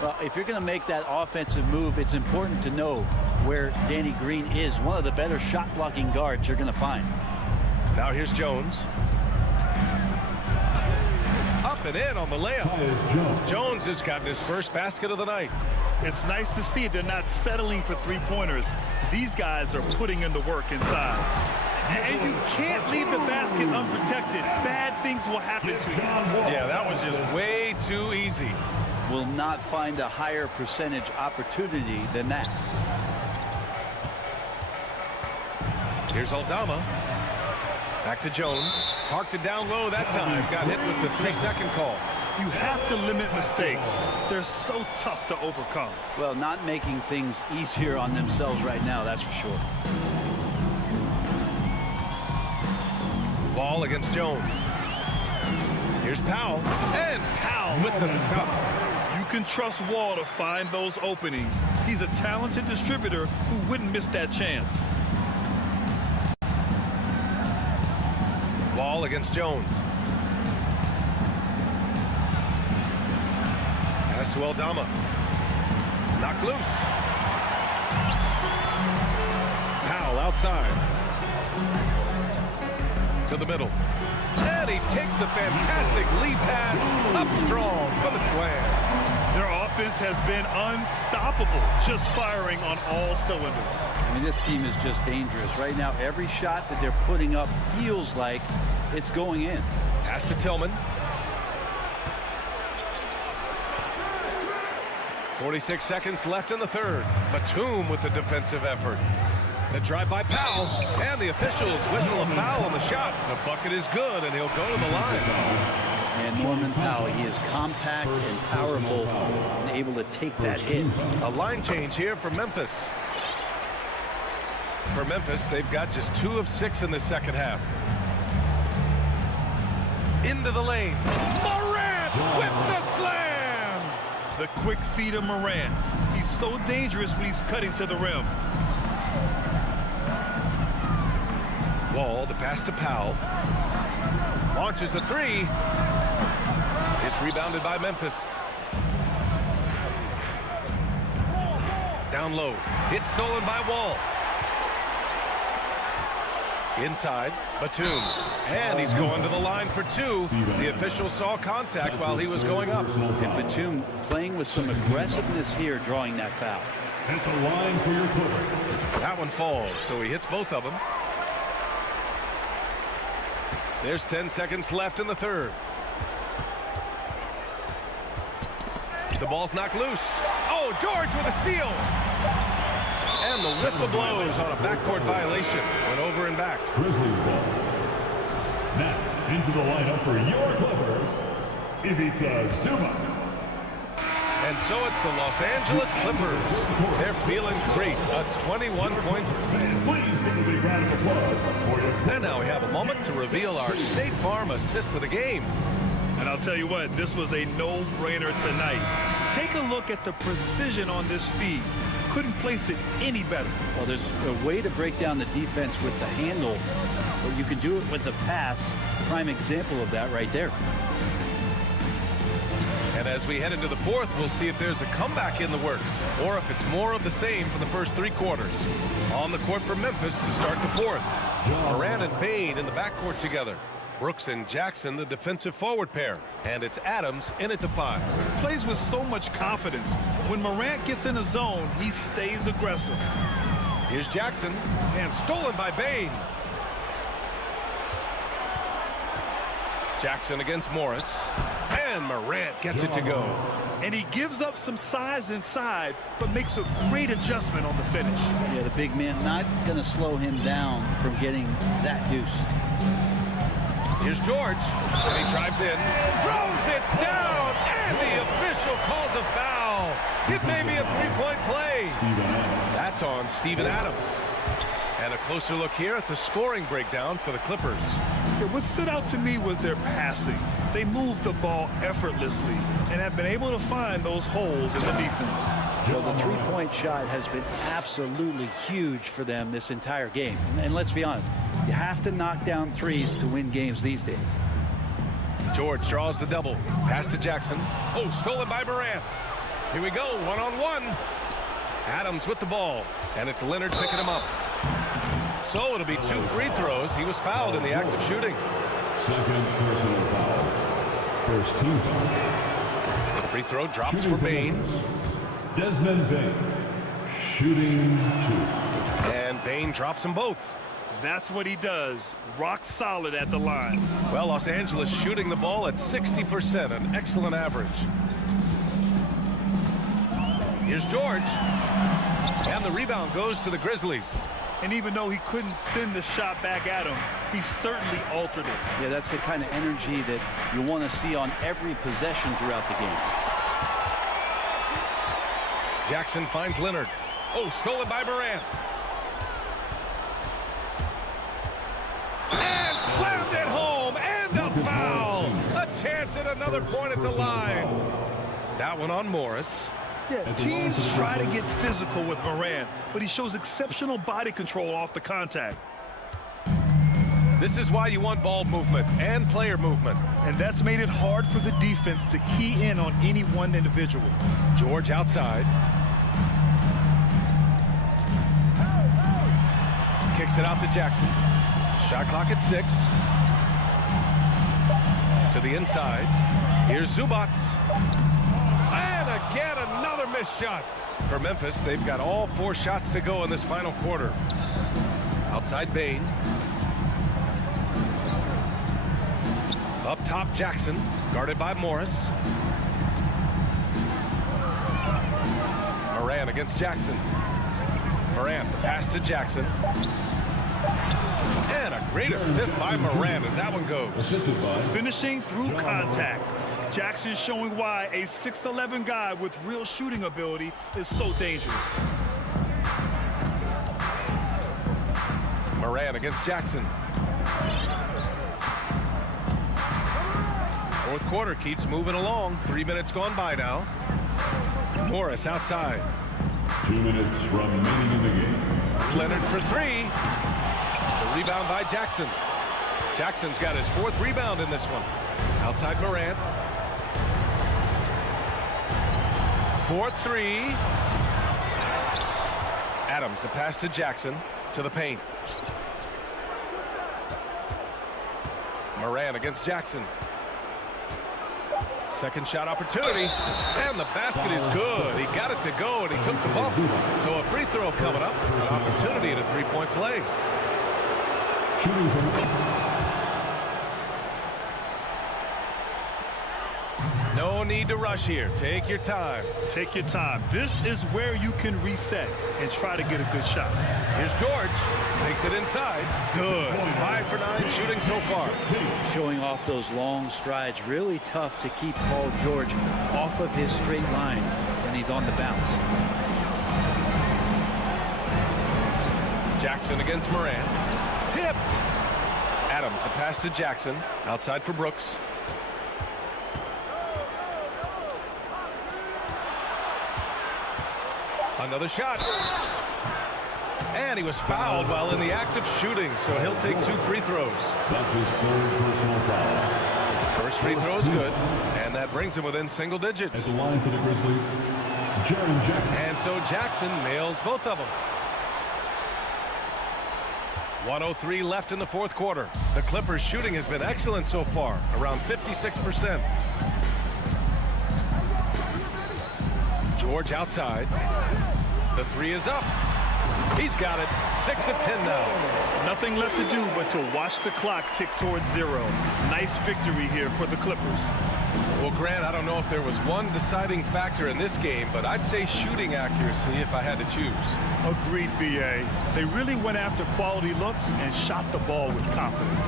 Well, if you're going to make that offensive move, it's important to know where Danny Green is. One of the better shot-blocking guards you're going to find. Now here's Jones. Up and in on the layup. Jones has gotten his first basket of the night. It's nice to see they're not settling for three-pointers. These guys are putting in the work inside. And you can't leave the basket unprotected. Bad things will happen to you. Yeah, that was just way too easy. Will not find a higher percentage opportunity than that. Here's Aldama. Back to Jones. Parked it down low that time. Got hit with the 3-second call. You have to limit mistakes. They're so tough to overcome. Well, not making things easier on themselves right now, that's for sure. Ball against Jones. Here's Powell. And Powell with the stuff. You can trust Wall to find those openings. He's a talented distributor who wouldn't miss that chance. Ball against Jones. Pass to Aldama. Knocked loose. Powell outside. To the middle. And he takes the fantastic lead pass up strong for the slam. Their offense has been unstoppable, just firing on all cylinders. I mean, this team is just dangerous. Right now, every shot that they're putting up feels like it's going in. Pass to Tillman. 46 seconds left in the third. Batum with the defensive effort. The drive by Powell, and the officials whistle a foul on the shot. The bucket is good, and he'll go to the line. And Norman Powell, he is compact and powerful and able to take that hit. A line change here for Memphis. For Memphis, they've got just 2 of 6 in the second half. Into the lane. Morant with the slam! The quick feed of Morant. He's so dangerous when he's cutting to the rim. Wall, the pass to Powell. Launches a 3. It's rebounded by Memphis. Down low. It's stolen by Wall. Inside, Batum. And he's going to the line for 2. The official saw contact while he was going up. And Batum playing with some aggressiveness here, drawing that foul. At the line for your Clippers. That one falls, so he hits both of them. There's 10 seconds left in the third. The ball's knocked loose. Oh, George with a steal. And the whistle blows on a backcourt violation. Went over and back. Grizzlies ball. Now into the lineup for your Clippers, Ivica Zubac. And so it's the Los Angeles Clippers. They're feeling great. A 21-point. And now we have a moment to reveal our State Farm assist of the game. And I'll tell you what, this was a no-brainer tonight. Take a look at the precision on this feed. Couldn't place it any better. Well, there's a way to break down the defense with the handle, but you can do it with the pass. Prime example of that right there. And as we head into the fourth, we'll see if there's a comeback in the works or if it's more of the same for the first 3 quarters. On the court for Memphis to start the fourth. Moran and Bain in the backcourt together. Brooks and Jackson, the defensive forward pair. And it's Adams in at the 5. Plays with so much confidence. When Morant gets in a zone, he stays aggressive. Here's Jackson, and stolen by Bain. Jackson against Morris. And Morant gets it to go. And he gives up some size inside, but makes a great adjustment on the finish. Yeah, the big man not going to slow him down from getting that deuce. Here's George, and he drives in, throws it down, and the official calls a foul. It may be a 3-point play. That's on Steven Adams. And a closer look here at the scoring breakdown for the Clippers. What stood out to me was their passing. They moved the ball effortlessly and have been able to find those holes in the defense. Well, the 3-point shot has been absolutely huge for them this entire game. And let's be honest, you have to knock down threes to win games these days. George draws the double. Pass to Jackson. Oh, stolen by Morant. Here we go, one-on-one. Adams with the ball, and it's Leonard picking him up. So it'll be 2 free throws. He was fouled in the act of shooting. Second personal foul. First team foul. The free throw drops for Bain. Desmond Bain, shooting 2. And Bain drops them both. That's what he does. Rock solid at the line. Well, Los Angeles shooting the ball at 60%, an excellent average. Here's George. And the rebound goes to the Grizzlies. And even though he couldn't send the shot back at him, he certainly altered it. Yeah, that's the kind of energy that you want to see on every possession throughout the game. Jackson finds Leonard. Oh, stolen by Morant. And slammed it home, and a foul. A chance at another point at the line. That one on Morris. Yeah, teams try to get physical with Morant, but he shows exceptional body control off the contact. This is why you want ball movement and player movement. And that's made it hard for the defense to key in on any one individual. George outside. Kicks it out to Jackson. Shot clock at 6. To the inside. Here's Zubats. And again, another missed shot. For Memphis, they've got all 4 shots to go in this final quarter. Outside Bain. Up top, Jackson, guarded by Morris. Moran against Jackson. Moran, the pass to Jackson. And a great assist by Moran as that one goes. Finishing through contact. Jackson showing why a 6'11" guy with real shooting ability is so dangerous. Moran against Jackson. Fourth quarter keeps moving along. 3 minutes gone by now. Morris outside. 2 minutes remaining in the game. Leonard for 3. The rebound by Jackson. Jackson's got his 4th rebound in this one. Outside Morant. 4-3. Adams, the pass to Jackson, to the paint. Moran against Jackson. Second shot opportunity, and the basket is good. He got it to go, and he took the bump. So a free throw coming up, an opportunity at a 3-point play. No need to rush here. Take your time. Take your time. This is where you can reset and try to get a good shot. Here's George. Takes it inside. Good. 5 for 9 shooting so far. Showing off those long strides. Really tough to keep Paul George off of his straight line when he's on the bounce. Jackson against Morant. Tipped. Adams, the pass to Jackson. Outside for Brooks. Another shot. And he was fouled while in the act of shooting, so he'll take 2 free throws. That's his third personal foul. First free throw is good, and that brings him within single digits. At the line for the Grizzlies, Jaren Jackson. And so Jackson nails both of them. 1:03 left in the fourth quarter. The Clippers' shooting has been excellent so far, around 56%. George outside. The 3 is up. He's got it. 6 of 10 now. Nothing left to do but to watch the clock tick towards 0. Nice victory here for the Clippers. Well, Grant, I don't know if there was one deciding factor in this game, but I'd say shooting accuracy if I had to choose. Agreed, B.A. They really went after quality looks and shot the ball with confidence.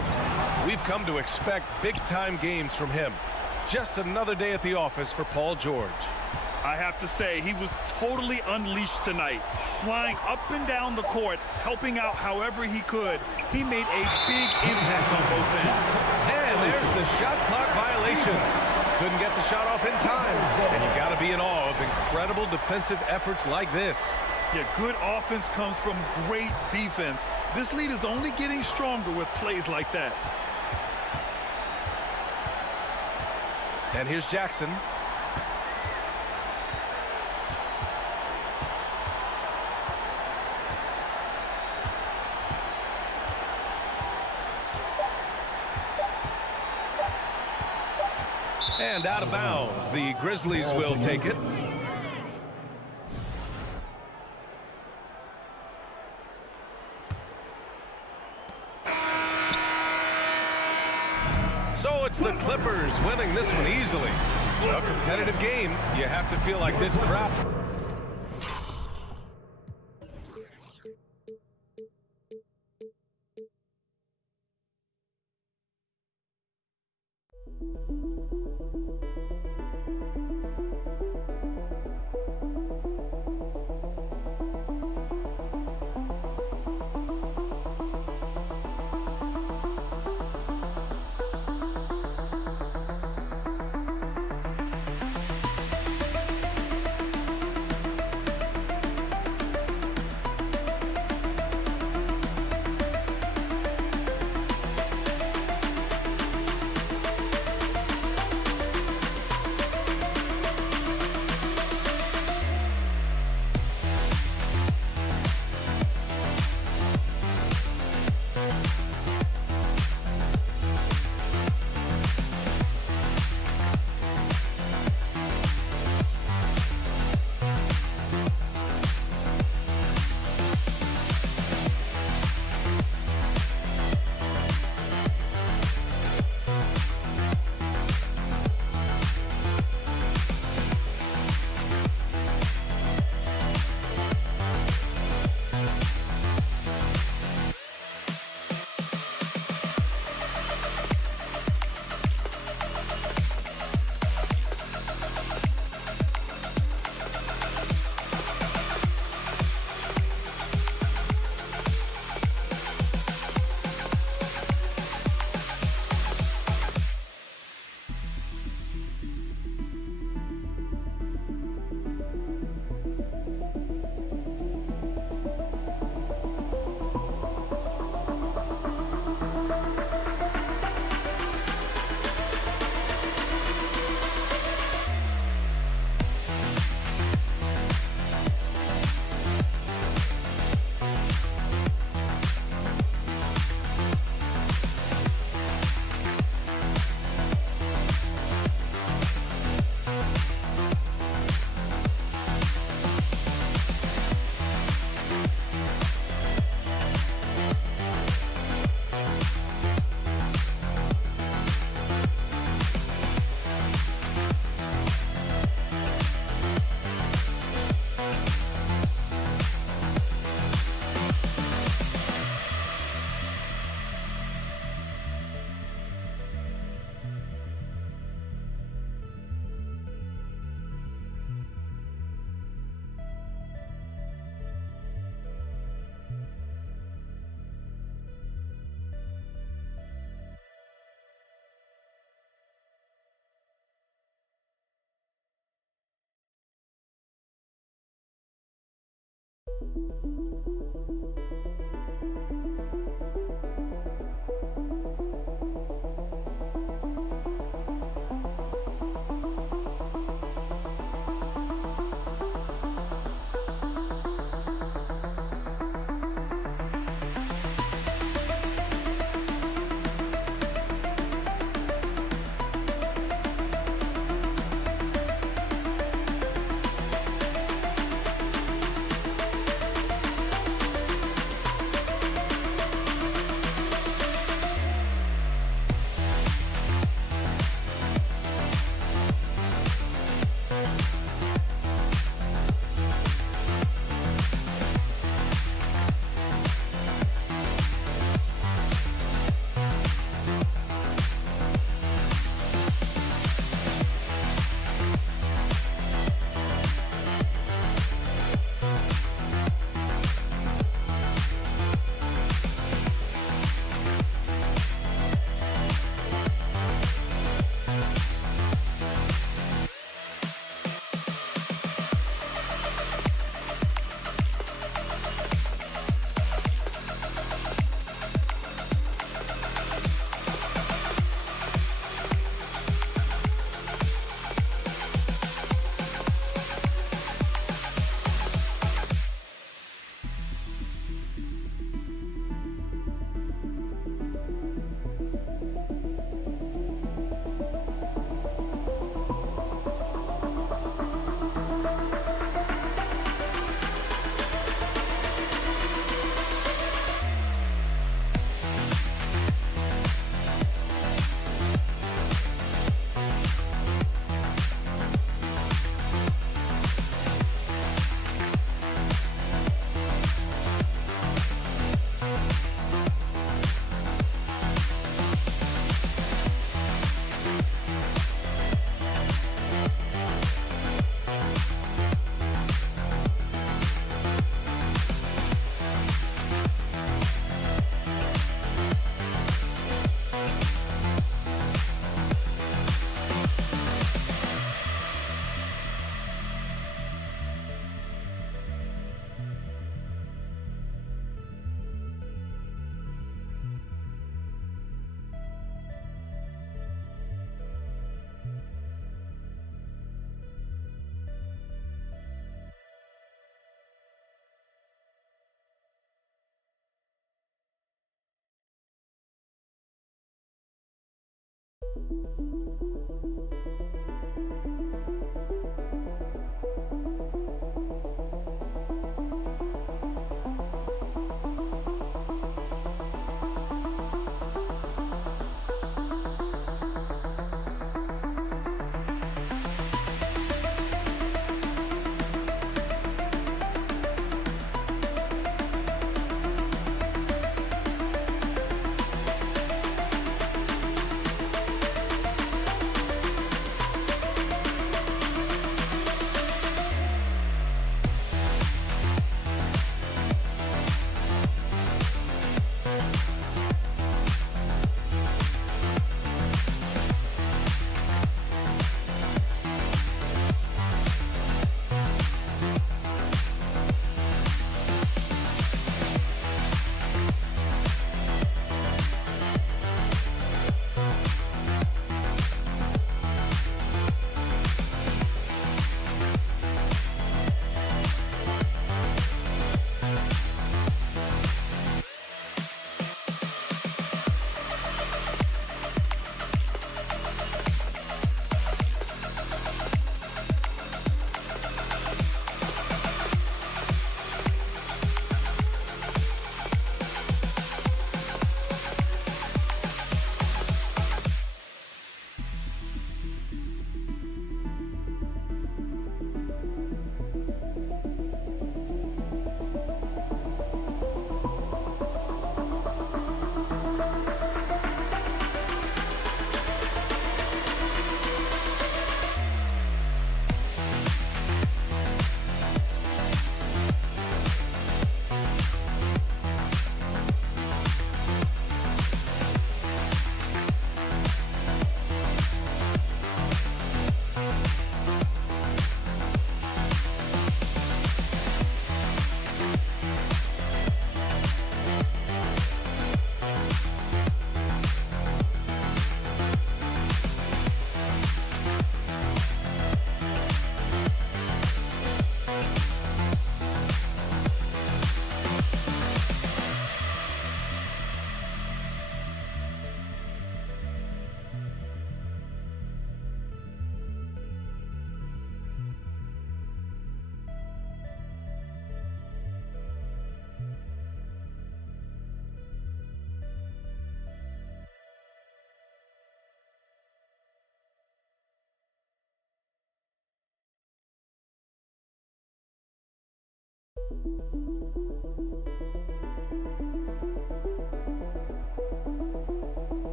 We've come to expect big-time games from him. Just another day at the office for Paul George. I have to say, he was totally unleashed tonight, flying up and down the court, helping out however he could. He made a big impact on both ends. And there's the shot clock violation. Couldn't get the shot off in time. And you got to be in awe of incredible defensive efforts like this. Yeah, good offense comes from great defense. This lead is only getting stronger with plays like that. And here's Jackson. And out of bounds. The Grizzlies will take it. So it's the Clippers winning this one easily. A competitive game. You have to feel like this crowd.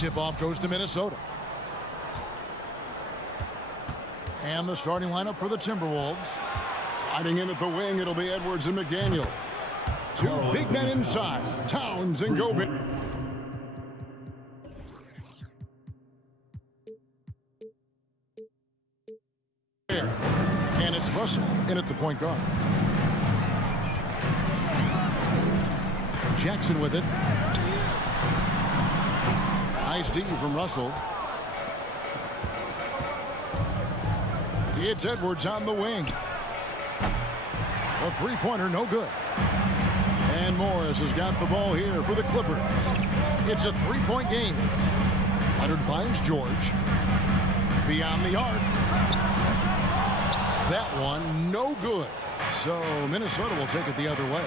Tip-off goes to Minnesota. And the starting lineup for the Timberwolves. Sliding in at the wing, it'll be Edwards and McDaniel. Two big men inside, Towns and Gobert. And it's Russell in at the point guard. Jackson with it. Nice D from Russell. It's Edwards on the wing. A three-pointer, no good. And Morris has got the ball here for the Clippers. It's a three-point game. Leonard finds George. Beyond the arc. That one, no good. So Minnesota will take it the other way.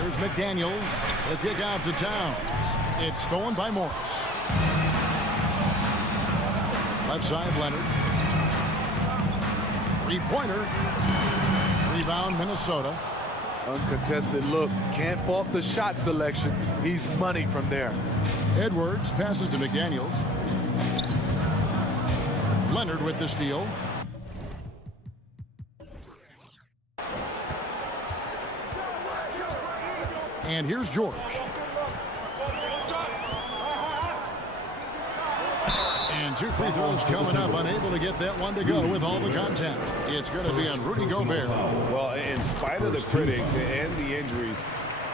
Here's McDaniels. The kick out to Towns. It's stolen by Morris. Left side, Leonard. Three-pointer. Rebound, Minnesota. Uncontested look. Can't fault the shot selection. He's money from there. Edwards passes to McDaniels. Leonard with the steal. And here's George. And And 2 free throws coming up. Unable to get that one to go with all the contact. It's going to be on Rudy Gobert. Well, in spite of the critics and the injuries,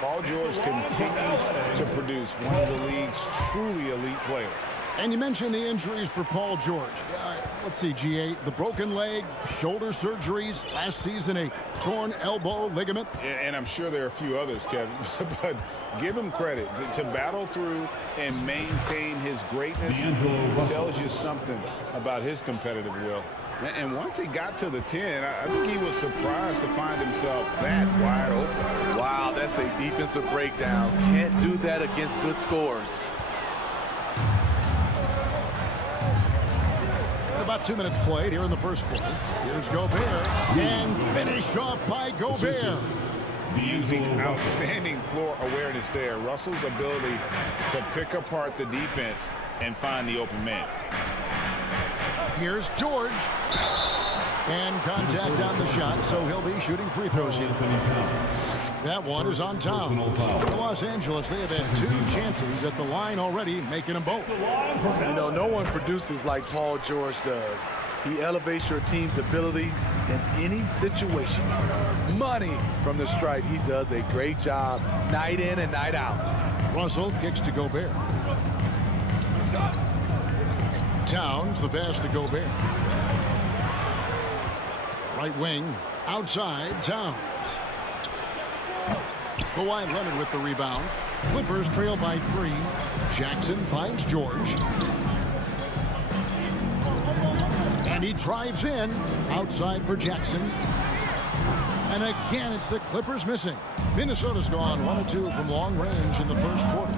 Paul George continues to produce one of the league's truly elite players. And you mentioned the injuries for Paul George. Let's see, GA, the broken leg, shoulder surgeries, last season a torn elbow ligament. And I'm sure there are a few others, Kevin, but give him credit. To battle through and maintain his greatness tells you something about his competitive will. And once he got to the 10, I think he was surprised to find himself that wide open. Wow, that's a defensive breakdown. Can't do that against good scores. About 2 minutes played here in the first quarter. Here's Gobert, and finished off by Gobert. Using outstanding floor awareness there. Russell's ability to pick apart the defense and find the open man. Here's George. And contact on the shot, so he'll be shooting free throws here. That one is on Towns. For Los Angeles, they have had 2 chances at the line already, making them both. You know, no one produces like Paul George does. He elevates your team's abilities in any situation. Money from the stripe. He does a great job night in and night out. Russell kicks to Gobert. Towns, the pass to Gobert. Right wing, outside, Towns. Kawhi Leonard with the rebound. Clippers trail by 3. Jackson finds George. And he drives in. Outside for Jackson. And again, it's the Clippers missing. Minnesota's gone 1 of 2 from long range in the first quarter.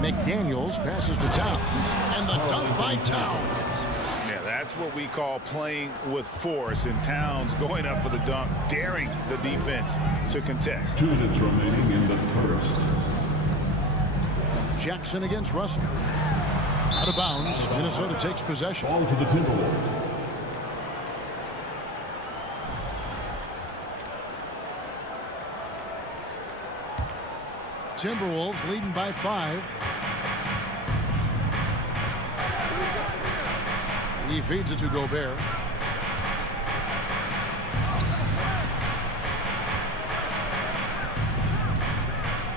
McDaniels passes to Towns. And the dunk by Towns. Yeah, that's what we call playing with force. And Towns going up for the dunk, daring the defense to contest. 2 minutes remaining in the first. Jackson against Russell. Out of bounds. Minnesota takes possession. Ball to the Timberwolves. Timberwolves leading by 5. He feeds it to Gobert.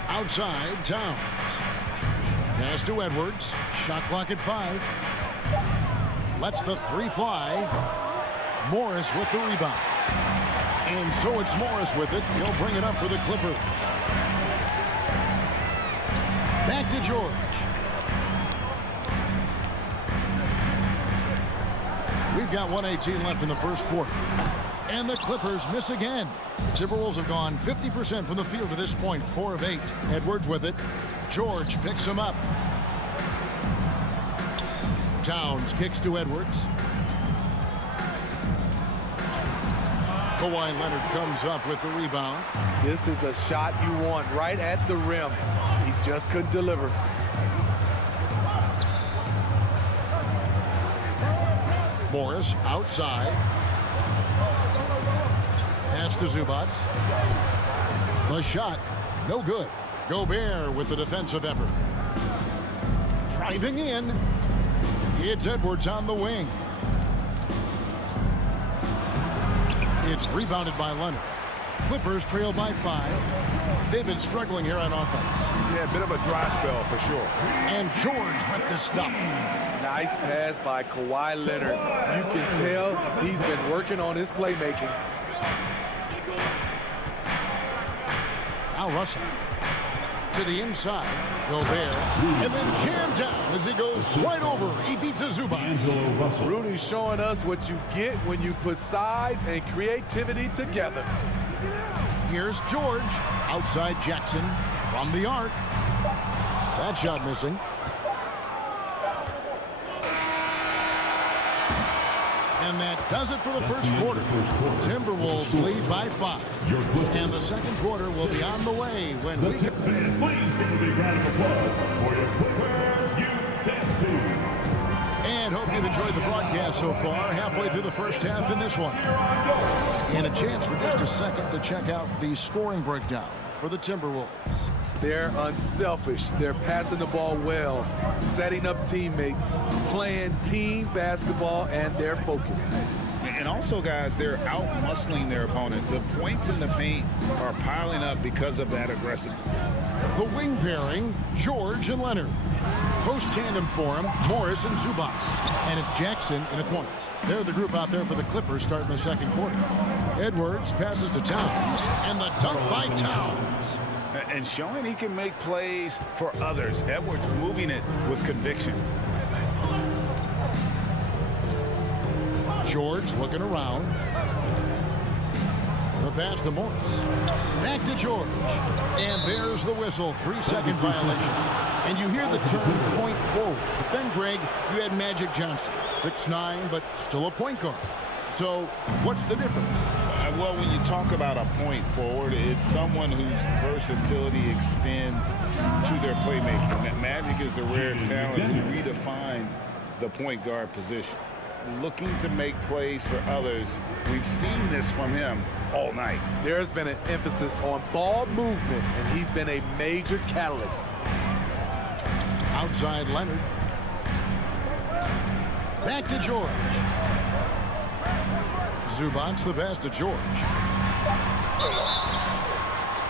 Outside, Towns. Pass to Edwards. Shot clock at 5. Lets the 3 fly. Morris with the rebound. And so it's Morris with it. He'll bring it up for the Clippers. Back to George. We've got 1:18 left in the first quarter. And the Clippers miss again. The Timberwolves have gone 50% from the field to this point, 4 of 8. Edwards with it. George picks him up. Towns kicks to Edwards. Kawhi Leonard comes up with the rebound. This is the shot you want right at the rim. He just couldn't deliver. Morris outside. Pass to Zubats. The shot, no good. Gobert with the defensive effort. Driving in. It's Edwards on the wing. It's rebounded by Leonard. Clippers trail by 5. They've been struggling here on offense. Yeah, a bit of a dry spell for sure. And George with the stuff. Nice pass by Kawhi Leonard. You can tell he's been working on his playmaking. Now Russell to the inside. Gobert. And then jammed down as he goes right over. He beats a Zubac. Rudy's showing us what you get when you put size and creativity together. Here's George. Outside Jackson from the arc. That shot missing. And that does it for the first quarter. Timberwolves lead by 5. And the second quarter will be on the way when we can... And hope you've enjoyed the broadcast so far. Halfway through the first half in this one. And a chance for just a second to check out the scoring breakdown for the Timberwolves. They're unselfish. They're passing the ball well, setting up teammates, playing team basketball, and they're focused. And also, guys, they're out-muscling their opponent. The points in the paint are piling up because of that aggressiveness. The wing pairing, George and Leonard. Post tandem for him, Morris and Zubac. And it's Jackson in a point. They're the group out there for the Clippers starting the second quarter. Edwards passes to Towns, and the dunk by Towns. And showing he can make plays for others. Edwards moving it with conviction. George looking around. The pass to Morris. Back to George. And there's the whistle. 3-second violation. And you hear the term point forward. But then, Greg, you had Magic Johnson. 6'9", but still a point guard. So what's the difference? Well, when you talk about a point forward, it's someone whose versatility extends to their playmaking. Magic is the rare talent who redefined the point guard position. Looking to make plays for others. We've seen this from him all night. There's been an emphasis on ball movement, and he's been a major catalyst. Outside Leonard. Back to George. Zubac the pass to George.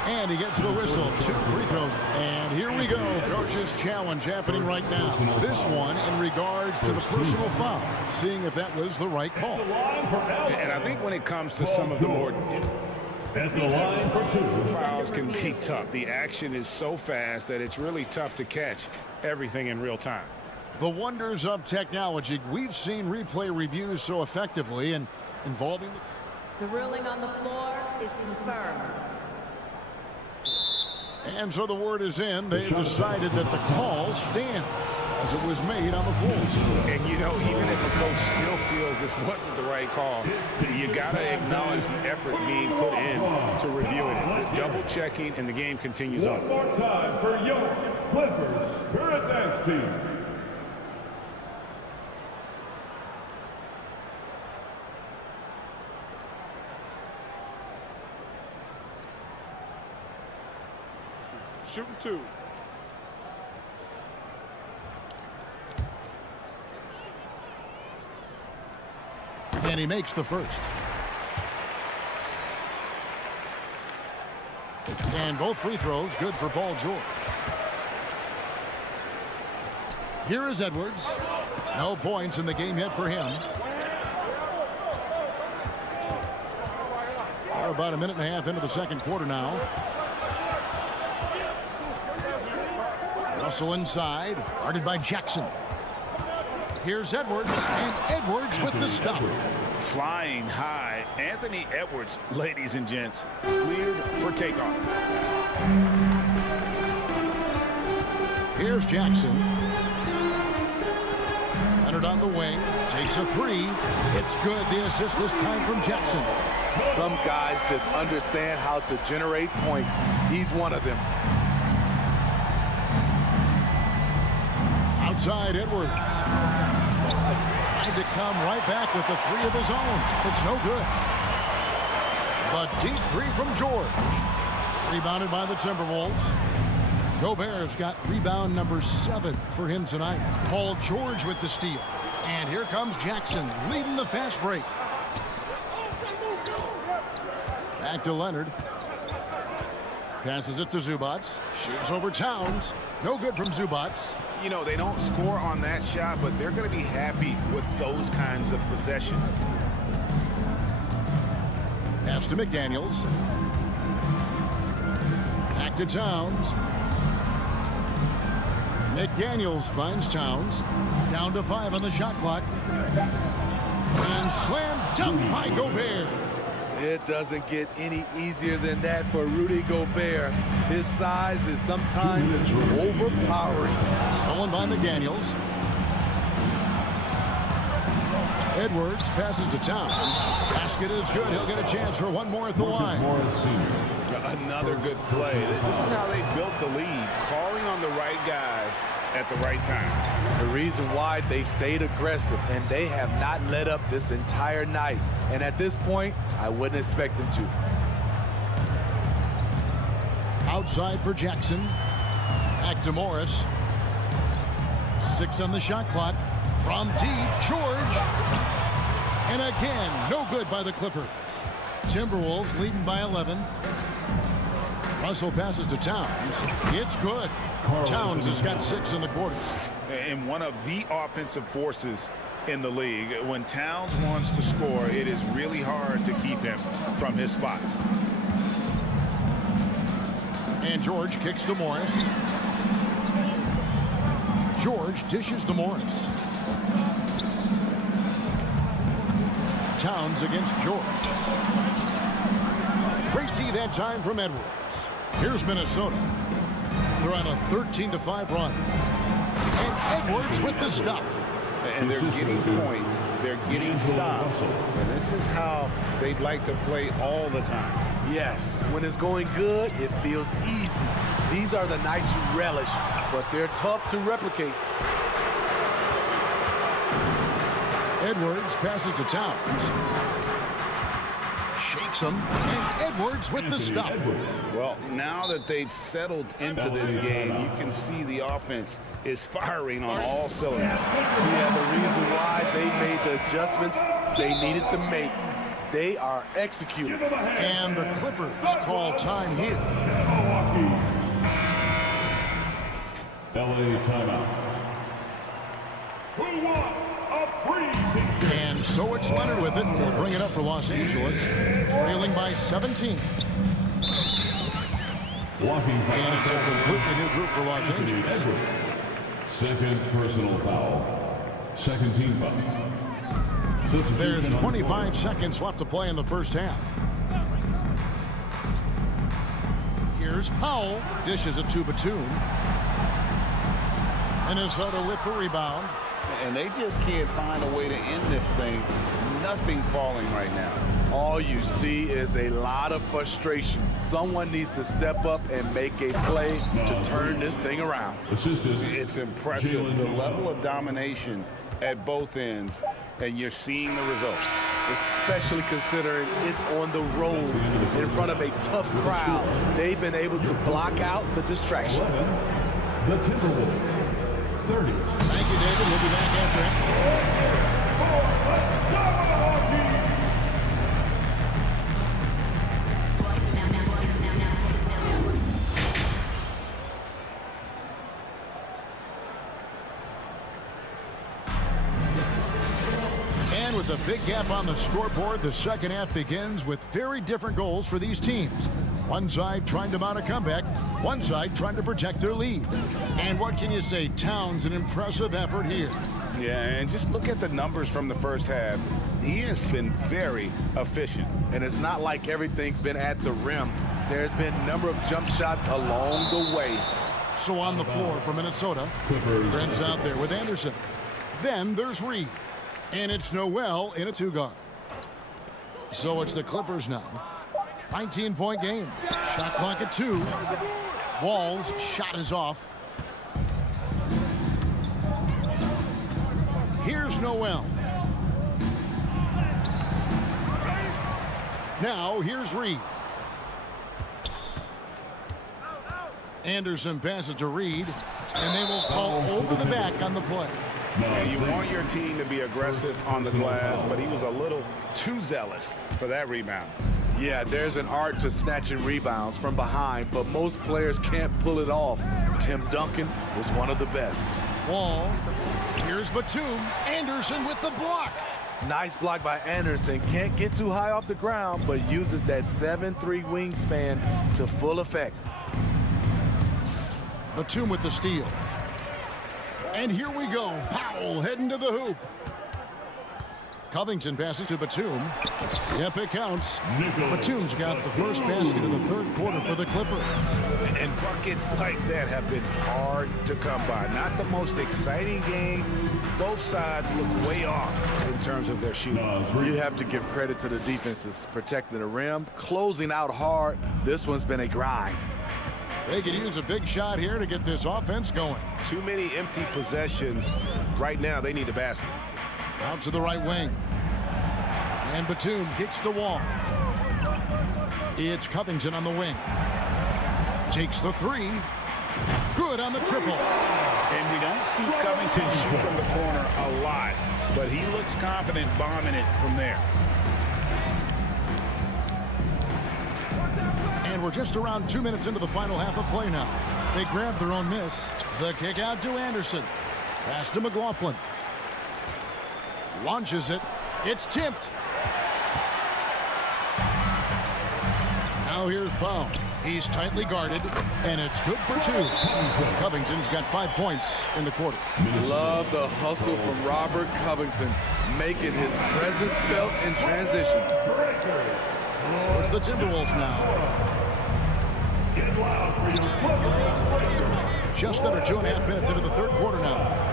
And he gets the whistle. 2 free throws. And here we go. Coach's challenge happening right now. This one in regards to the personal foul. Seeing if that was the right call. And I think when it comes to some of the more fouls can be tough. The action is so fast that it's really tough to catch everything in real time. The wonders of technology. We've seen replay reviews so effectively and involving the ruling on the floor is confirmed. And so the word is in. They've decided that the call stands as it was made on the floor. And, you know, even if a coach still feels this wasn't the right call, you got to acknowledge the effort being put in to review it. Double checking, and the game continues on. One more time for your Clippers Spirit Dance Team. Shooting 2. And he makes the first. And both free throws good for Paul George. Here is Edwards. No points in the game yet for him. We're about a minute and a half into the second quarter now. Russell inside, guarded by Jackson. Here's Edwards, and Edwards with the stop. Flying high, Anthony Edwards, ladies and gents, cleared for takeoff. Here's Jackson. Leonard on the wing, takes a 3. It's good. The assist this time from Jackson. Some guys just understand how to generate points. He's one of them. Outside Edwards. Trying to come right back with the 3 of his own. It's no good. But deep 3 from George. Rebounded by the Timberwolves. Gobert's got rebound number 7 for him tonight. Paul George with the steal. And here comes Jackson leading the fast break. Back to Leonard. Passes it to Zubac. Shoots over Towns. No good from Zubac. You know, they don't score on that shot, but they're going to be happy with those kinds of possessions. Pass to McDaniels. Back to Towns. McDaniels finds Towns. Down to 5 on the shot clock. And slam dunk by Gobert. It doesn't get any easier than that for Rudy Gobert. His size is sometimes overpowering. Stolen by McDaniels. Edwards passes to Towns. Basket is good. He'll get a chance for one more at the line. Another good play. This is how they built the lead, calling on the right guys at the right time. The reason why they've stayed aggressive, and they have not let up this entire night. And at this point, I wouldn't expect them to. Outside for Jackson. Back to Morris. 6 on the shot clock. From deep, George. And again, no good by the Clippers. Timberwolves leading by 11. Russell passes to Towns. It's good. Towns has got 6 in the quarter. And one of the offensive forces in the league. When Towns wants to score, it is really hard to keep him from his spots. And George kicks to Morris. George dishes to Morris. Towns against George. Great D that time from Edwards. Here's Minnesota. They're on a 13-5 run. And Edwards with the stuff. And they're getting points. They're getting stops. And this is how they'd like to play all the time. Yes, when it's going good, it feels easy. These are the nights you relish, but they're tough to replicate. Edwards passes to Towns. Shakes him. And Edwards with the stuff. Well, now that they've settled into this game, you can see the offense is firing on all cylinders. Yeah, the reason why they made the adjustments they needed to make. They are executing. And the Clippers call time here. LA timeout. Who wants a free? And so it's Leonard with it. We'll bring it up for Los Angeles. Trailing by 17. Walking and it's a completely new group for Los Angeles. Second personal foul. Second team foul. There's 25 seconds left to play in the first half. Here's Powell. Dishes it to Batum. Minnesota with the rebound. And they just can't find a way to end this thing. Nothing falling right now. All you see is a lot of frustration. Someone needs to step up and make a play to turn this thing around. It's impressive, the level of domination at both ends, and you're seeing the results. Especially considering it's on the road in front of a tough crowd. They've been able to block out the distractions. The Timberwolves. 30. Thank you, David. We'll be back after it. And with a big gap on the scoreboard, the second half begins with very different goals for these teams. One side trying to mount a comeback, one side trying to protect their lead. And what can you say? Towns, an impressive effort here. Yeah, and just look at the numbers from the first half. He has been very efficient. And it's not like everything's been at the rim. There's been a number of jump shots along the way. So on the floor for Minnesota, Brent's out there with Anderson. Then there's Reed. And it's Noel in a two-guard. So it's the Clippers now. 19-point game. Shot clock at 2. Wall's shot is off. Here's Noel. Now here's Reed. Anderson passes to Reed, and they will call over the back on the play. Yeah, you want your team to be aggressive on the glass, but he was a little too zealous for that rebound. Yeah, there's an art to snatching rebounds from behind, but most players can't pull it off. Tim Duncan is one of the best. Wall. Here's Batum. Anderson with the block. Nice block by Anderson. Can't get too high off the ground, but uses that 7'3" wingspan to full effect. Batum with the steal. And here we go. Powell heading to the hoop. Covington passes to Batum. Yep, it counts. Batum's got the first basket of the third quarter for the Clippers. And buckets like that have been hard to come by. Not the most exciting game. Both sides look way off in terms of their shooting. You have to give credit to the defenses. Protecting the rim, closing out hard. This one's been a grind. They could use a big shot here to get this offense going. Too many empty possessions. Right now, they need a basket. Out to the right wing. And Batum kicks the wall. It's Covington on the wing. Takes the three. Good on the triple. And we don't see Covington shoot from the corner a lot, but he looks confident bombing it from there. And we're just around 2 minutes into the final half of play now. They grab their own miss. The kick out to Anderson. Pass to McLaughlin. Launches it. It's tipped. Now here's Powell. He's tightly guarded, and it's good for two. Covington's got 5 points in the quarter. Love the hustle from Robert Covington, making his presence felt in transition. So it's the Timberwolves now. Just under 2.5 minutes into the third quarter now.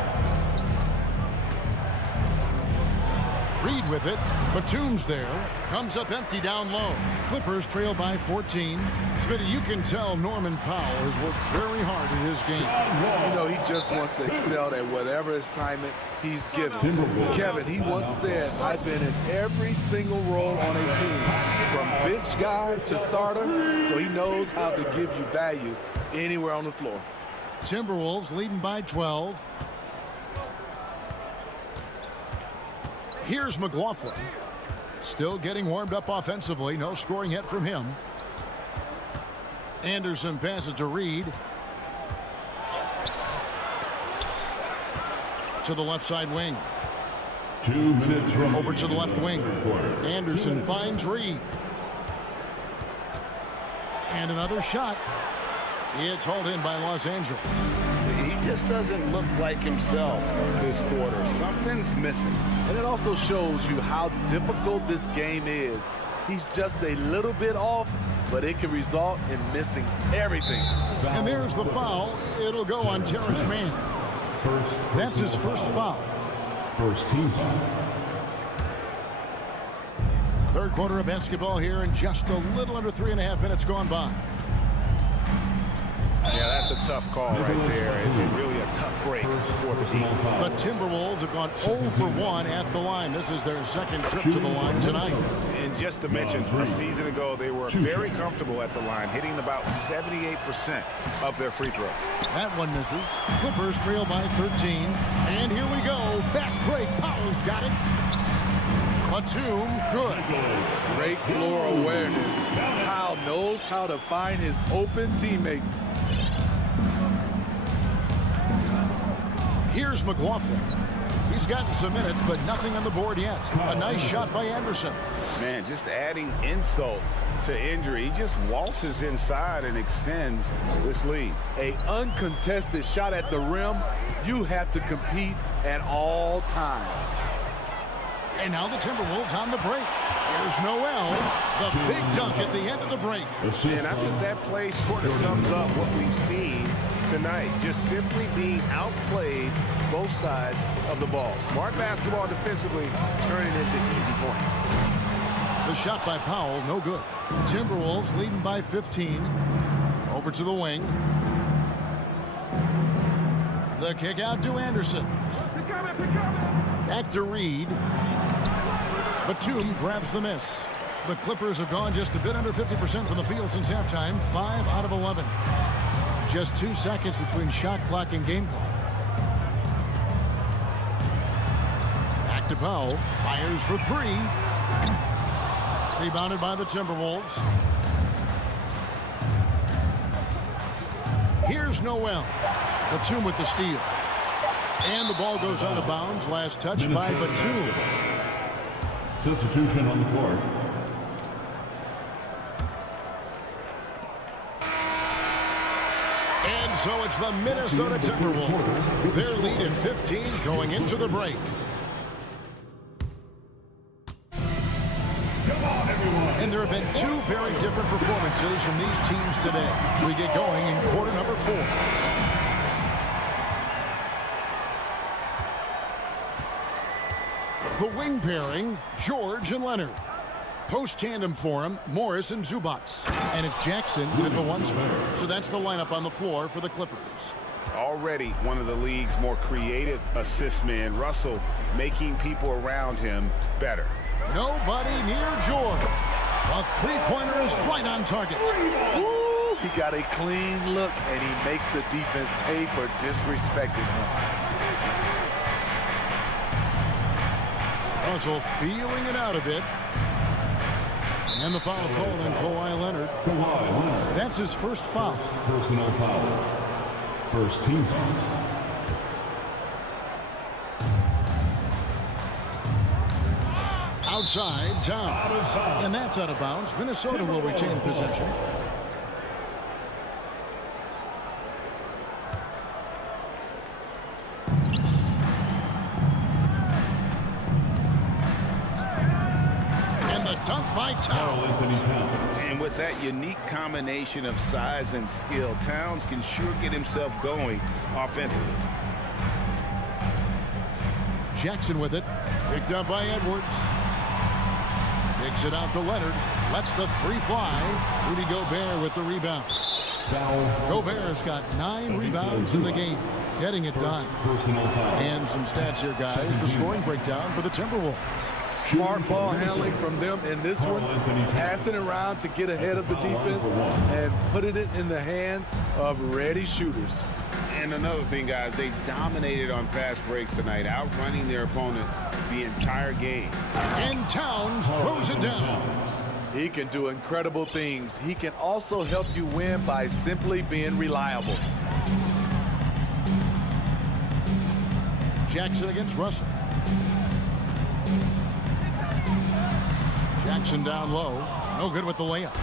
Reed with it. Batum's there. Comes up empty down low. Clippers trail by 14. Smitty, you can tell Norman Powell has worked very hard in his game. You know, he just wants to excel at whatever assignment he's given. Kevin, he once said, I've been in every single role on a team, from bench guy to starter, so he knows how to give you value anywhere on the floor. Timberwolves leading by 12. Here's McLaughlin. Still getting warmed up offensively. No scoring yet from him. Anderson passes to Reed. To the left side wing. 2 minutes remaining. Over to the left wing. Anderson finds Reed. And another shot. It's hauled in by Los Angeles. He just doesn't look like himself this quarter. Something's missing. And it also shows you how difficult this game is. He's just a little bit off, but it can result in missing everything. And there's the foul. It'll go on Terrence Mann. That's his first foul. First team foul. Third quarter of basketball here, and just a little under 3.5 minutes gone by. Yeah, that's a tough call right there, and really a tough break for the team. The Timberwolves have gone 0 for 1 at the line. This is their second trip to the line tonight. And just to mention, a season ago, they were very comfortable at the line, hitting about 78% of their free throws. That one misses. Clippers trail by 13. And here we go. Fast break. Powell's got it. Batum, good. Great floor awareness. Powell knows how to find his open teammates. Here's McLaughlin. He's gotten some minutes, but nothing on the board yet. A nice shot by Anderson. Man, just adding insult to injury. He just waltzes inside and extends this lead. An uncontested shot at the rim, you have to compete at all times. And now the Timberwolves on the break. Here's Noel, the big dunk at the end of the break. And I think that play sort of sums up what we've seen tonight. Just simply being outplayed both sides of the ball. Smart basketball defensively, turning into easy points. The shot by Powell, no good. Timberwolves leading by 15. Over to the wing. The kick out to Anderson. Back to Reed. Batum grabs the miss. The Clippers have gone just a bit under 50% from the field since halftime. 5 out of 11. Just 2 seconds between shot clock and game clock. Back to Powell. Fires for 3. Rebounded by the Timberwolves. Here's Noel. Batum with the steal. And the ball goes out of bounds. Last touch by Batum. Substitution on the court. And so it's the Minnesota Timberwolves. Their lead at 15 going into the break. And there have been 2 very different performances from these teams today. We get going in quarter number 4. The wing pairing, George and Leonard. Post-tandem for him, Morris and Zubac. And it's Jackson at the 1 spot. So that's the lineup on the floor for the Clippers. Already one of the league's more creative assist men, Russell making people around him better. Nobody near George. A 3-pointer is right on target. Woo! He got a clean look, and he makes the defense pay for disrespecting him. Russell feeling it out a bit. And the foul called on Kawhi Leonard. That's his first foul. Personal foul. First team foul. Outside, Town. And that's out of bounds. Minnesota will retain possession. And the dunk by Town. And with that unique combination of size and skill, Towns can sure get himself going offensively. Jackson with it. Picked up by Edwards. Kicks it out to Leonard. Lets the three fly. Rudy Gobert with the rebound. Gobert's got 9 rebounds in the game. Getting it done. And some stats here, guys. The scoring breakdown for the Timberwolves. Smart ball handling from them in this one. Passing around to get ahead of the defense and putting it in the hands of ready shooters. And another thing, guys, they dominated on fast breaks tonight, outrunning their opponent the entire game. And Towns throws it down. He can do incredible things. He can also help you win by simply being reliable. Jackson against Russell. Jackson down low. No good with the layup.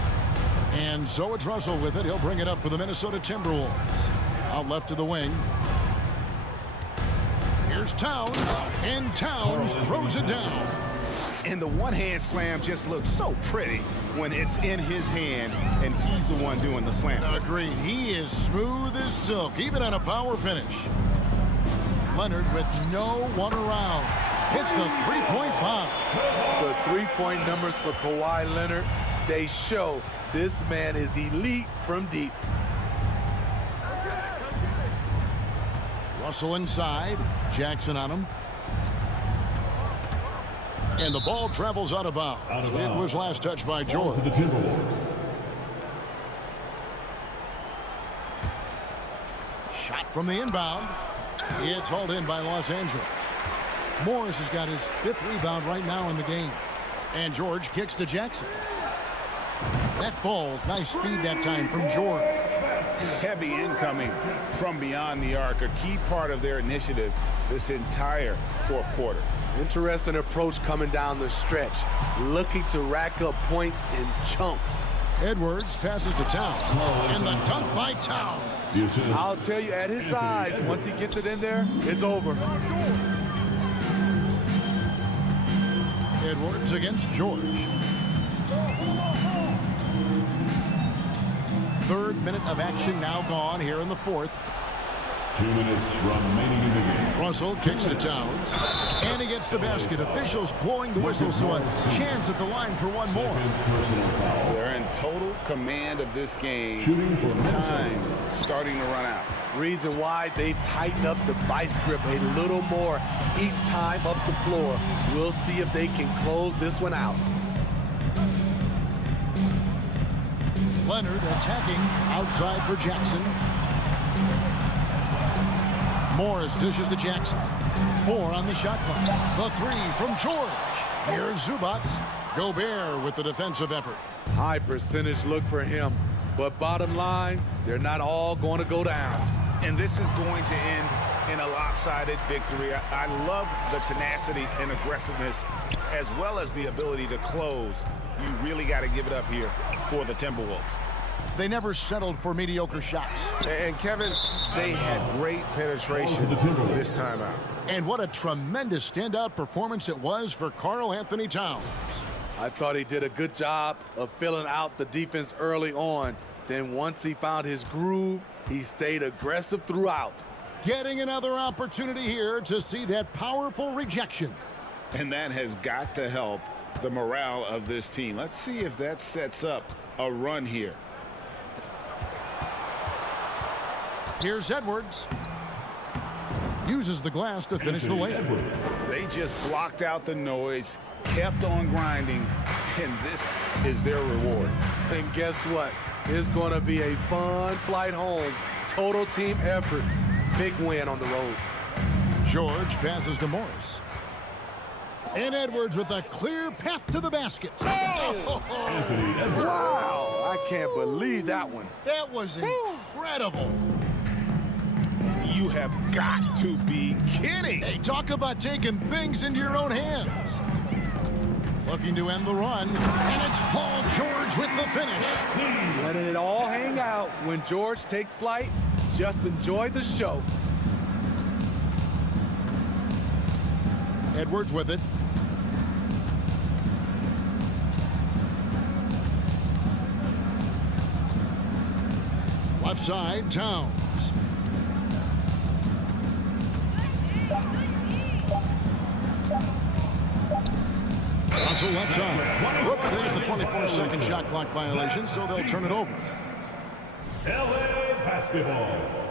And so it's Russell with it. He'll bring it up for the Minnesota Timberwolves. Out left to the wing. Here's Towns. And Towns throws it down. And the one-hand slam just looks so pretty when it's in his hand and he's the one doing the slam. Agreed. He is smooth as silk, even on a power finish. Leonard with no one around. Hits the three-point bomb. The three-point numbers for Kawhi Leonard, they show this man is elite from deep. Russell inside. Jackson on him. And the ball travels out of bounds. It was last touched by George. Shot from the inbound. It's hauled in by Los Angeles. Morris has got his 5th rebound right now in the game. And George kicks to Jackson. That falls. Nice feed that time from George. Heavy incoming from beyond the arc, a key part of their initiative this entire fourth quarter. Interesting approach coming down the stretch, looking to rack up points in chunks. Edwards passes to Towns, and the dunk by Towns. I'll tell you, at his size, once he gets it in there, it's over. Edwards against George. 3rd minute of action now gone here in the 4th. 2 minutes remaining in the game. Russell kicks to Towns. And he gets the basket. Officials blowing the whistle, so a chance at the line for one more. They're in total command of this game with time starting to run out. Reason why they've tightened up the vice grip a little more each time up the floor. We'll see if they can close this one out. Leonard attacking outside for Jackson. Morris dishes to Jackson. 4 on the shot clock. The 3 from George. Here's Zubats. Gobert with the defensive effort. High percentage look for him. But bottom line, they're not all going to go down. And this is going to end in a lopsided victory. I love the tenacity and aggressiveness as well as the ability to close. You really got to give it up here for the Timberwolves. They never settled for mediocre shots. And Kevin, they had great penetration this time out. And what a tremendous standout performance it was for Karl Anthony Towns. I thought he did a good job of filling out the defense early on. Then once he found his groove, he stayed aggressive throughout. Getting another opportunity here to see that powerful rejection. And that has got to help the morale of this team. Let's see if that sets up a run here. Here's Edwards. Uses the glass to finish the layup. They just blocked out the noise, kept on grinding, and this is their reward. And guess what? It's going to be a fun flight home. Total team effort. Big win on the road. George passes to Morris. And Edwards with a clear path to the basket. Wow, I can't believe that one. That was incredible. You have got to be kidding. Hey, talk about taking things into your own hands. Looking to end the run, and it's Paul George with the finish. Letting it all hang out when George takes flight. Just enjoy the show. Edwards with it. Left side, Towns. Also left side. Whoops, there's the 24-second shot clock violation, so they'll turn it over. LA basketball.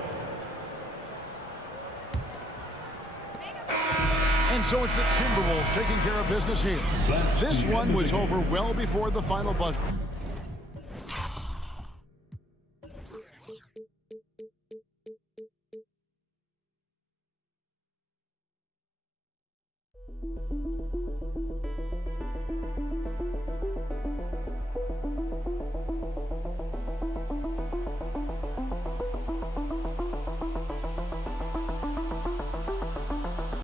And so it's the Timberwolves taking care of business here. This one was over well before the final buzzer.